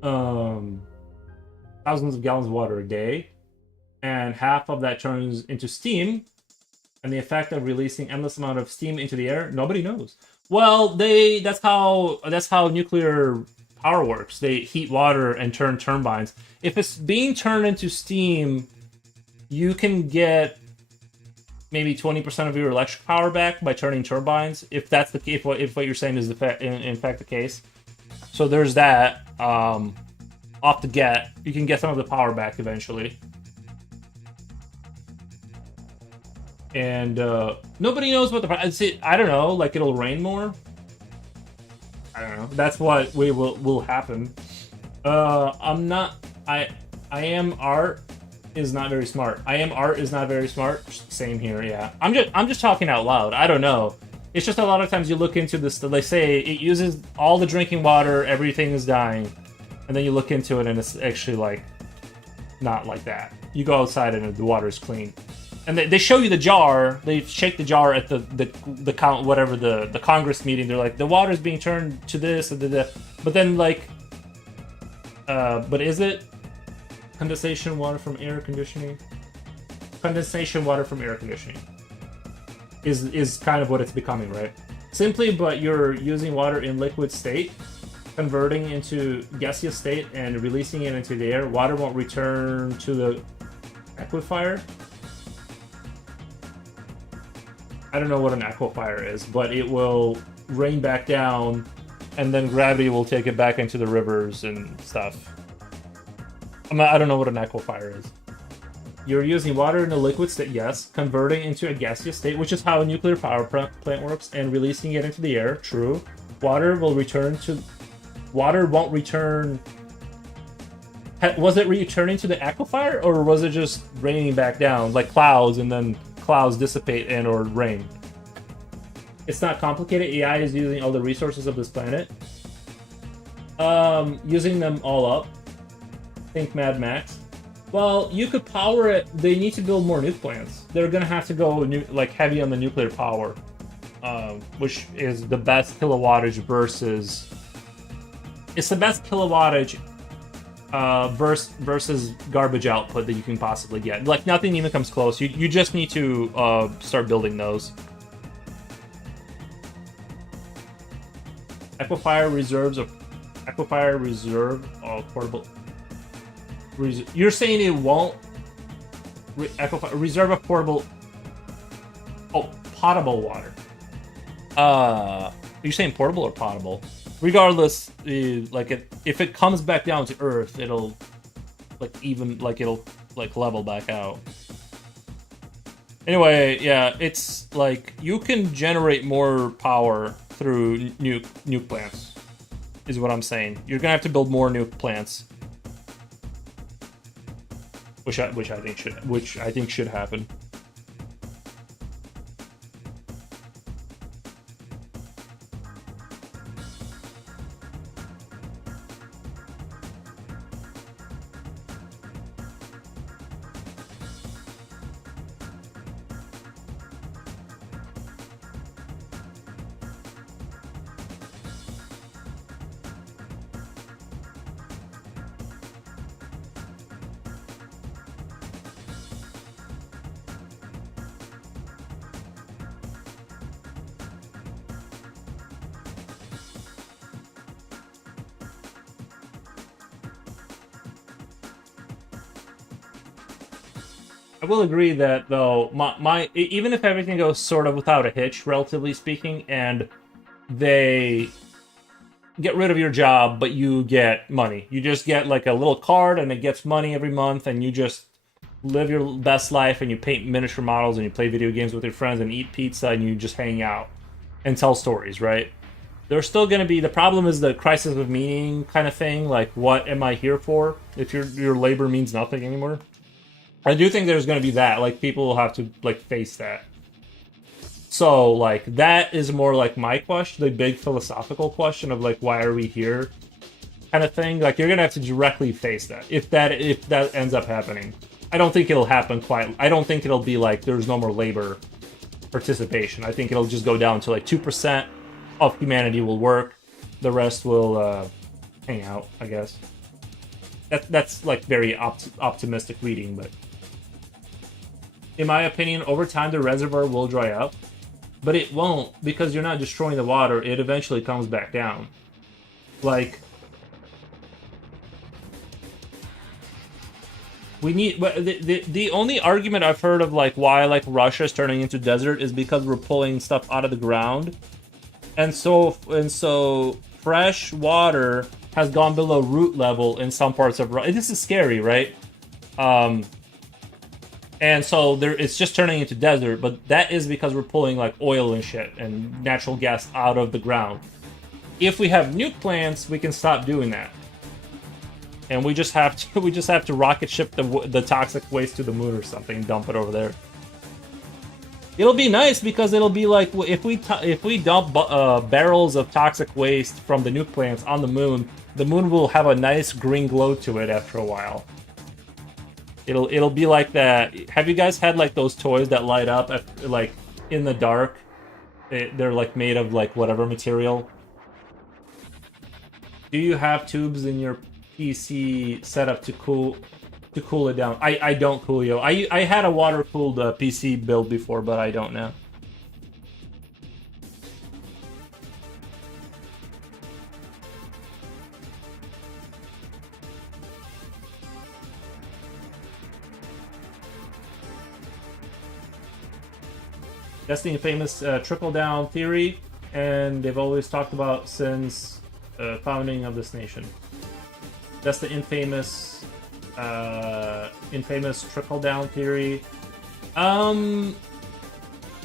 Thousands of gallons of water a day, and half of that turns into steam. And the effect of releasing endless amount of steam into the air, nobody knows. Well, that's how nuclear power works. They heat water and turn turbines. If it's being turned into steam, you can get maybe 20% of your electric power back by turning turbines. If that's the case, if what you're saying is in fact the case. So there's that. Off the get, you can get some of the power back eventually. And nobody knows what I don't know, like it'll rain more. I don't know. That's what will happen. I am art is not very smart. I am art is not very smart. Same here, yeah. I'm just talking out loud. I don't know. It's just a lot of times you look into this, they say it uses all the drinking water, everything is dying. And then you look into it and it's actually like not like that. You go outside and the water is clean. And they show you the jar. They shake the jar at the count, whatever the Congress meeting. They're like, the water's being turned to this, but then like, but is it condensation water from air conditioning? Condensation water from air conditioning is kind of what it's becoming, right? Simply, but you're using water in liquid state, converting into gaseous state, and releasing it into the air. Water won't return to the aquifer. I don't know what an aquifer is, but it will rain back down, and then gravity will take it back into the rivers and stuff. I don't know what an aquifer is. You're using water in a liquid state, yes. Converting into a gaseous state, which is how a nuclear power plant works, and releasing it into the air, true. Water won't return... Was it returning to the aquifer, or was it just raining back down, like clouds, and then clouds dissipate and or rain? It's not complicated. AI is using all the resources of this planet. Using them all up. Think Mad Max. Well, you could power it. They need to build more nuke plants. They're gonna have to go heavy on the nuclear power, which is the best kilowattage versus. It's the best kilowattage versus garbage output that you can possibly get. Like nothing even comes close. You just need to start building those. Aquifer reserve portable. You're saying it won't reserve a portable. Oh, potable water. Are you saying portable or potable? Regardless, if it comes back down to Earth, it'll level back out. Anyway, yeah, it's like you can generate more power through nuke plants, is what I'm saying. You're gonna have to build more nuke plants, which I think should happen. I will agree that, though, even if everything goes sort of without a hitch, relatively speaking, and they get rid of your job, but you get money. You just get like a little card, and it gets money every month, and you just live your best life, and you paint miniature models, and you play video games with your friends, and eat pizza, and you just hang out and tell stories, right? There's still going to be... The problem is the crisis of meaning kind of thing, like, what am I here for if your labor means nothing anymore? I do think there's going to be that. Like, people will have to, like, face that. So, like, that is more like my question, the big philosophical question of, like, why are we here kind of thing. Like, you're going to have to directly face that if that ends up happening. I don't think it'll happen quite... I don't think it'll be like there's no more labor participation. I think it'll just go down to, like, 2% of humanity will work. The rest will hang out, I guess. That's like, very optimistic reading, but... In my opinion, over time, the reservoir will dry up. But it won't, because you're not destroying the water. It eventually comes back down. Like... We need... The only argument I've heard of, like, why, like, Russia is turning into desert is because we're pulling stuff out of the ground. And so fresh water has gone below root level in some parts of Russia. This is scary, right? And so it's just turning into desert, but that is because we're pulling, like, oil and shit and natural gas out of the ground. If we have nuke plants, we can stop doing that. And we just have to rocket ship the toxic waste to the moon or something, dump it over there. It'll be nice because it'll be like if we dump barrels of toxic waste from the nuke plants on the moon will have a nice green glow to it after a while. It'll be like that. Have you guys had, like, those toys that light up like in the dark? They're like made of, like, whatever material. Do you have tubes in your PC setup to cool it down? I don't, Coolio. I had a water-cooled PC build before, but I don't now. Testing a famous trickle-down theory. and they've always talked about since founding of this nation. That's the infamous trickle-down theory.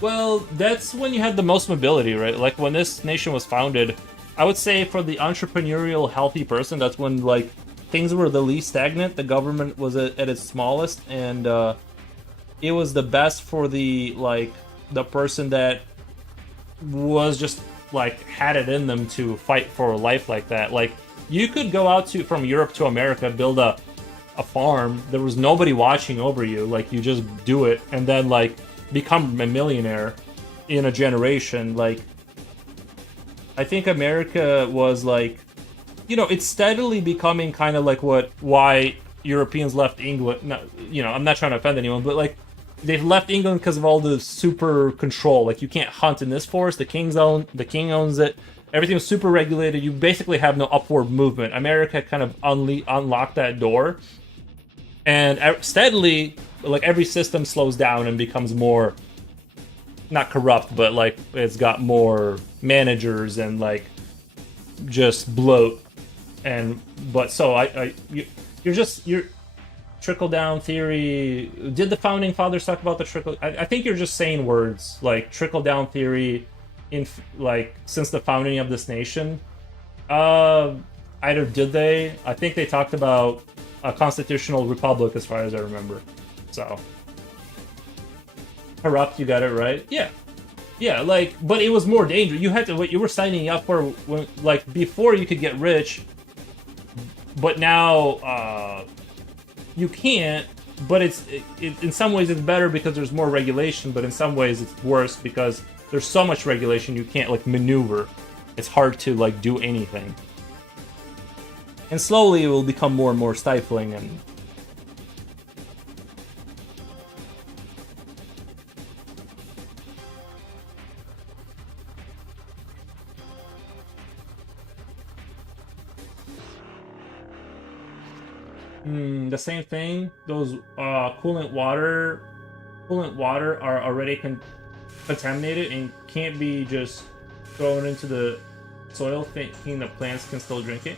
Well, that's when you had the most mobility, right? Like, when this nation was founded, I would say for the entrepreneurial, healthy person, that's when, like, things were the least stagnant, the government was at its smallest, and it was the best for the, like, the person that was just, like, had it in them to fight for life like that. Like, you could go out from Europe to America, build a farm, there was nobody watching over you, like, you just do it, and then, like, become a millionaire in a generation. Like, I think America was, like, you know, it's steadily becoming kind of like why Europeans left England. No, you know, I'm not trying to offend anyone, but, like, they've left England because of all the super control. Like, you can't hunt in this forest. The king owns it. Everything's super regulated. You basically have no upward movement. America kind of unlocked that door, and steadily, like, every system slows down and becomes more, not corrupt, but, like, it's got more managers and, like, just bloat. And but so you're trickle down theory. Did the founding fathers talk about the trickle? I think you're just saying words like trickle down theory in, like, since the founding of this nation. Either did they? I think they talked about a constitutional republic, as far as I remember. So corrupt, you got it right. Yeah, like, but it was more dangerous. You had to, what you were signing up for, when, like, before you could get rich, but now you can't. But it's in some ways it's better because there's more regulation, but in some ways it's worse because there's so much regulation you can't, like, maneuver. It's hard to, like, do anything. And slowly it will become more and more stifling. And the same thing. Those coolant water are already contaminated and can't be just thrown into the soil, thinking the plants can still drink it.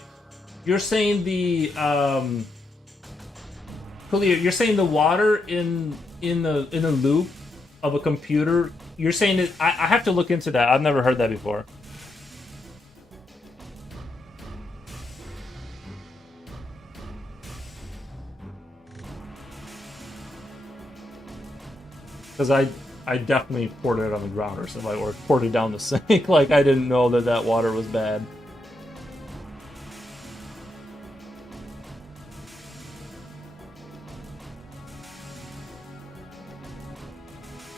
You're saying the you're saying the water in the loop of a computer. You're saying that I have to look into that. I've never heard that before. Because I definitely poured it on the ground or something, or poured it down the sink. Like, I didn't know that water was bad.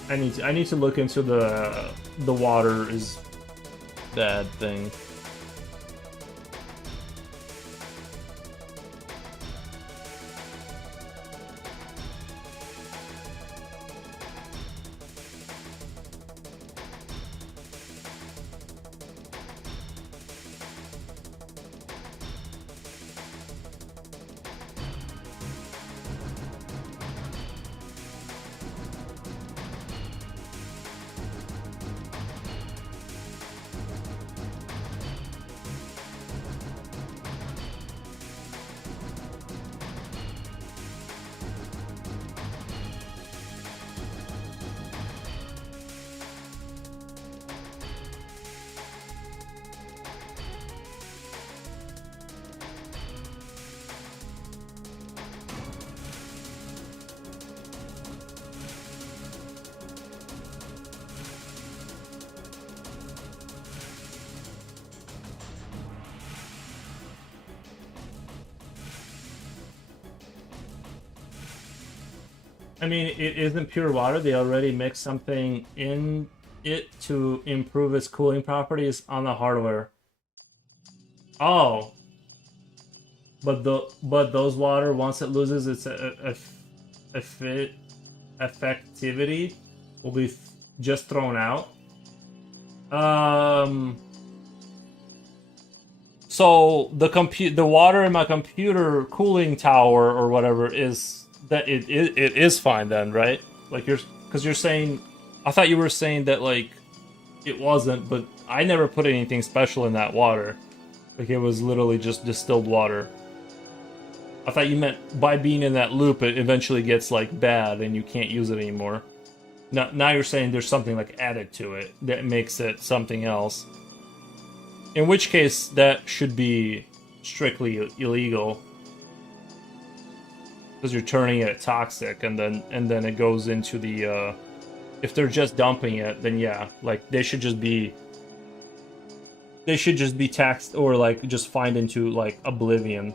I need to look into the water is bad thing. I mean, it isn't pure water. They already mix something in it to improve its cooling properties on the hardware. Oh, but those water, once it loses its effectivity, will be just thrown out. So the water in my computer cooling tower or whatever is that it is fine then, right? Like, because you're saying, I thought you were saying that, like, it wasn't, but I never put anything special in that water. Like, it was literally just distilled water. I thought you meant by being in that loop, it eventually gets, like, bad and you can't use it anymore. Now you're saying there's something, like, added to it that makes it something else. In which case, that should be strictly illegal. Because you're turning it toxic, and then it goes into the, if they're just dumping it, then yeah, like, they should just be taxed, or, like, just fined into, like, oblivion.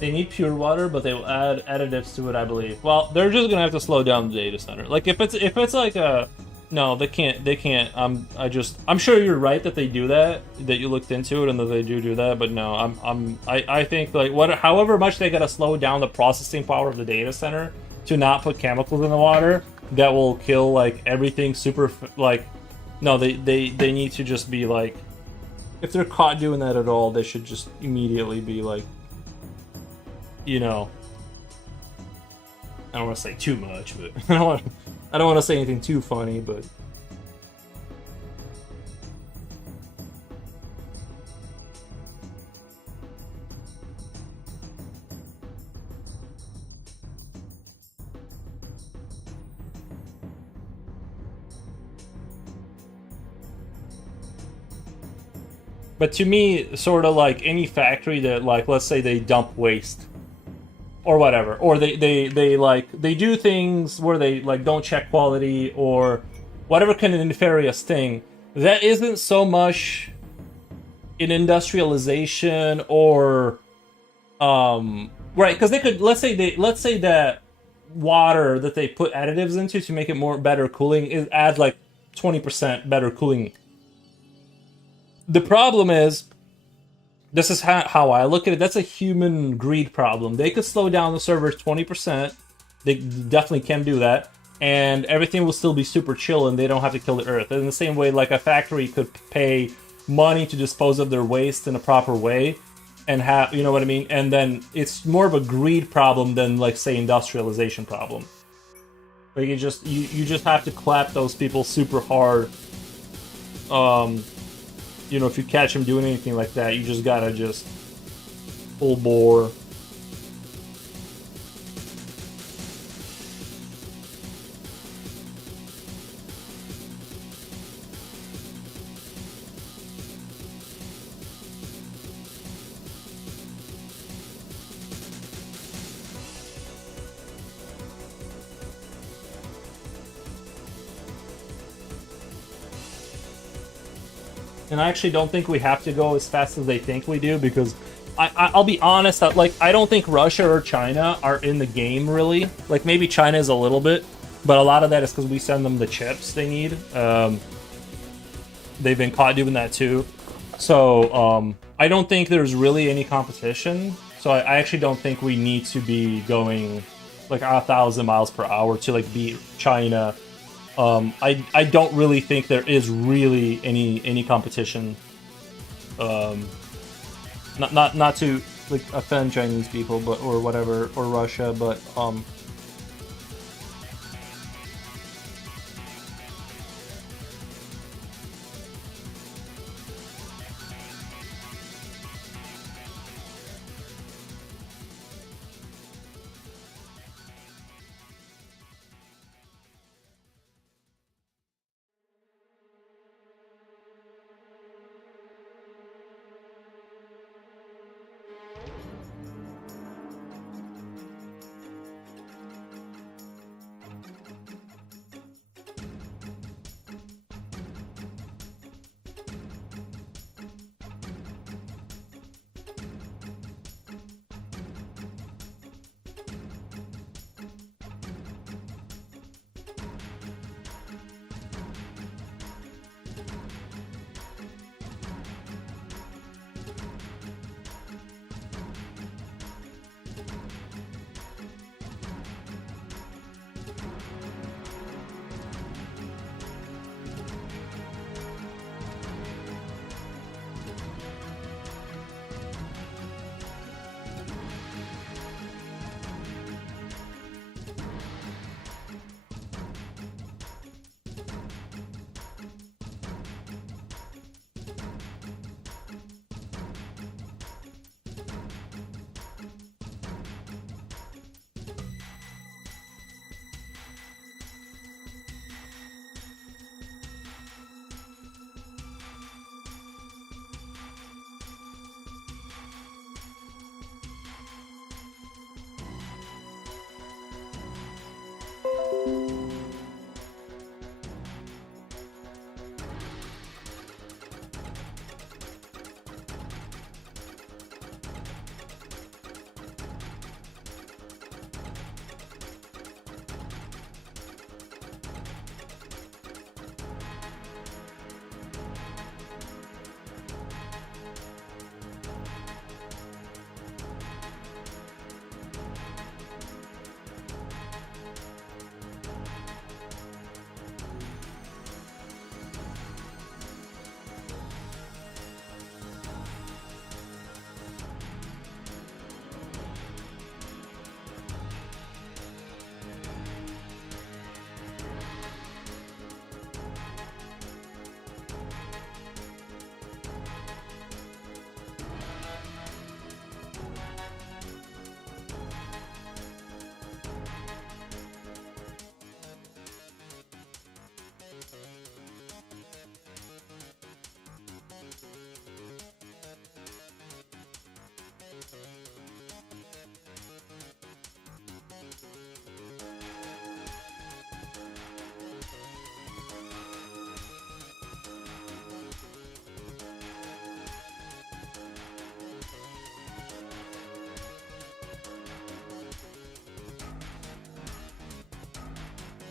They need pure water, but they will add additives to it, I believe. Well, they're just gonna have to slow down the data center. Like, if it's like a, no, they can't. I'm sure you're right that they do that you looked into it and that they do that. But no, I think, like, however much they gotta slow down the processing power of the data center to not put chemicals in the water that will kill, like, everything super, like, no, they need to just be like, if they're caught doing that at all, they should just immediately be like, you know, I don't want to say too much, but I don't want to say anything too funny, but to me, sort of like any factory that, like, let's say they dump waste or whatever, or they do things where they, like, don't check quality or whatever kind of nefarious thing, that isn't so much in industrialization or right, because they could, let's say that water that they put additives into to make it more better cooling adds like 20% better cooling. The problem is, this is how I look at it, that's a human greed problem. They could slow down the servers 20%. They definitely can do that. And everything will still be super chill and they don't have to kill the earth. In the same way, like, a factory could pay money to dispose of their waste in a proper way and have, you know what I mean? And then it's more of a greed problem than, like, say, industrialization problem. Like, you just have to clap those people super hard. You know, if you catch them doing anything like that, you just gotta just full bore. And I actually don't think we have to go as fast as they think we do, because I'll be honest, that, like, I don't think Russia or China are in the game, really. Like, maybe China is a little bit, but a lot of that is because we send them the chips they need. They've been caught doing that too. So I don't think there's really any competition. So I actually don't think we need to be going like 1,000 miles per hour to, like, beat China. I don't really think there is really any competition. Not to, like, offend Chinese people, but, or whatever, or Russia, but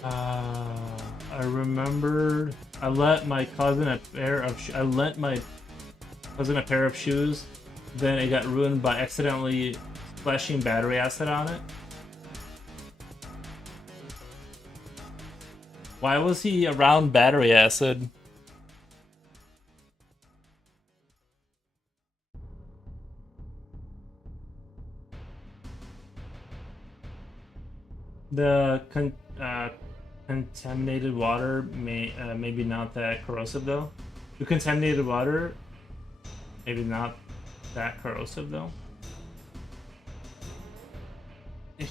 I remembered I let my cousin a pair of shoes. Then it got ruined by accidentally splashing battery acid on it. Why was he around battery acid? The contaminated water maybe not that corrosive though. The contaminated water maybe not that corrosive though.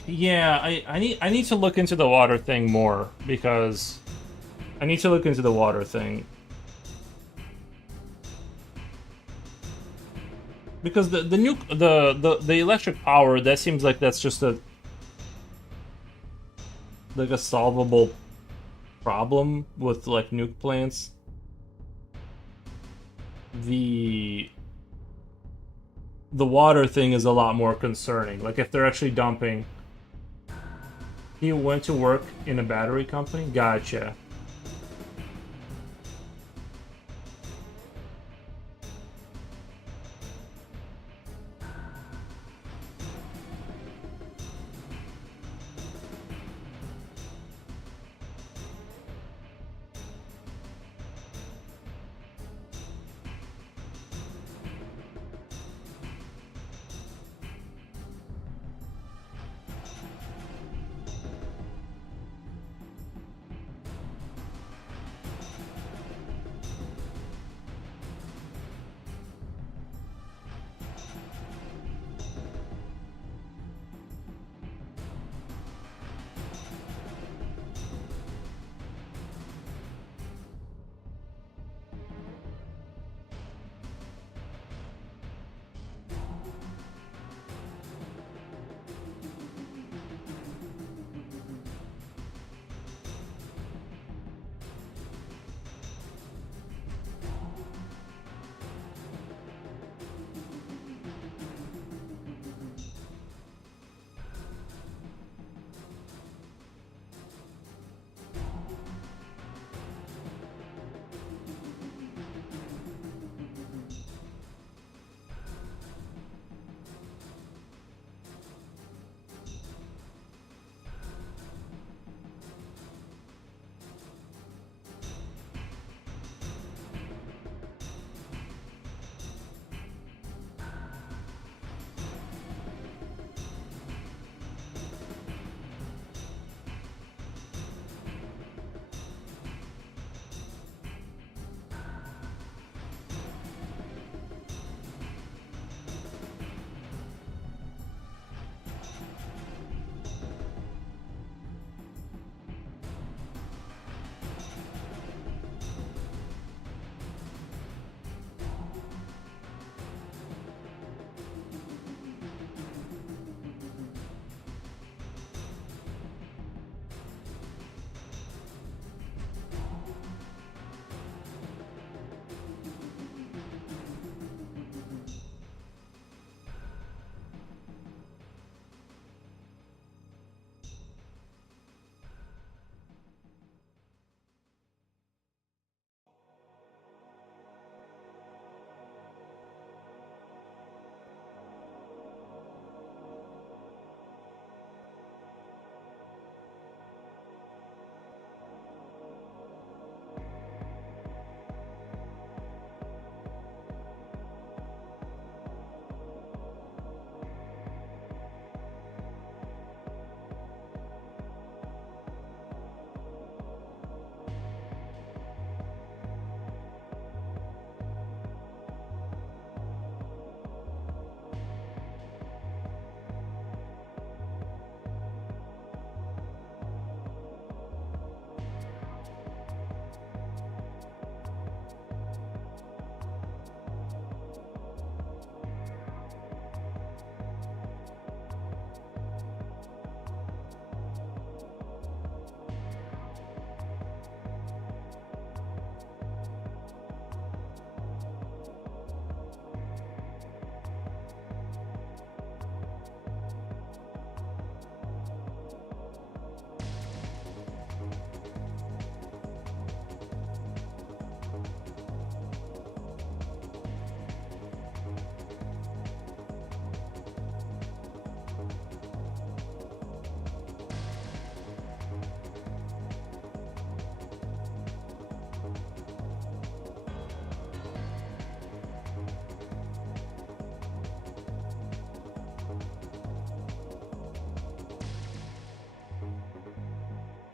Yeah, I need to look into the water thing more because I need to look into the water thing. Because the electric power, that seems like that's just a solvable problem with like nuke plants. The water thing is a lot more concerning. Like if they're actually dumping. He went to work in a battery company? Gotcha.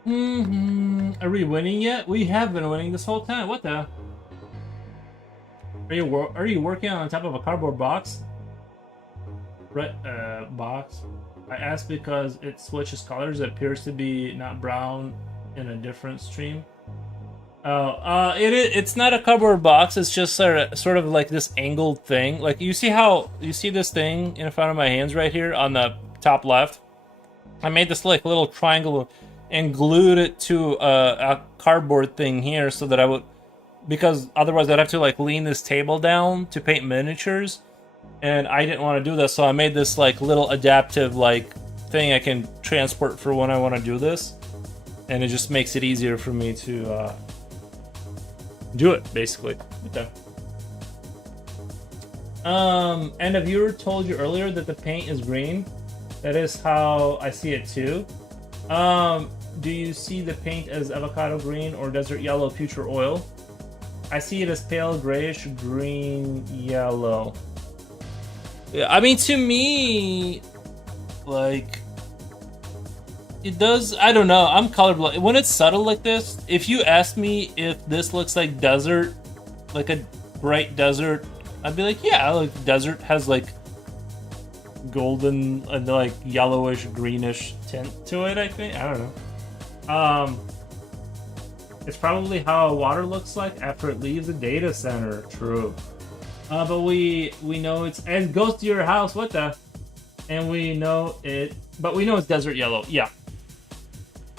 Are we winning yet? We have been winning this whole time. What the? Are you working on top of a cardboard box? Box. I asked because it switches colors. It appears to be not brown in a different stream. Oh, it's not a cardboard box. It's just sort of like this angled thing. Like you see this thing in front of my hands right here on the top left. I made this like little triangle and glued it to a cardboard thing here so that I would, because otherwise I'd have to like lean this table down to paint miniatures, and I didn't want to do this, so I made this like little adaptive like thing I can transport for when I want to do this, and it just makes it easier for me to do it basically. Okay. And a viewer told you earlier that the paint is green. That is how I see it too. Do you see the paint as avocado green or desert yellow future oil? I see it as pale grayish green yellow. Yeah, I mean, to me, like, it does, I don't know, I'm colorblind. When it's subtle like this, if you ask me if this looks like desert, like a bright desert, I'd be like, yeah, like desert has like golden and like yellowish greenish tint to it, I think. I don't know. It's probably how water looks like after it leaves the data center. True. But we know it goes to your house. What the? And we know it, but we know it's desert yellow. Yeah.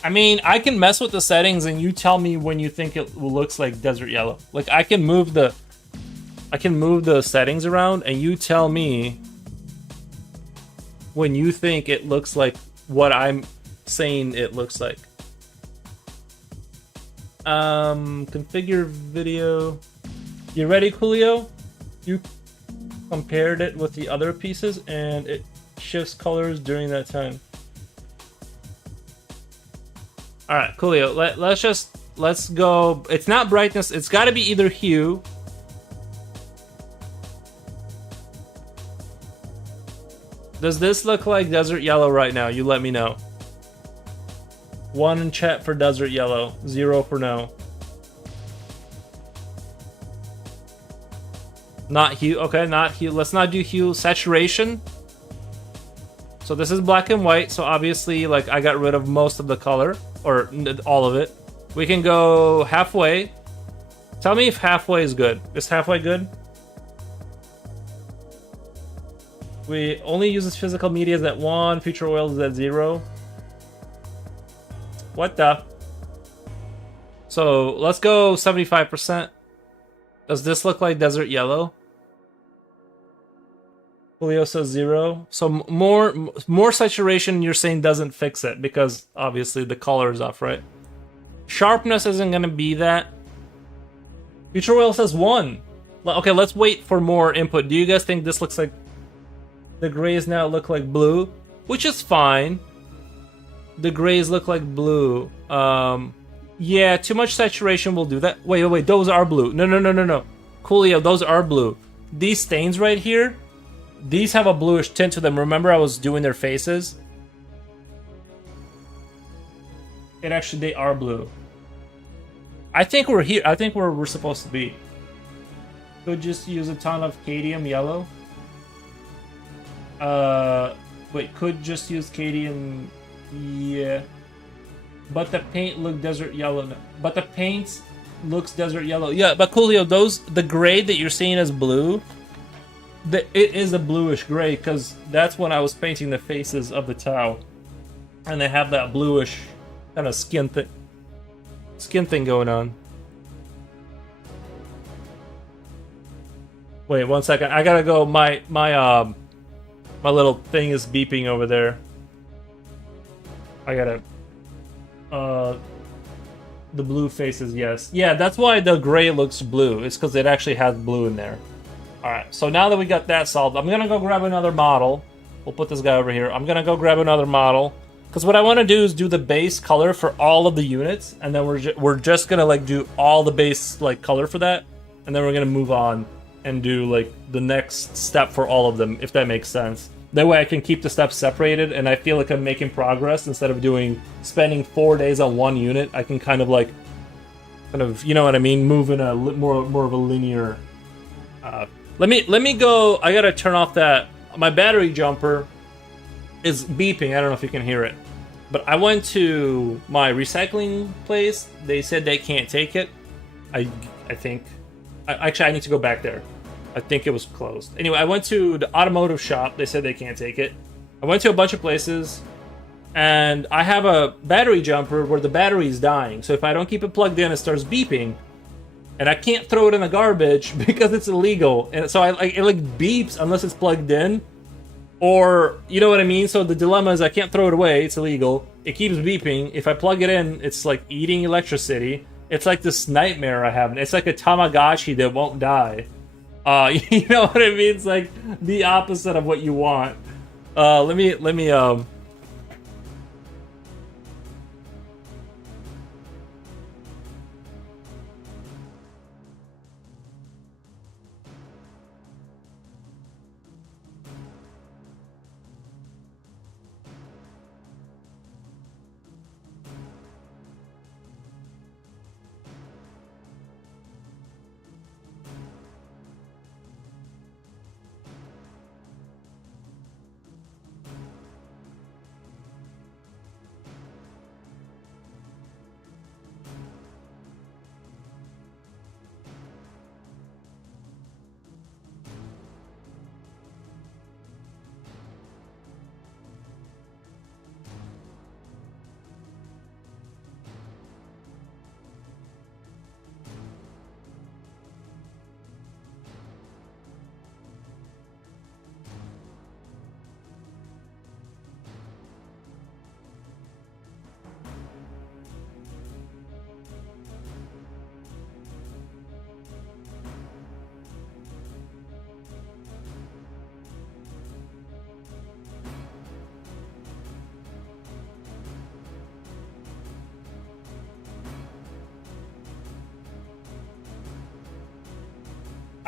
I mean, I can mess with the settings and you tell me when you think it looks like desert yellow. Like I can move the settings around and you tell me when you think it looks like what I'm saying it looks like. Configure video. You ready, Coolio? You compared it with the other pieces and it shifts colors during that time. Alright, Coolio, let's go. It's not brightness, it's gotta be either hue. Does this look like desert yellow right now? You let me know. 1 in chat for desert yellow, 0 for no. Not hue, okay, not hue. Let's not do hue. Saturation. So this is black and white, so obviously like I got rid of most of the color, or all of it. We can go halfway. Tell me if halfway is good. Is halfway good? We only uses physical media at 1, future oil is at 0. What the? So let's go 75%. Does this look like desert yellow? Julio says 0. So more saturation you're saying doesn't fix it because obviously the color is off, right? Sharpness isn't gonna be that. Future oil says 1. Okay, let's wait for more input. Do you guys think this looks like the grays now look like blue? Which is fine. The grays look like blue. Yeah, too much saturation will do that. Wait, those are blue. No. Coolio, those are blue. These stains right here, these have a bluish tint to them. Remember I was doing their faces? They are blue. I think we're here. I think we're supposed to be. Could just use a ton of cadmium yellow. Wait, could just use cadmium. Yeah. But the paint look desert yellow. No. But the paint looks desert yellow. Yeah, but Coolio, the gray that you're seeing as blue, it is a bluish gray because that's when I was painting the faces of the Tau. And they have that bluish kind of skin thing going on. Wait, 1 second. I gotta go. My little thing is beeping over there. I gotta. The blue faces, yes. Yeah, that's why the gray looks blue. It's because it actually has blue in there. Alright, so now that we got that solved, I'm gonna go grab another model. We'll put this guy over here. I'm gonna go grab another model. Because what I want to do is do the base color for all of the units. And then we're just gonna like do all the base like color for that. And then we're gonna move on and do like the next step for all of them, if that makes sense. That way I can keep the stuff separated, and I feel like I'm making progress instead of spending 4 days on one unit. I can kind of like, you know what I mean, move in a more of a linear. Let me go. I gotta turn off that. My battery jumper is beeping. I don't know if you can hear it, but I went to my recycling place. They said they can't take it. I think. Actually, I need to go back there. I think it was closed. Anyway, I went to the automotive shop. They said they can't take it. I went to a bunch of places, and I have a battery jumper where the battery is dying. So if I don't keep it plugged in, it starts beeping, and I can't throw it in the garbage because it's illegal. And so it like beeps unless it's plugged in, or you know what I mean. So the dilemma is I can't throw it away. It's illegal. It keeps beeping. If I plug it in, it's like eating electricity. It's like this nightmare I have. It's like a Tamagotchi that won't die. You know what I mean? It's like the opposite of what you want. Let me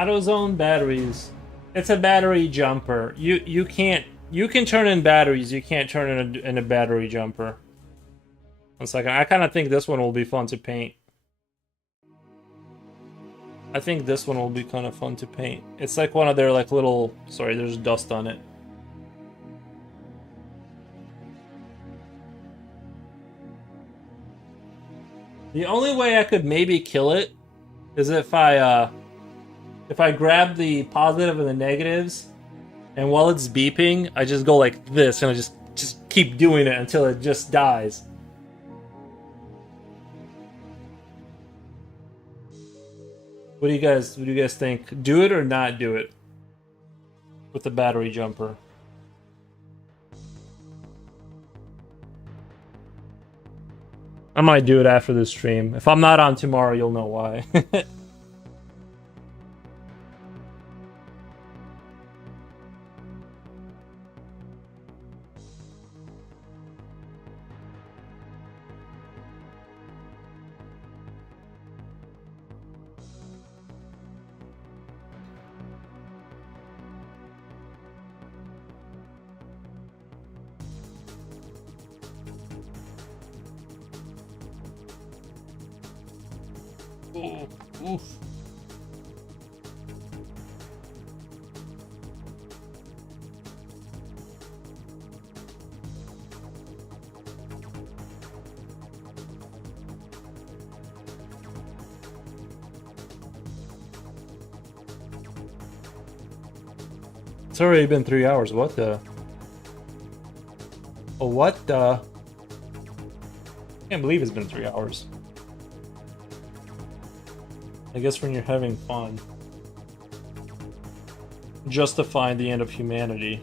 AutoZone batteries. It's a battery jumper. You can turn in batteries. You can't turn in a battery jumper. 1 second. I kind of think this one will be fun to paint. I think this one will be kind of fun to paint. It's like one of their like little. Sorry, there's dust on it. The only way I could maybe kill it is if I grab the positive and the negatives, and while it's beeping, I just go like this, and I just keep doing it until it just dies. What do you guys think? Do it or not do it with the battery jumper? I might do it after this stream. If I'm not on tomorrow, you'll know why. Oof. It's already been 3 hours. What the? Oh, what the? I can't believe it's been 3 hours. I guess when you're having fun. Justifying the end of humanity.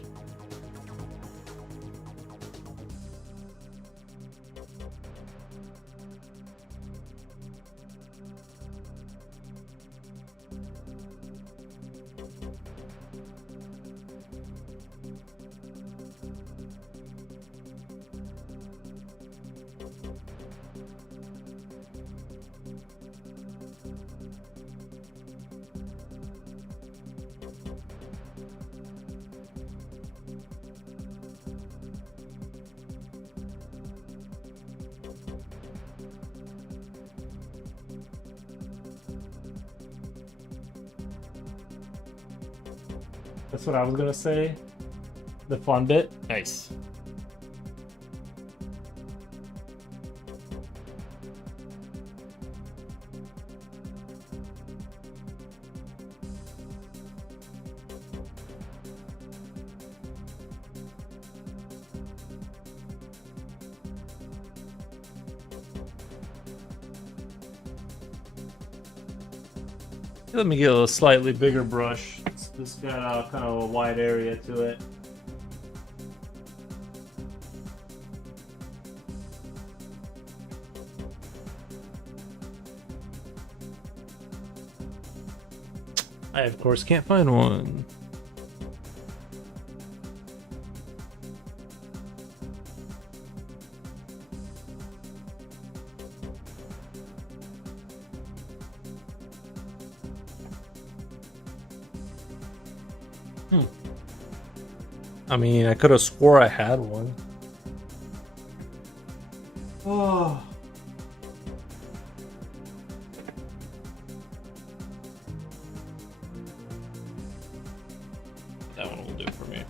That's what I was gonna say. The fun bit. Nice. Let me get a slightly bigger brush. This got kind of a wide area to it. I, of course, can't find one. I mean, I could have swore I had one. Oh. That one will do for me.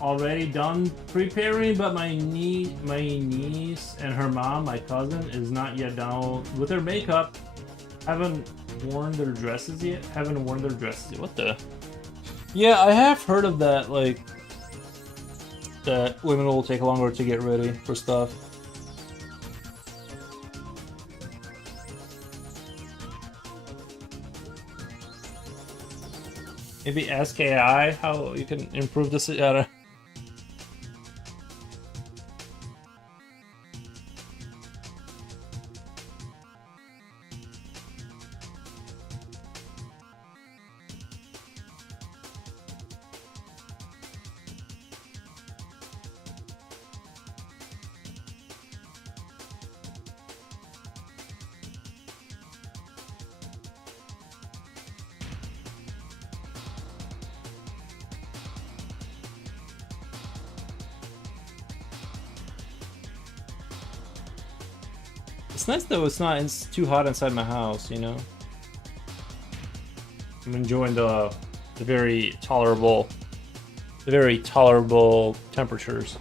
Already done preparing, but my niece and her mom, my cousin, is not yet done with their makeup. Haven't worn their dresses yet. What the? Yeah, I have heard of that, like, that women will take longer to get ready for stuff. Maybe ask AI how you can improve this. It's nice though, it's too hot inside my house, you know? I'm enjoying the very tolerable temperatures.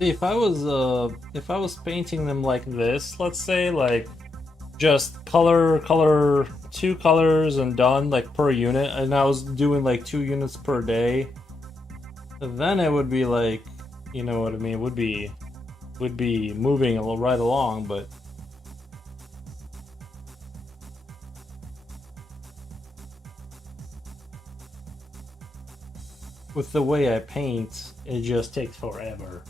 If I was painting them like this, let's say, like just color, two colors and done, like per unit, and I was doing like 2 units per day, then it would be like, you know what I mean, would be moving a little right along, but with the way I paint, it just takes forever.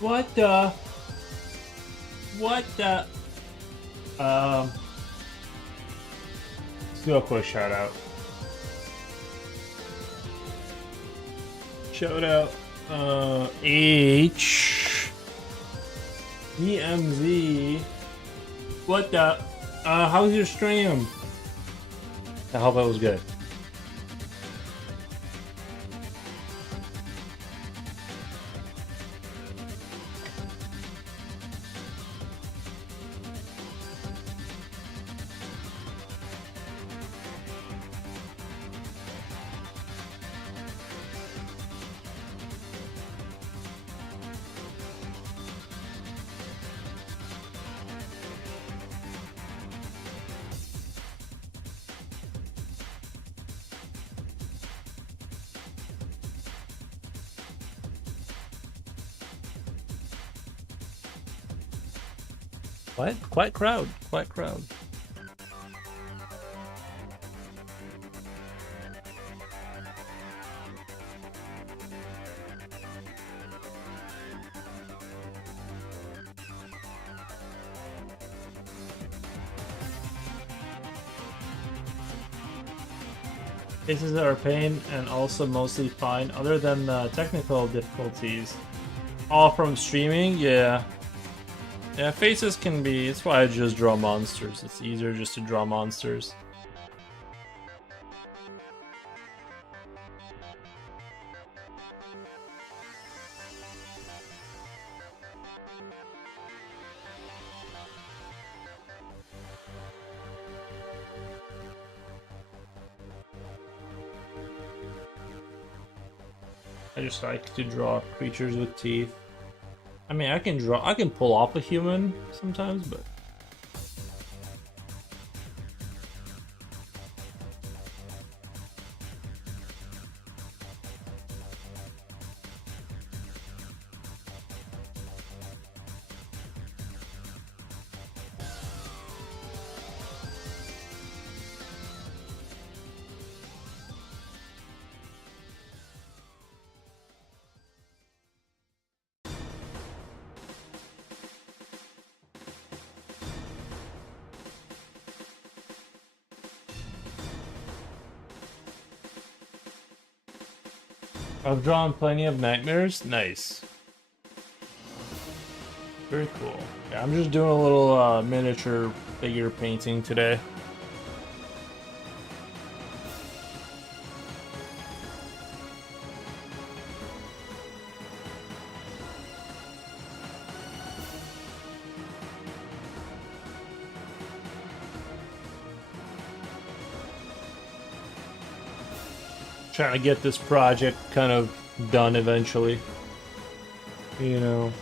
What the? What the? Let's do a quick shout out. Shout out, H. DMZ. What the? How's your stream? I hope it was good. Quite crowd. Quite crowd. Cases that are pain and also mostly fine, other than technical difficulties. All from streaming, yeah. Yeah, faces can be. That's why I just draw monsters. It's easier just to draw monsters. I just like to draw creatures with teeth. I mean, I can pull off a human sometimes, but I've drawn plenty of nightmares. Nice. Very cool. Yeah, I'm just doing a little miniature figure painting today. Trying to get this project kind of done eventually. You know.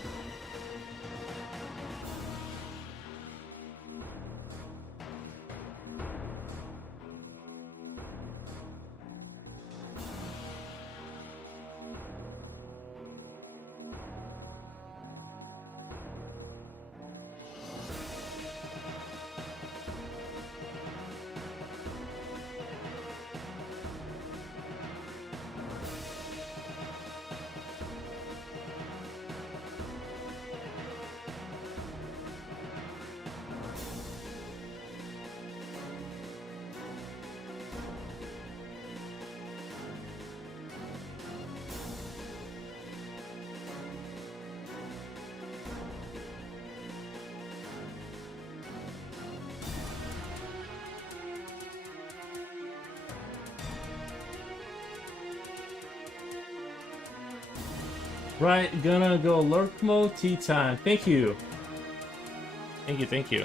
Right, gonna go lurk mode tea time. Thank you. Thank you, thank you.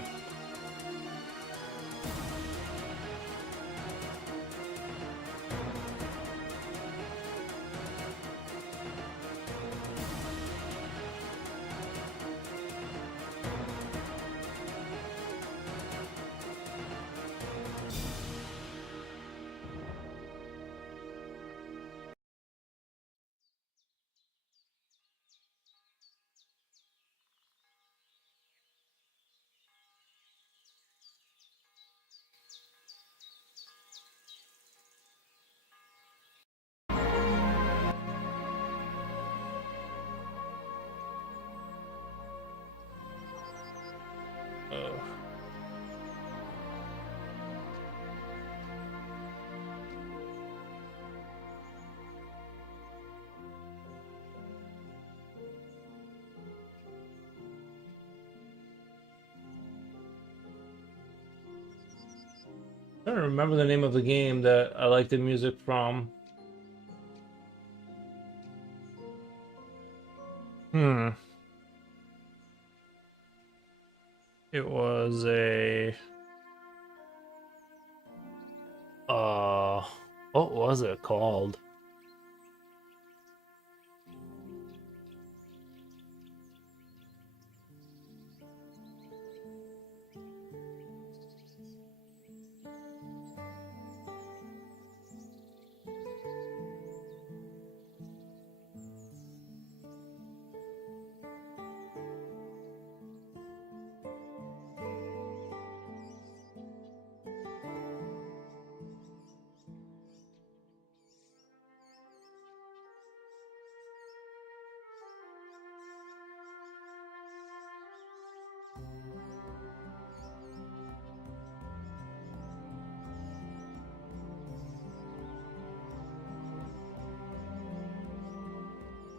I don't remember the name of the game that I like the music from. It was a what was it called?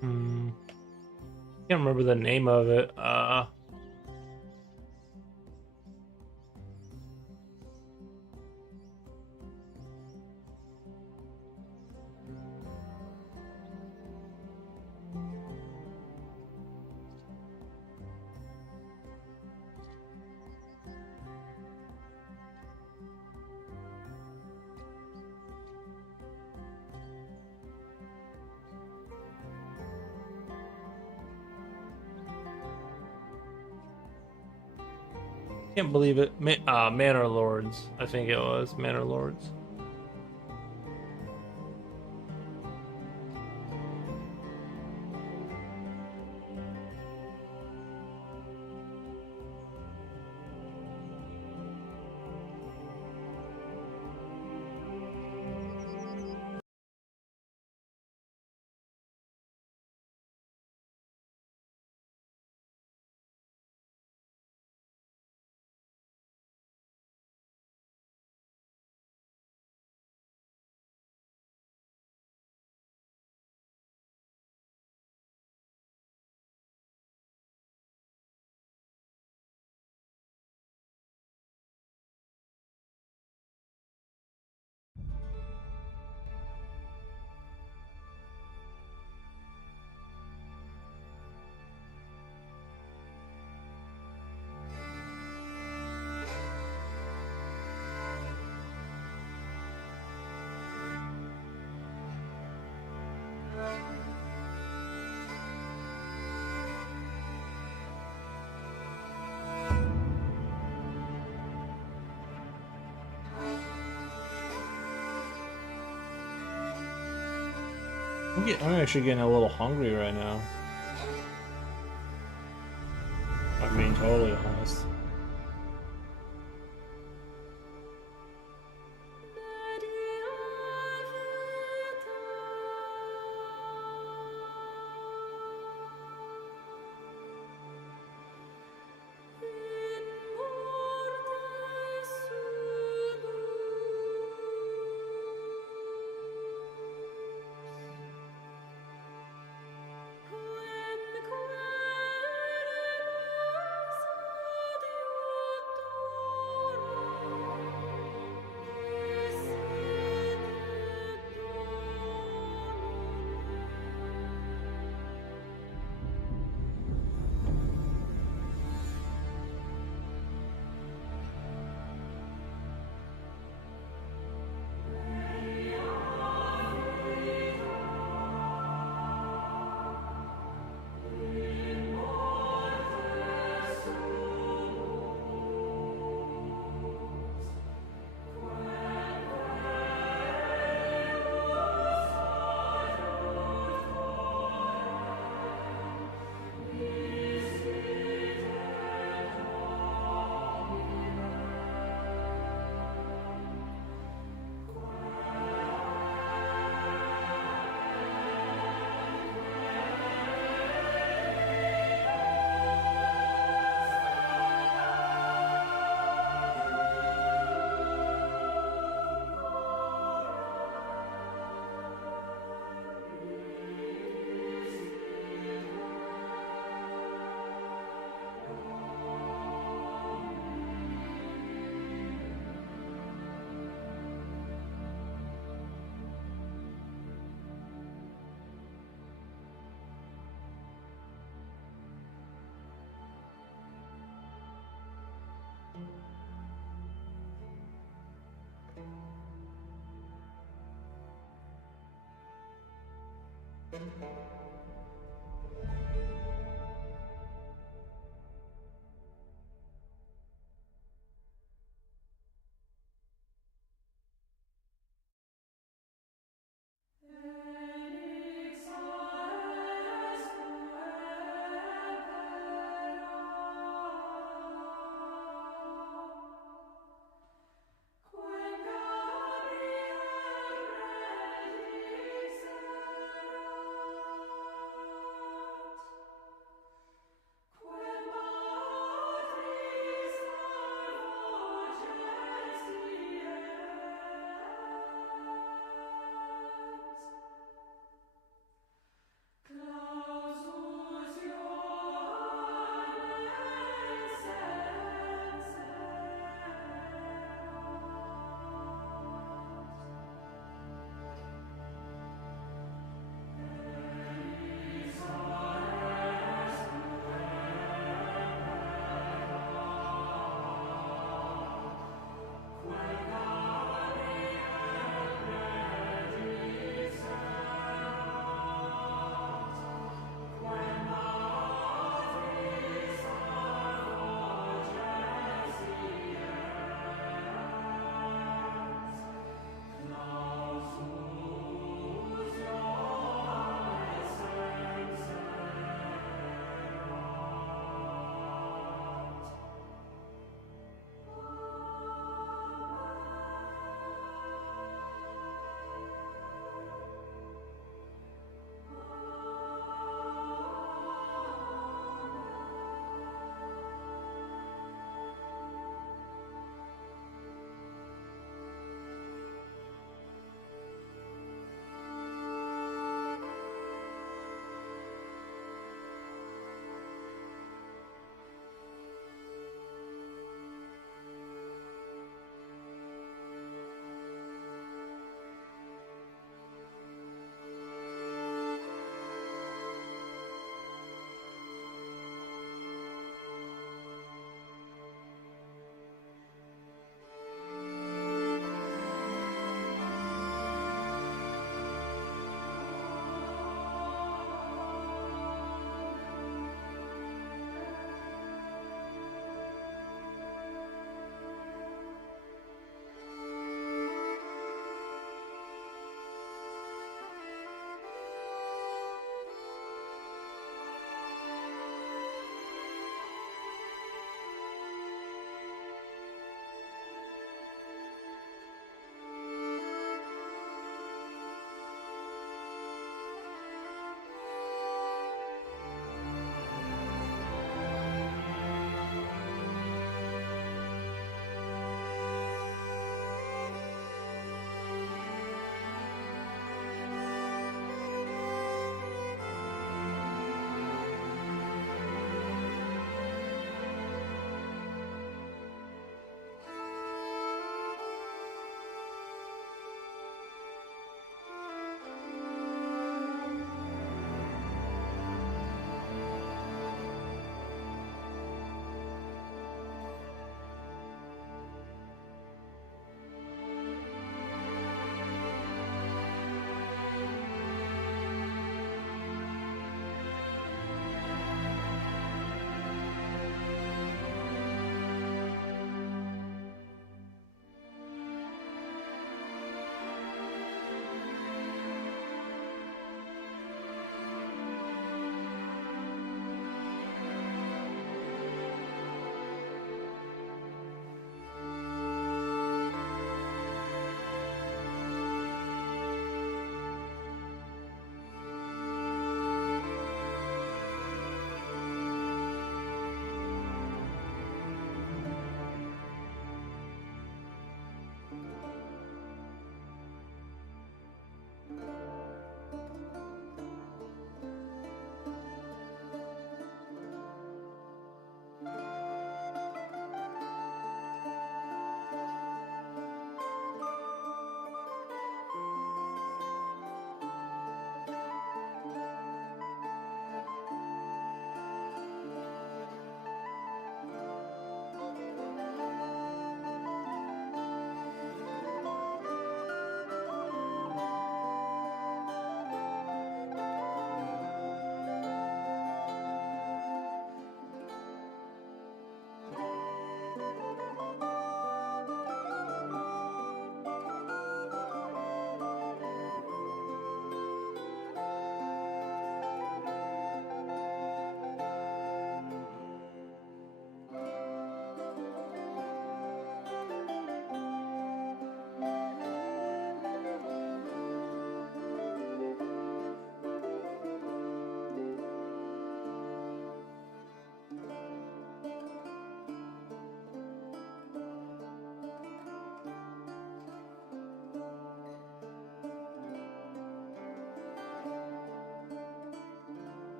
Hmm. Can't remember the name of it. Can't believe it. Manor Lords. I think it was Manor Lords. I'm actually getting a little hungry right now. I'm being totally honest.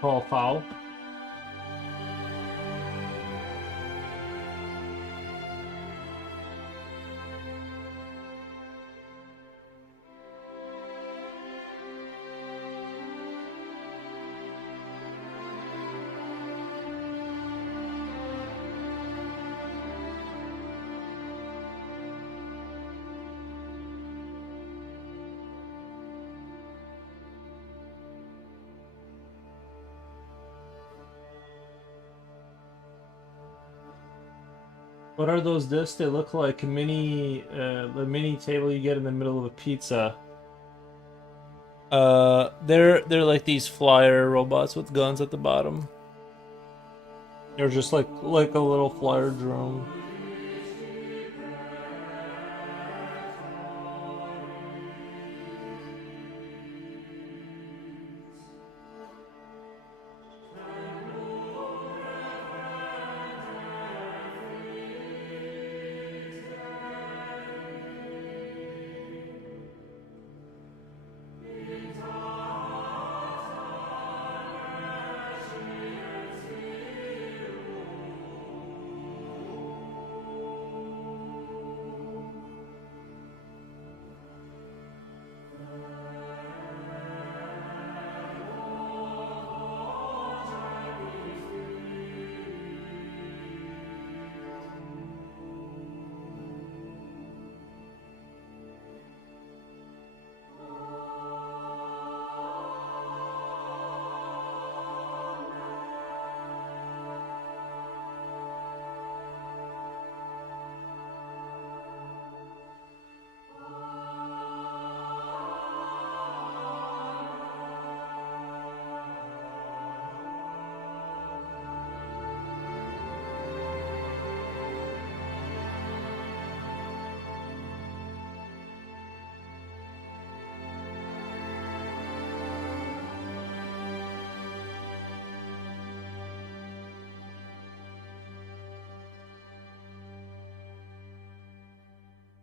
Call foul. What are those discs? They look like mini, the mini table you get in the middle of a pizza. They're like these flyer robots with guns at the bottom. They're just like a little flyer drone.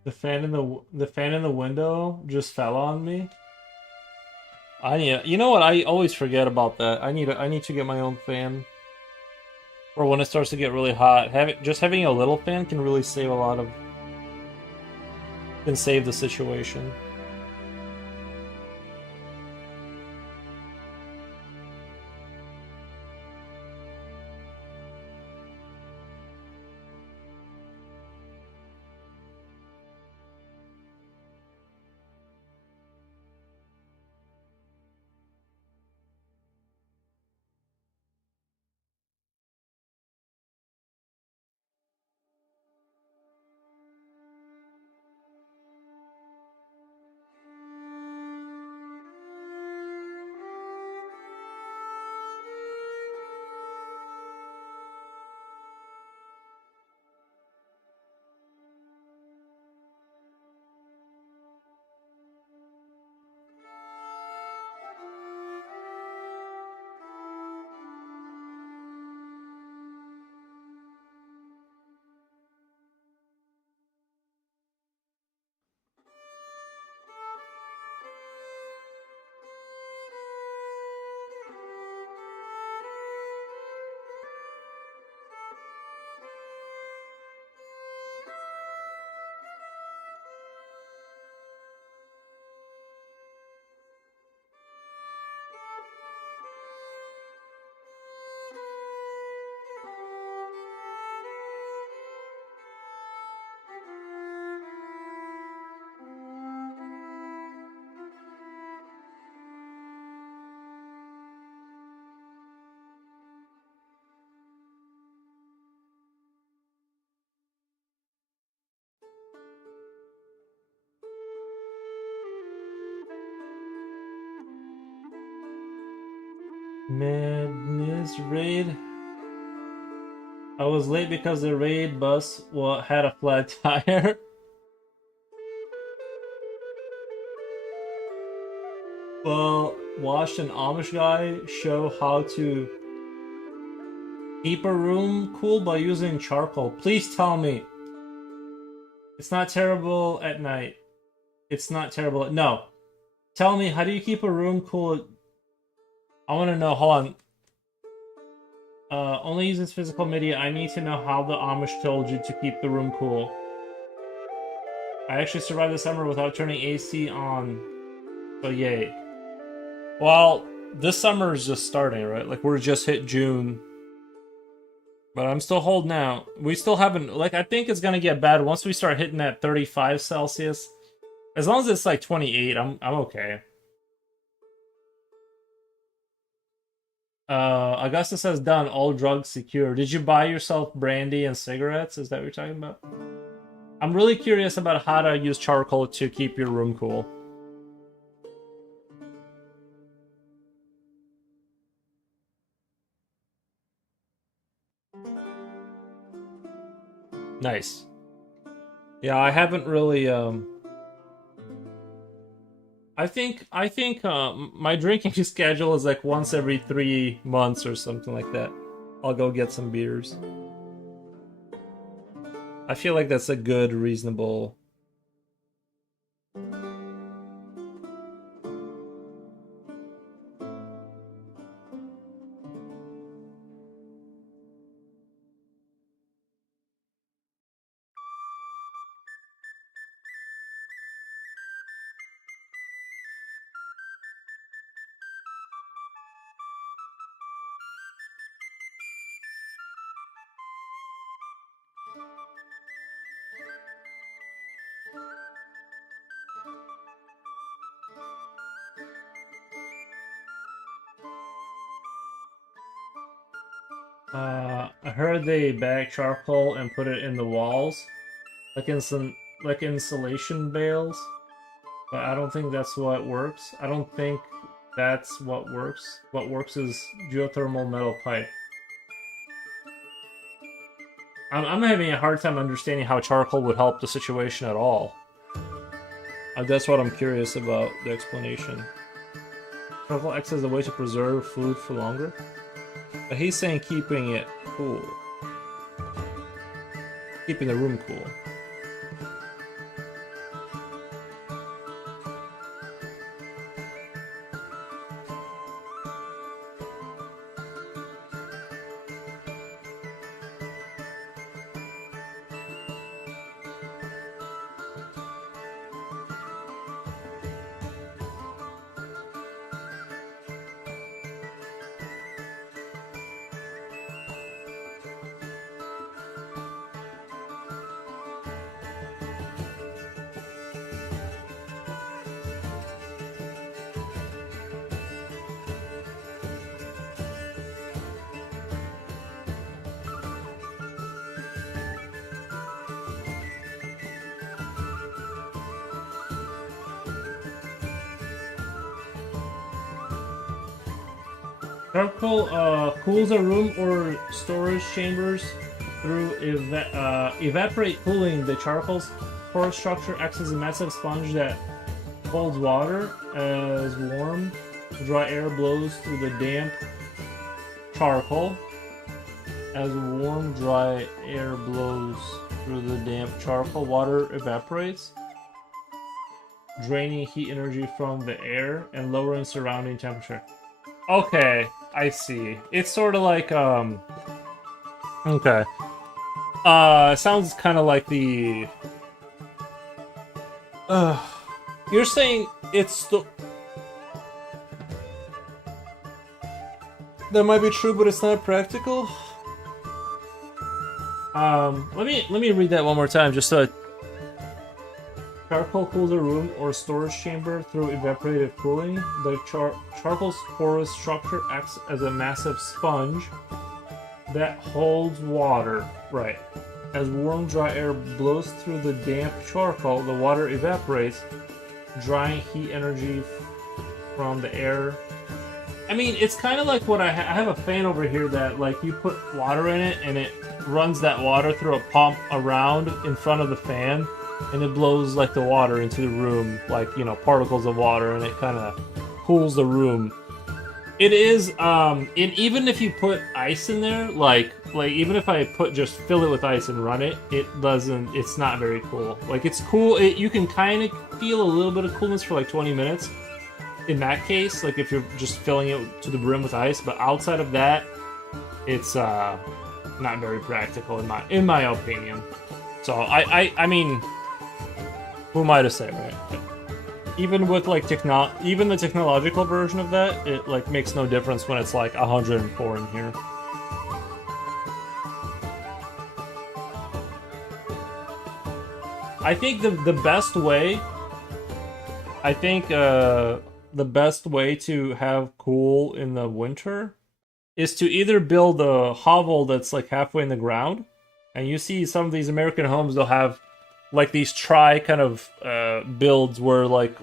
The fan in the window just fell on me. You know what? I always forget about that. I need to get my own fan. For when it starts to get really hot, having a little fan can really save a lot of can save the situation. Madness raid. I was late because the raid bus had a flat tire. Well, watched an Amish guy show how to keep a room cool by using charcoal. Please tell me it's not terrible at night. It's not terrible no. Tell me, how do you keep a room cool? I want to know. Hold on. Only uses physical media. I need to know how the Amish told you to keep the room cool. I actually survived the summer without turning AC on. So yay. Well, this summer is just starting, right? Like, we're just hit June. But I'm still holding out. We still haven't, like, I think it's gonna get bad once we start hitting that 35 Celsius. As long as it's like 28, I'm okay. Augusta says done, all drugs secure. Did you buy yourself brandy and cigarettes? Is that what you're talking about? I'm really curious about how to use charcoal to keep your room cool. Nice. Yeah, I haven't really I think my drinking schedule is like once every 3 months or something like that. I'll go get some beers. I feel like that's a good, reasonable. I heard they bag charcoal and put it in the walls, like in some like insulation bales. But I don't think that's what works. I don't think that's what works. What works is geothermal metal pipe. I'm having a hard time understanding how charcoal would help the situation at all. That's what I'm curious about, the explanation. Charcoal acts as a way to preserve food for longer. But he's saying keeping it cool. Keeping the room cool. Charcoal cools a room or storage chambers through evaporate cooling. The charcoal's porous structure acts as a massive sponge that holds water as warm, dry air blows through the damp charcoal. As warm, dry air blows through the damp charcoal, water evaporates, draining heat energy from the air and lowering surrounding temperature. Okay, I see. It's sort of like, okay. Sounds kind of like the... You're saying it's the... That might be true, but it's not practical? Let me read that one more time, just so... Charcoal cools a room or storage chamber through evaporative cooling. The charcoal's porous structure acts as a massive sponge that holds water. Right. As warm, dry air blows through the damp charcoal, the water evaporates, drying heat energy from the air. I mean, it's kind of like what I have a fan over here that, like, you put water in it and it runs that water through a pump around in front of the fan. And it blows like the water into the room, like, you know, particles of water, and it kind of cools the room. It is, even if you put ice in there, like even if I fill it with ice and run it, it's not very cool. Like, it's cool, you can kind of feel a little bit of coolness for like 20 minutes. In that case, like if you're just filling it to the brim with ice, but outside of that, it's not very practical in my opinion. So I mean, who am I to say, right? Even with like even the technological version of that, it like makes no difference when it's like 104 in here. I think the best way, the best way to have cool in the winter is to either build a hovel that's like halfway in the ground, and you see some of these American homes, they'll have like these tri kind of builds where like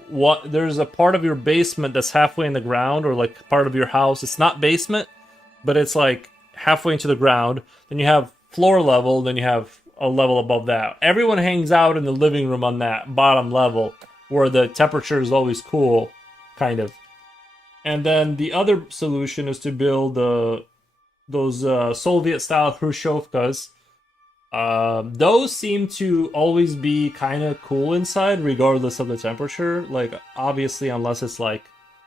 there's a part of your basement that's halfway in the ground, or like part of your house, it's not basement, but it's like halfway into the ground. Then you have floor level, then you have a level above that. Everyone hangs out in the living room on that bottom level where the temperature is always cool, kind of. And then the other solution is to build those Soviet-style Khrushchevkas. Those seem to always be kind of cool inside, regardless of the temperature. Like, obviously, unless it's like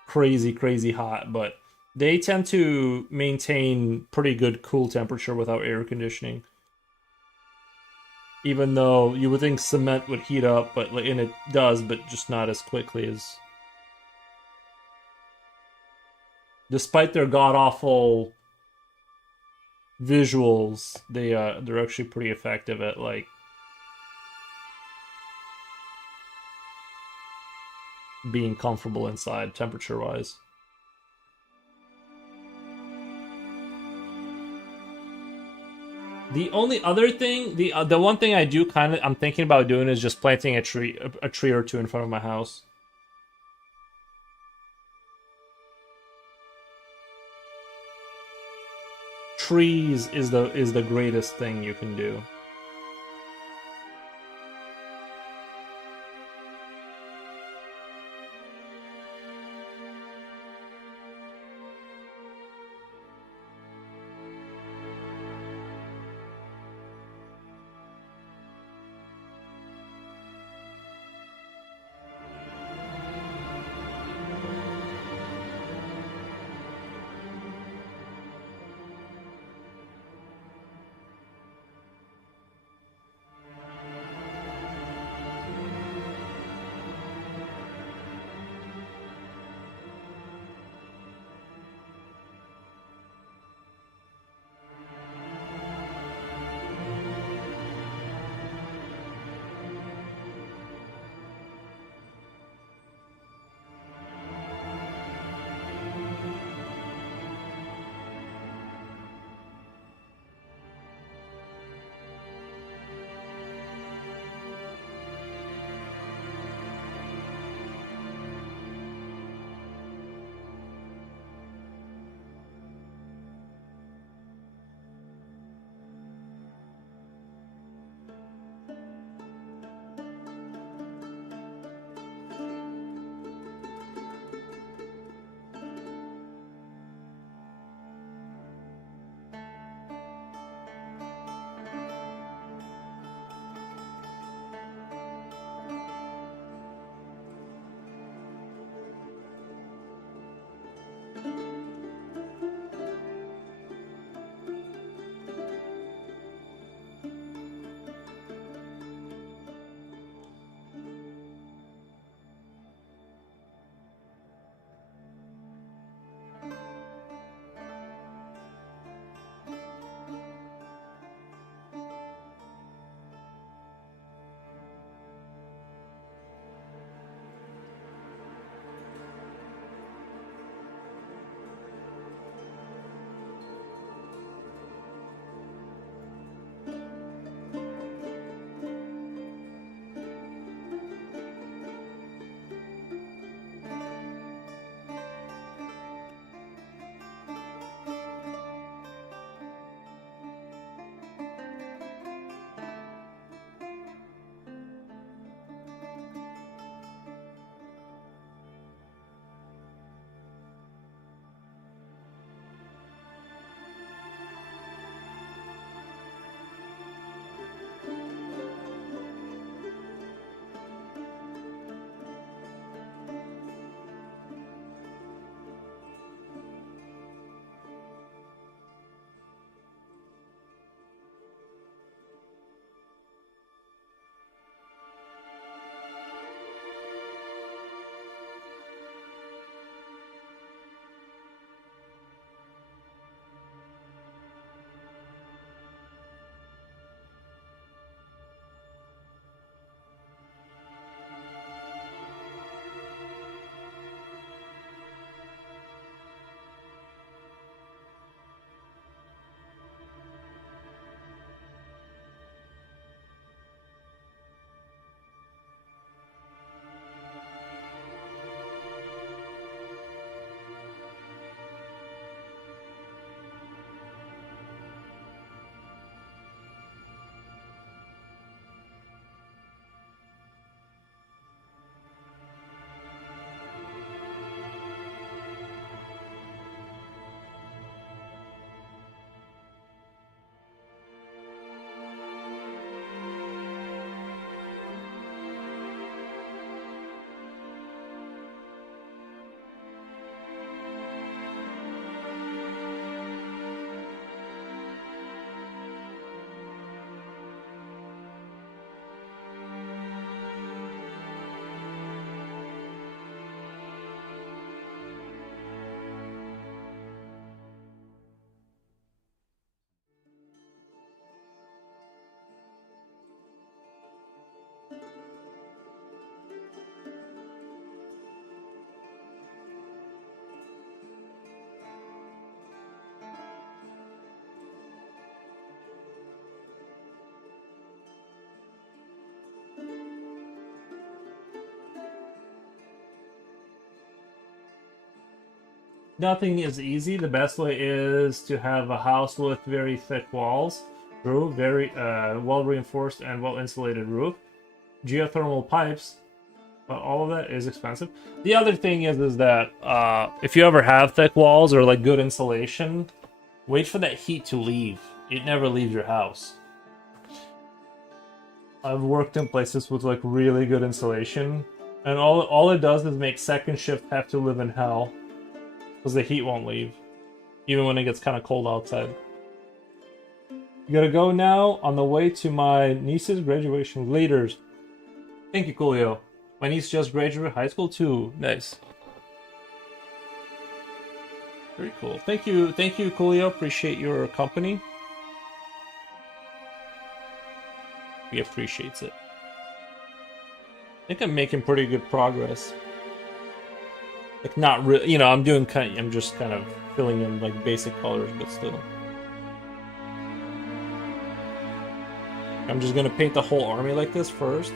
crazy, crazy hot, but they tend to maintain pretty good cool temperature without air conditioning. Even though you would think cement would heat up, and it does, but just not as quickly as. Despite their god awful visuals, they're actually pretty effective at like being comfortable inside temperature wise. The only other thing, the one thing I'm thinking about doing is just planting a tree or two in front of my house. Trees is the greatest thing you can do. Nothing is easy. The best way is to have a house with very thick walls, true, very well reinforced and well insulated roof, geothermal pipes, but all of that is expensive. The other thing is that if you ever have thick walls or like good insulation, wait for that heat to leave. It never leaves your house. I've worked in places with like really good insulation, and all it does is make second shift have to live in hell. Because the heat won't leave, even when it gets kind of cold outside. You gotta go now. On the way to my niece's graduation. Laters. Thank you, Coolio. My niece just graduated high school too. Nice. Very cool. Thank you, Coolio. Appreciate your company. He appreciates it. I think I'm making pretty good progress. Like not really, you know, I'm just kind of filling in like basic colors, but still. I'm just gonna paint the whole army like this first.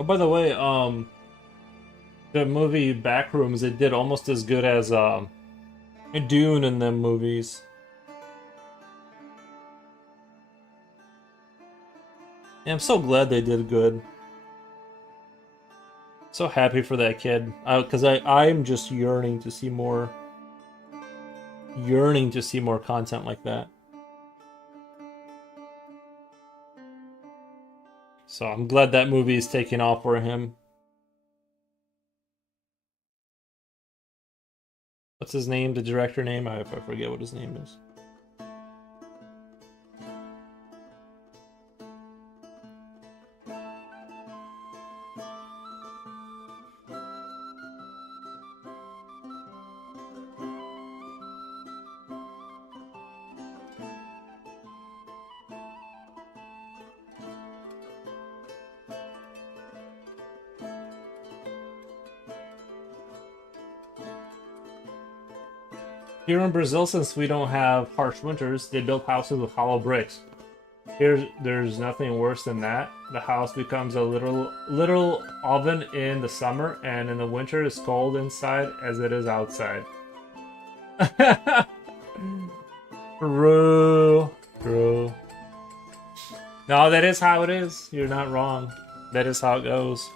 Oh, by the way, the movie Backrooms, it did almost as good as Dune in them movies. Yeah, I'm so glad they did good. So happy for that kid, because I'm just yearning to see more content like that. So I'm glad that movie is taking off for him. What's his name? The director name? I forget what his name is. Here in Brazil, since we don't have harsh winters, they build houses with hollow bricks. There's nothing worse than that. The house becomes a literal oven in the summer, and in the winter it's cold inside as it is outside. True. No, that is how it is. You're not wrong. That is how it goes.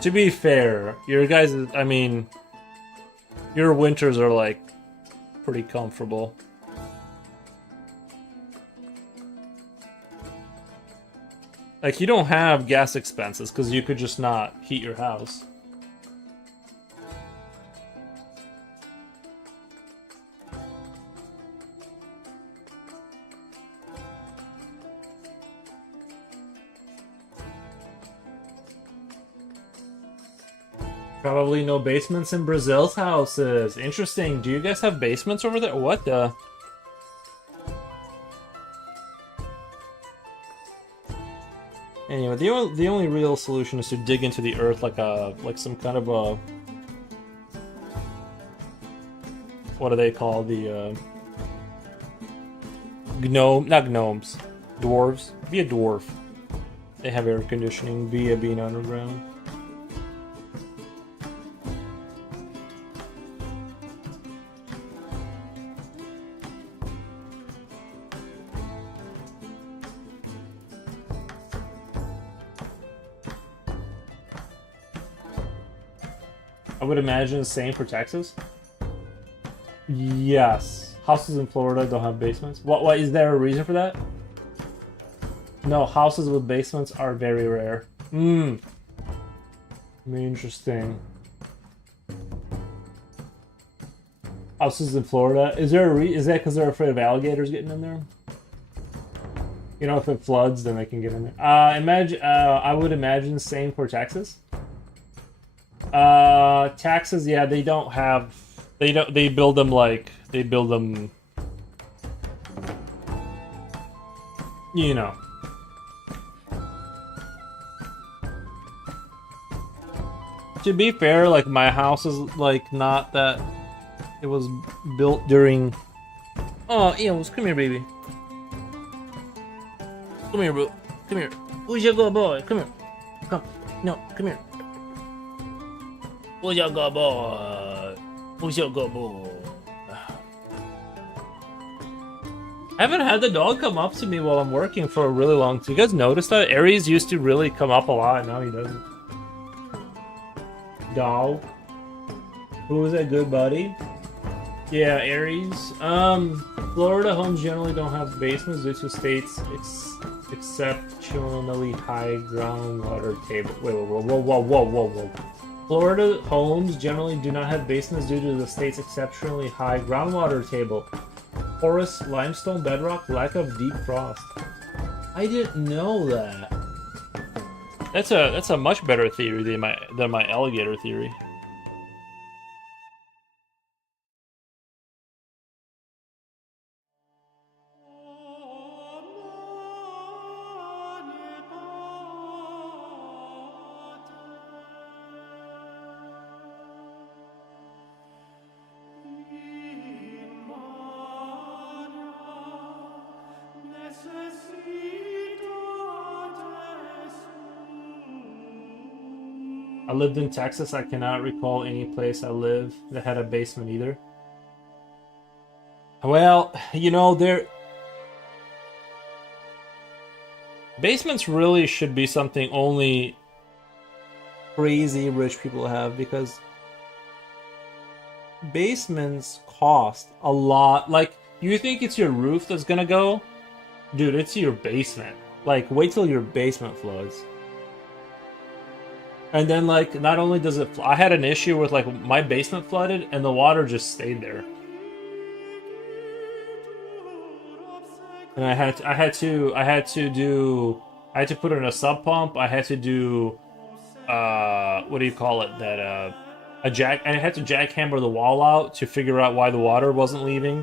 To be fair, your guys, I mean, your winters are like pretty comfortable. Like, you don't have gas expenses because you could just not heat your house. Probably no basements in Brazil's houses. Interesting. Do you guys have basements over there? What the? Anyway, the only real solution is to dig into the earth like some kind of a, what do they call the gnome? Not gnomes, dwarves. Be a dwarf. They have air conditioning via being underground. I would imagine the same for Texas. Yes. Houses in Florida don't have basements. What is there a reason for that? No, houses with basements are very rare. Interesting. Houses in Florida. Is that because they're afraid of alligators getting in there? You know, if it floods, then they can get in there. I would imagine same for Texas. Taxes, yeah, they don't have. They build them like they build them. You know. To be fair, like my house is like not that. It was built during. Oh, Eels, come here, baby. Come here, bro. Come here. Who's your good boy? Come here. Come. No, come here. Who's your good boy? Who's your good boy? I haven't had the dog come up to me while I'm working for a really long time. You guys notice that? Aries used to really come up a lot, now he doesn't. Dog. Who's a good buddy? Yeah, Aries. Florida homes generally don't have basements due to states exceptionally high groundwater table. Wait, whoa. Florida homes generally do not have basements due to the state's exceptionally high groundwater table. Porous limestone bedrock, lack of deep frost. I didn't know that. That's a much better theory than my alligator theory. I lived in Texas. I cannot recall any place I lived that had a basement either. Well, you know, basements really should be something only crazy rich people have, because basements cost a lot. Like, you think it's your roof that's gonna go? Dude, it's your basement. Like, wait till your basement floods. And then, like, not only does it... I had an issue with, like, my basement flooded, and the water just stayed there. And I had to put in a sub pump. I had to do, what do you call it? I had to jackhammer the wall out to figure out why the water wasn't leaving.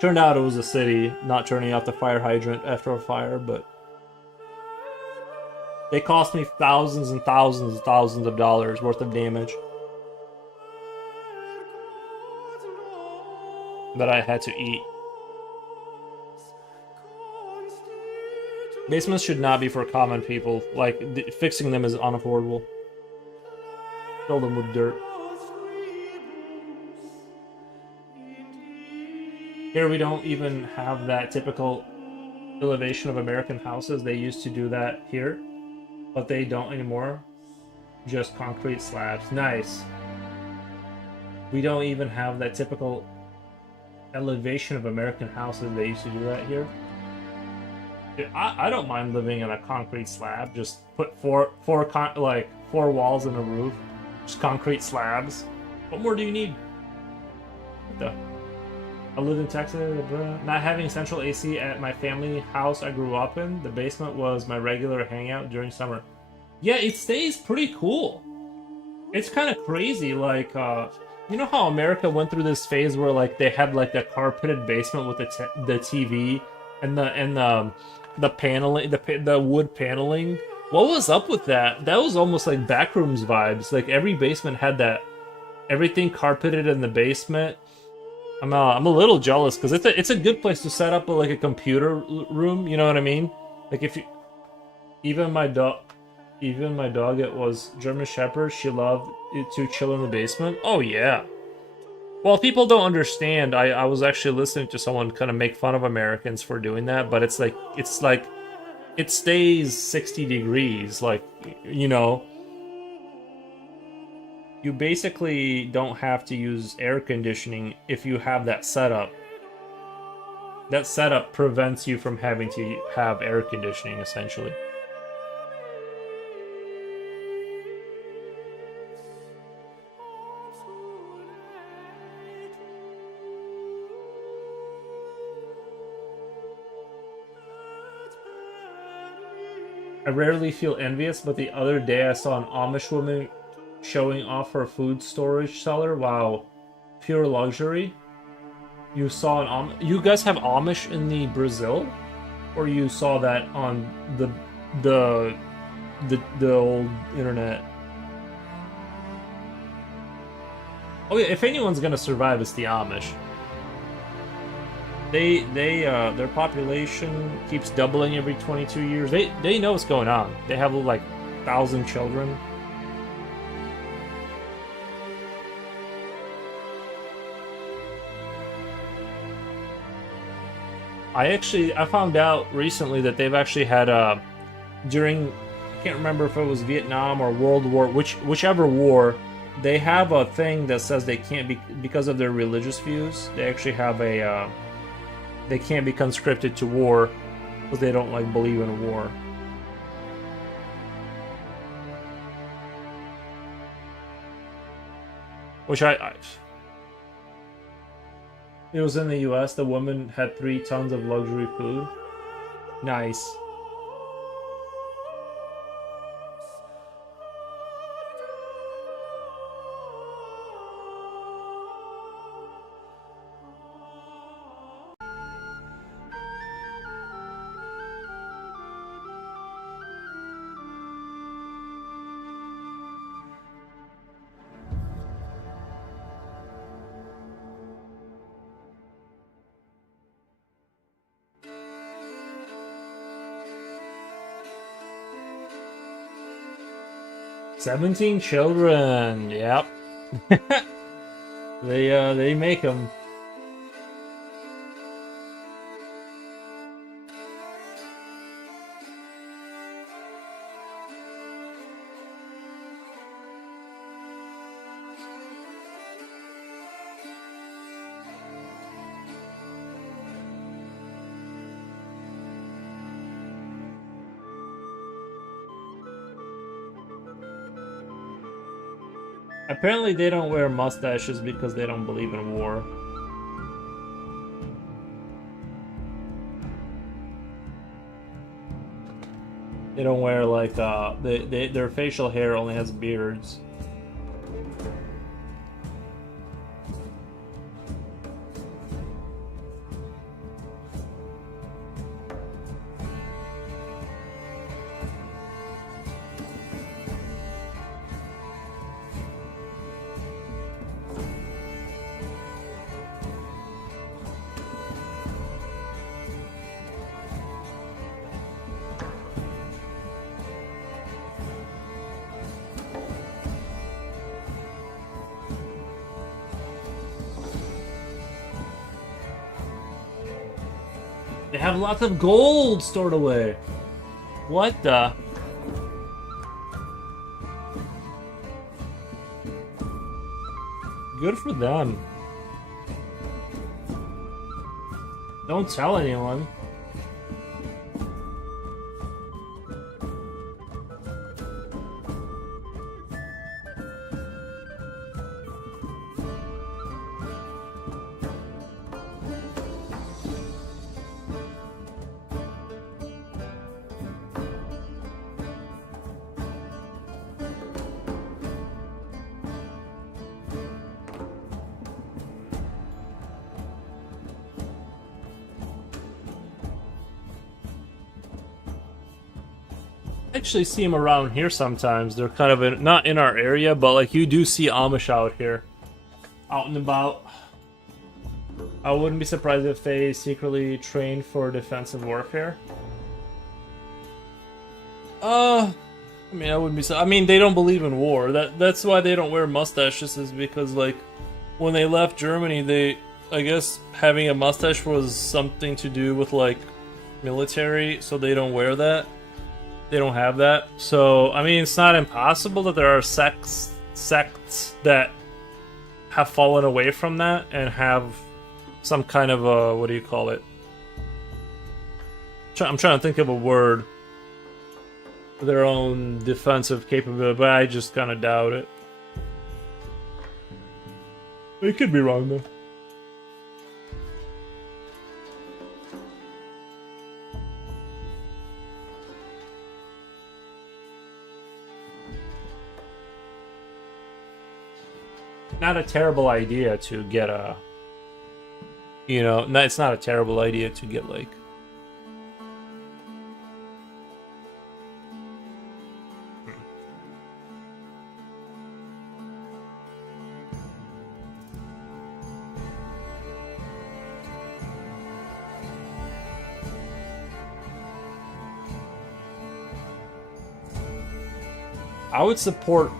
Turned out it was the city not turning off the fire hydrant after a fire, but... They cost me thousands and thousands and thousands of dollars worth of damage that I had to eat. Basements should not be for common people. Like, fixing them is unaffordable. Fill them with dirt. Here we don't even have that typical elevation of American houses. They used to do that here, but they don't anymore. Just concrete slabs. Nice. We don't even have that typical elevation of American houses. They used to do that here. Dude, I don't mind living in a concrete slab. Just put four walls and a roof. Just concrete slabs. What more do you need? What the? I lived in Texas. Not having central AC at my family house I grew up in, the basement was my regular hangout during summer. Yeah, it stays pretty cool. It's kind of crazy. Like, you know how America went through this phase where, like, they had like the carpeted basement with the TV and the paneling, the wood paneling. What was up with that? That was almost like Backrooms vibes. Like, every basement had that, everything carpeted in the basement. I'm a little jealous because it's a good place to set up like a computer room. You know what I mean? Like, if you, even my dog, it was German Shepherd. She loved it to chill in the basement. Oh yeah. Well, people don't understand. I was actually listening to someone kind of make fun of Americans for doing that, but it's like it stays 60 degrees, like, you know. you basically don't have to use air conditioning if you have that setup. That setup prevents you from having to have air conditioning, essentially. I rarely feel envious, but the other day I saw an Amish woman showing off her food storage cellar. Wow, pure luxury. You saw an you guys have Amish in the Brazil, or you saw that on the old internet? Oh yeah, if anyone's gonna survive, it's the Amish. Their population keeps doubling every 22 years. They know what's going on. They have like 1,000 children. I found out recently that they've actually had during, I can't remember if it was Vietnam or World War, whichever war, they have a thing that says they can't be, because of their religious views, they actually have a they can't be conscripted to war because they don't like believe in war. Which it was in the US, the woman had 3 tons of luxury food. Nice. "17 children." Yep. They make them. Apparently they don't wear mustaches because they don't believe in war. They don't wear like their facial hair only has beards. They have lots of gold stored away. What the? Good for them. Don't tell anyone. Actually see them around here sometimes. They're kind of not in our area, but like you do see Amish out here, out and about. I wouldn't be surprised if they secretly train for defensive warfare. I mean, I wouldn't be. I mean, they don't believe in war. That's why they don't wear mustaches. Is because like when they left Germany, I guess having a mustache was something to do with like military, so they don't wear that. They don't have that. So, I mean, it's not impossible that there are sects sects that have fallen away from that and have some kind of a, what do you call it? I'm trying to think of a word. Their own defensive capability, but I just kind of doubt it. It could be wrong though. Not a terrible idea to get a, you know, it's not a terrible idea to get like I would support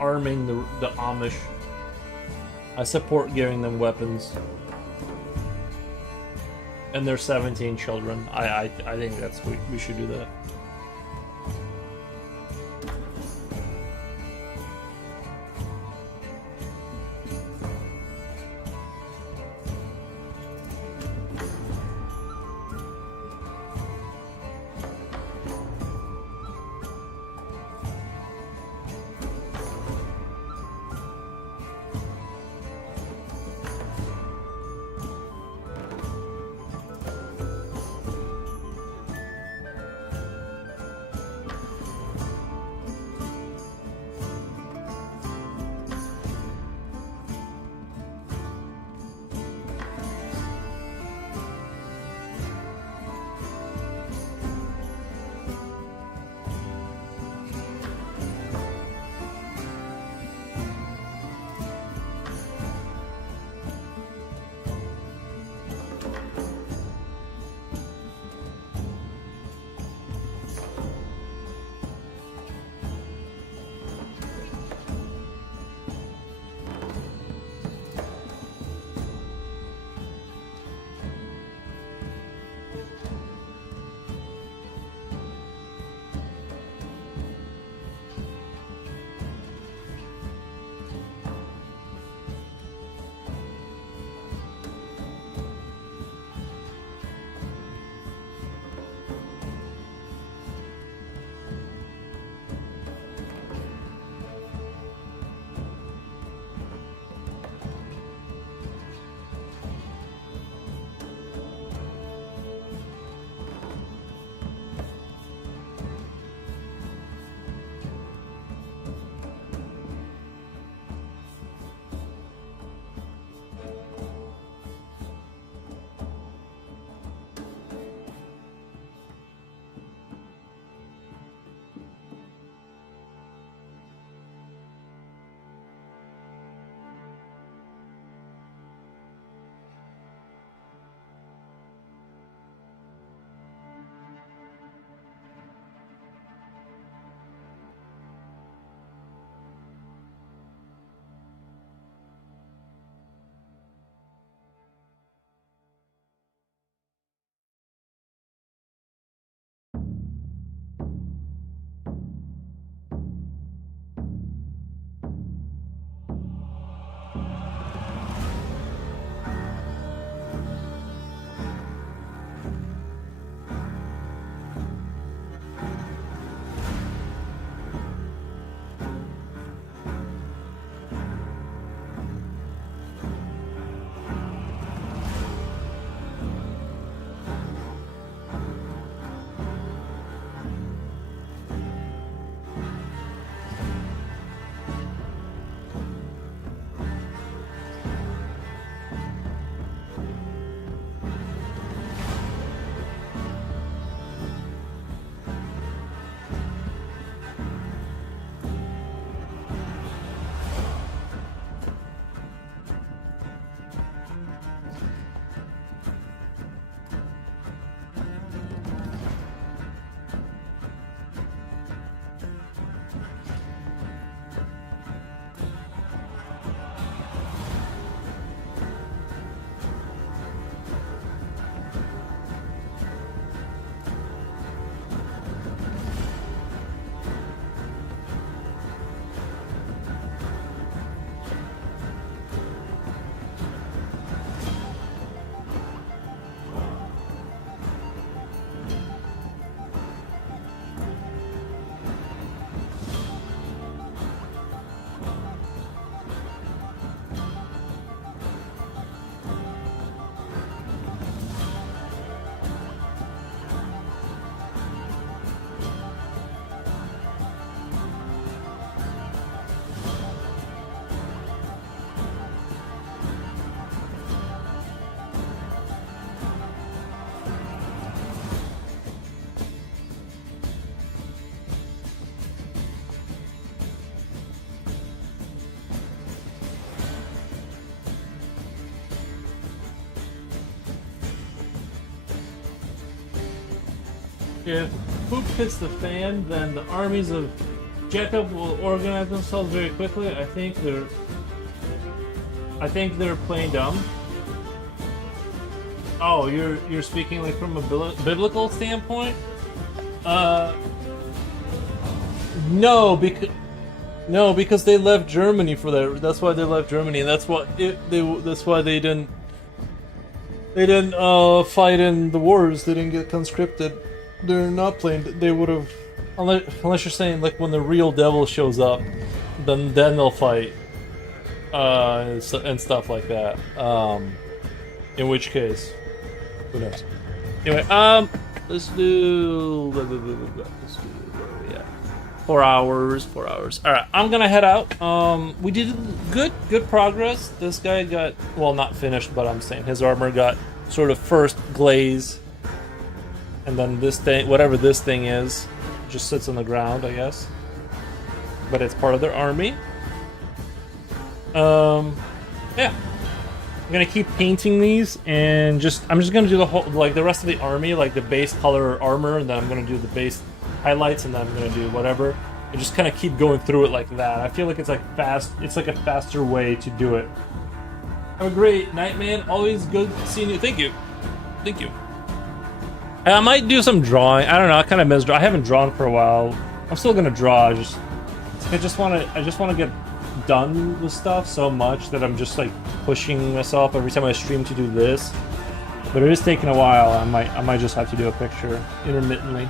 arming the Amish. I support giving them weapons. And their 17 children. I think that's we should do that. if poop hits the fan, then the armies of Jacob will organize themselves very quickly. I think they're playing dumb. Oh, you're speaking like from a biblical standpoint? No, because they left Germany for that. That's why they left Germany, and that's why they didn't fight in the wars. They didn't get conscripted. They're not playing. They would have, unless you're saying like when the real devil shows up, then they'll fight, and stuff like that. In which case, who knows? Anyway, let's do. Let's do. Where are we at? 4 hours. 4 hours. All right, I'm gonna head out. We did good progress. This guy got, well, not finished, but I'm saying his armor got sort of first glaze, and then this thing, whatever this thing is, just sits on the ground, I guess. But it's part of their army. Yeah. I'm gonna keep painting these, and I'm just gonna do the whole, like the rest of the army, like the base color armor, and then I'm gonna do the base highlights, and then I'm gonna do whatever, and just kind of keep going through it like that. I feel like it's like it's like a faster way to do it. Have a great night, man. Always good seeing you. Thank you. And I might do some drawing. I don't know. I kind of miss draw. I haven't drawn for a while. I'm still gonna draw. I just want to get done with stuff so much that I'm just like pushing myself every time I stream to do this. But it is taking a while. I might just have to do a picture intermittently.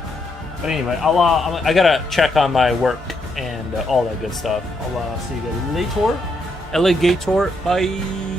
But anyway, I gotta check on my work and all that good stuff. I'll see you guys later. Alligator. Bye.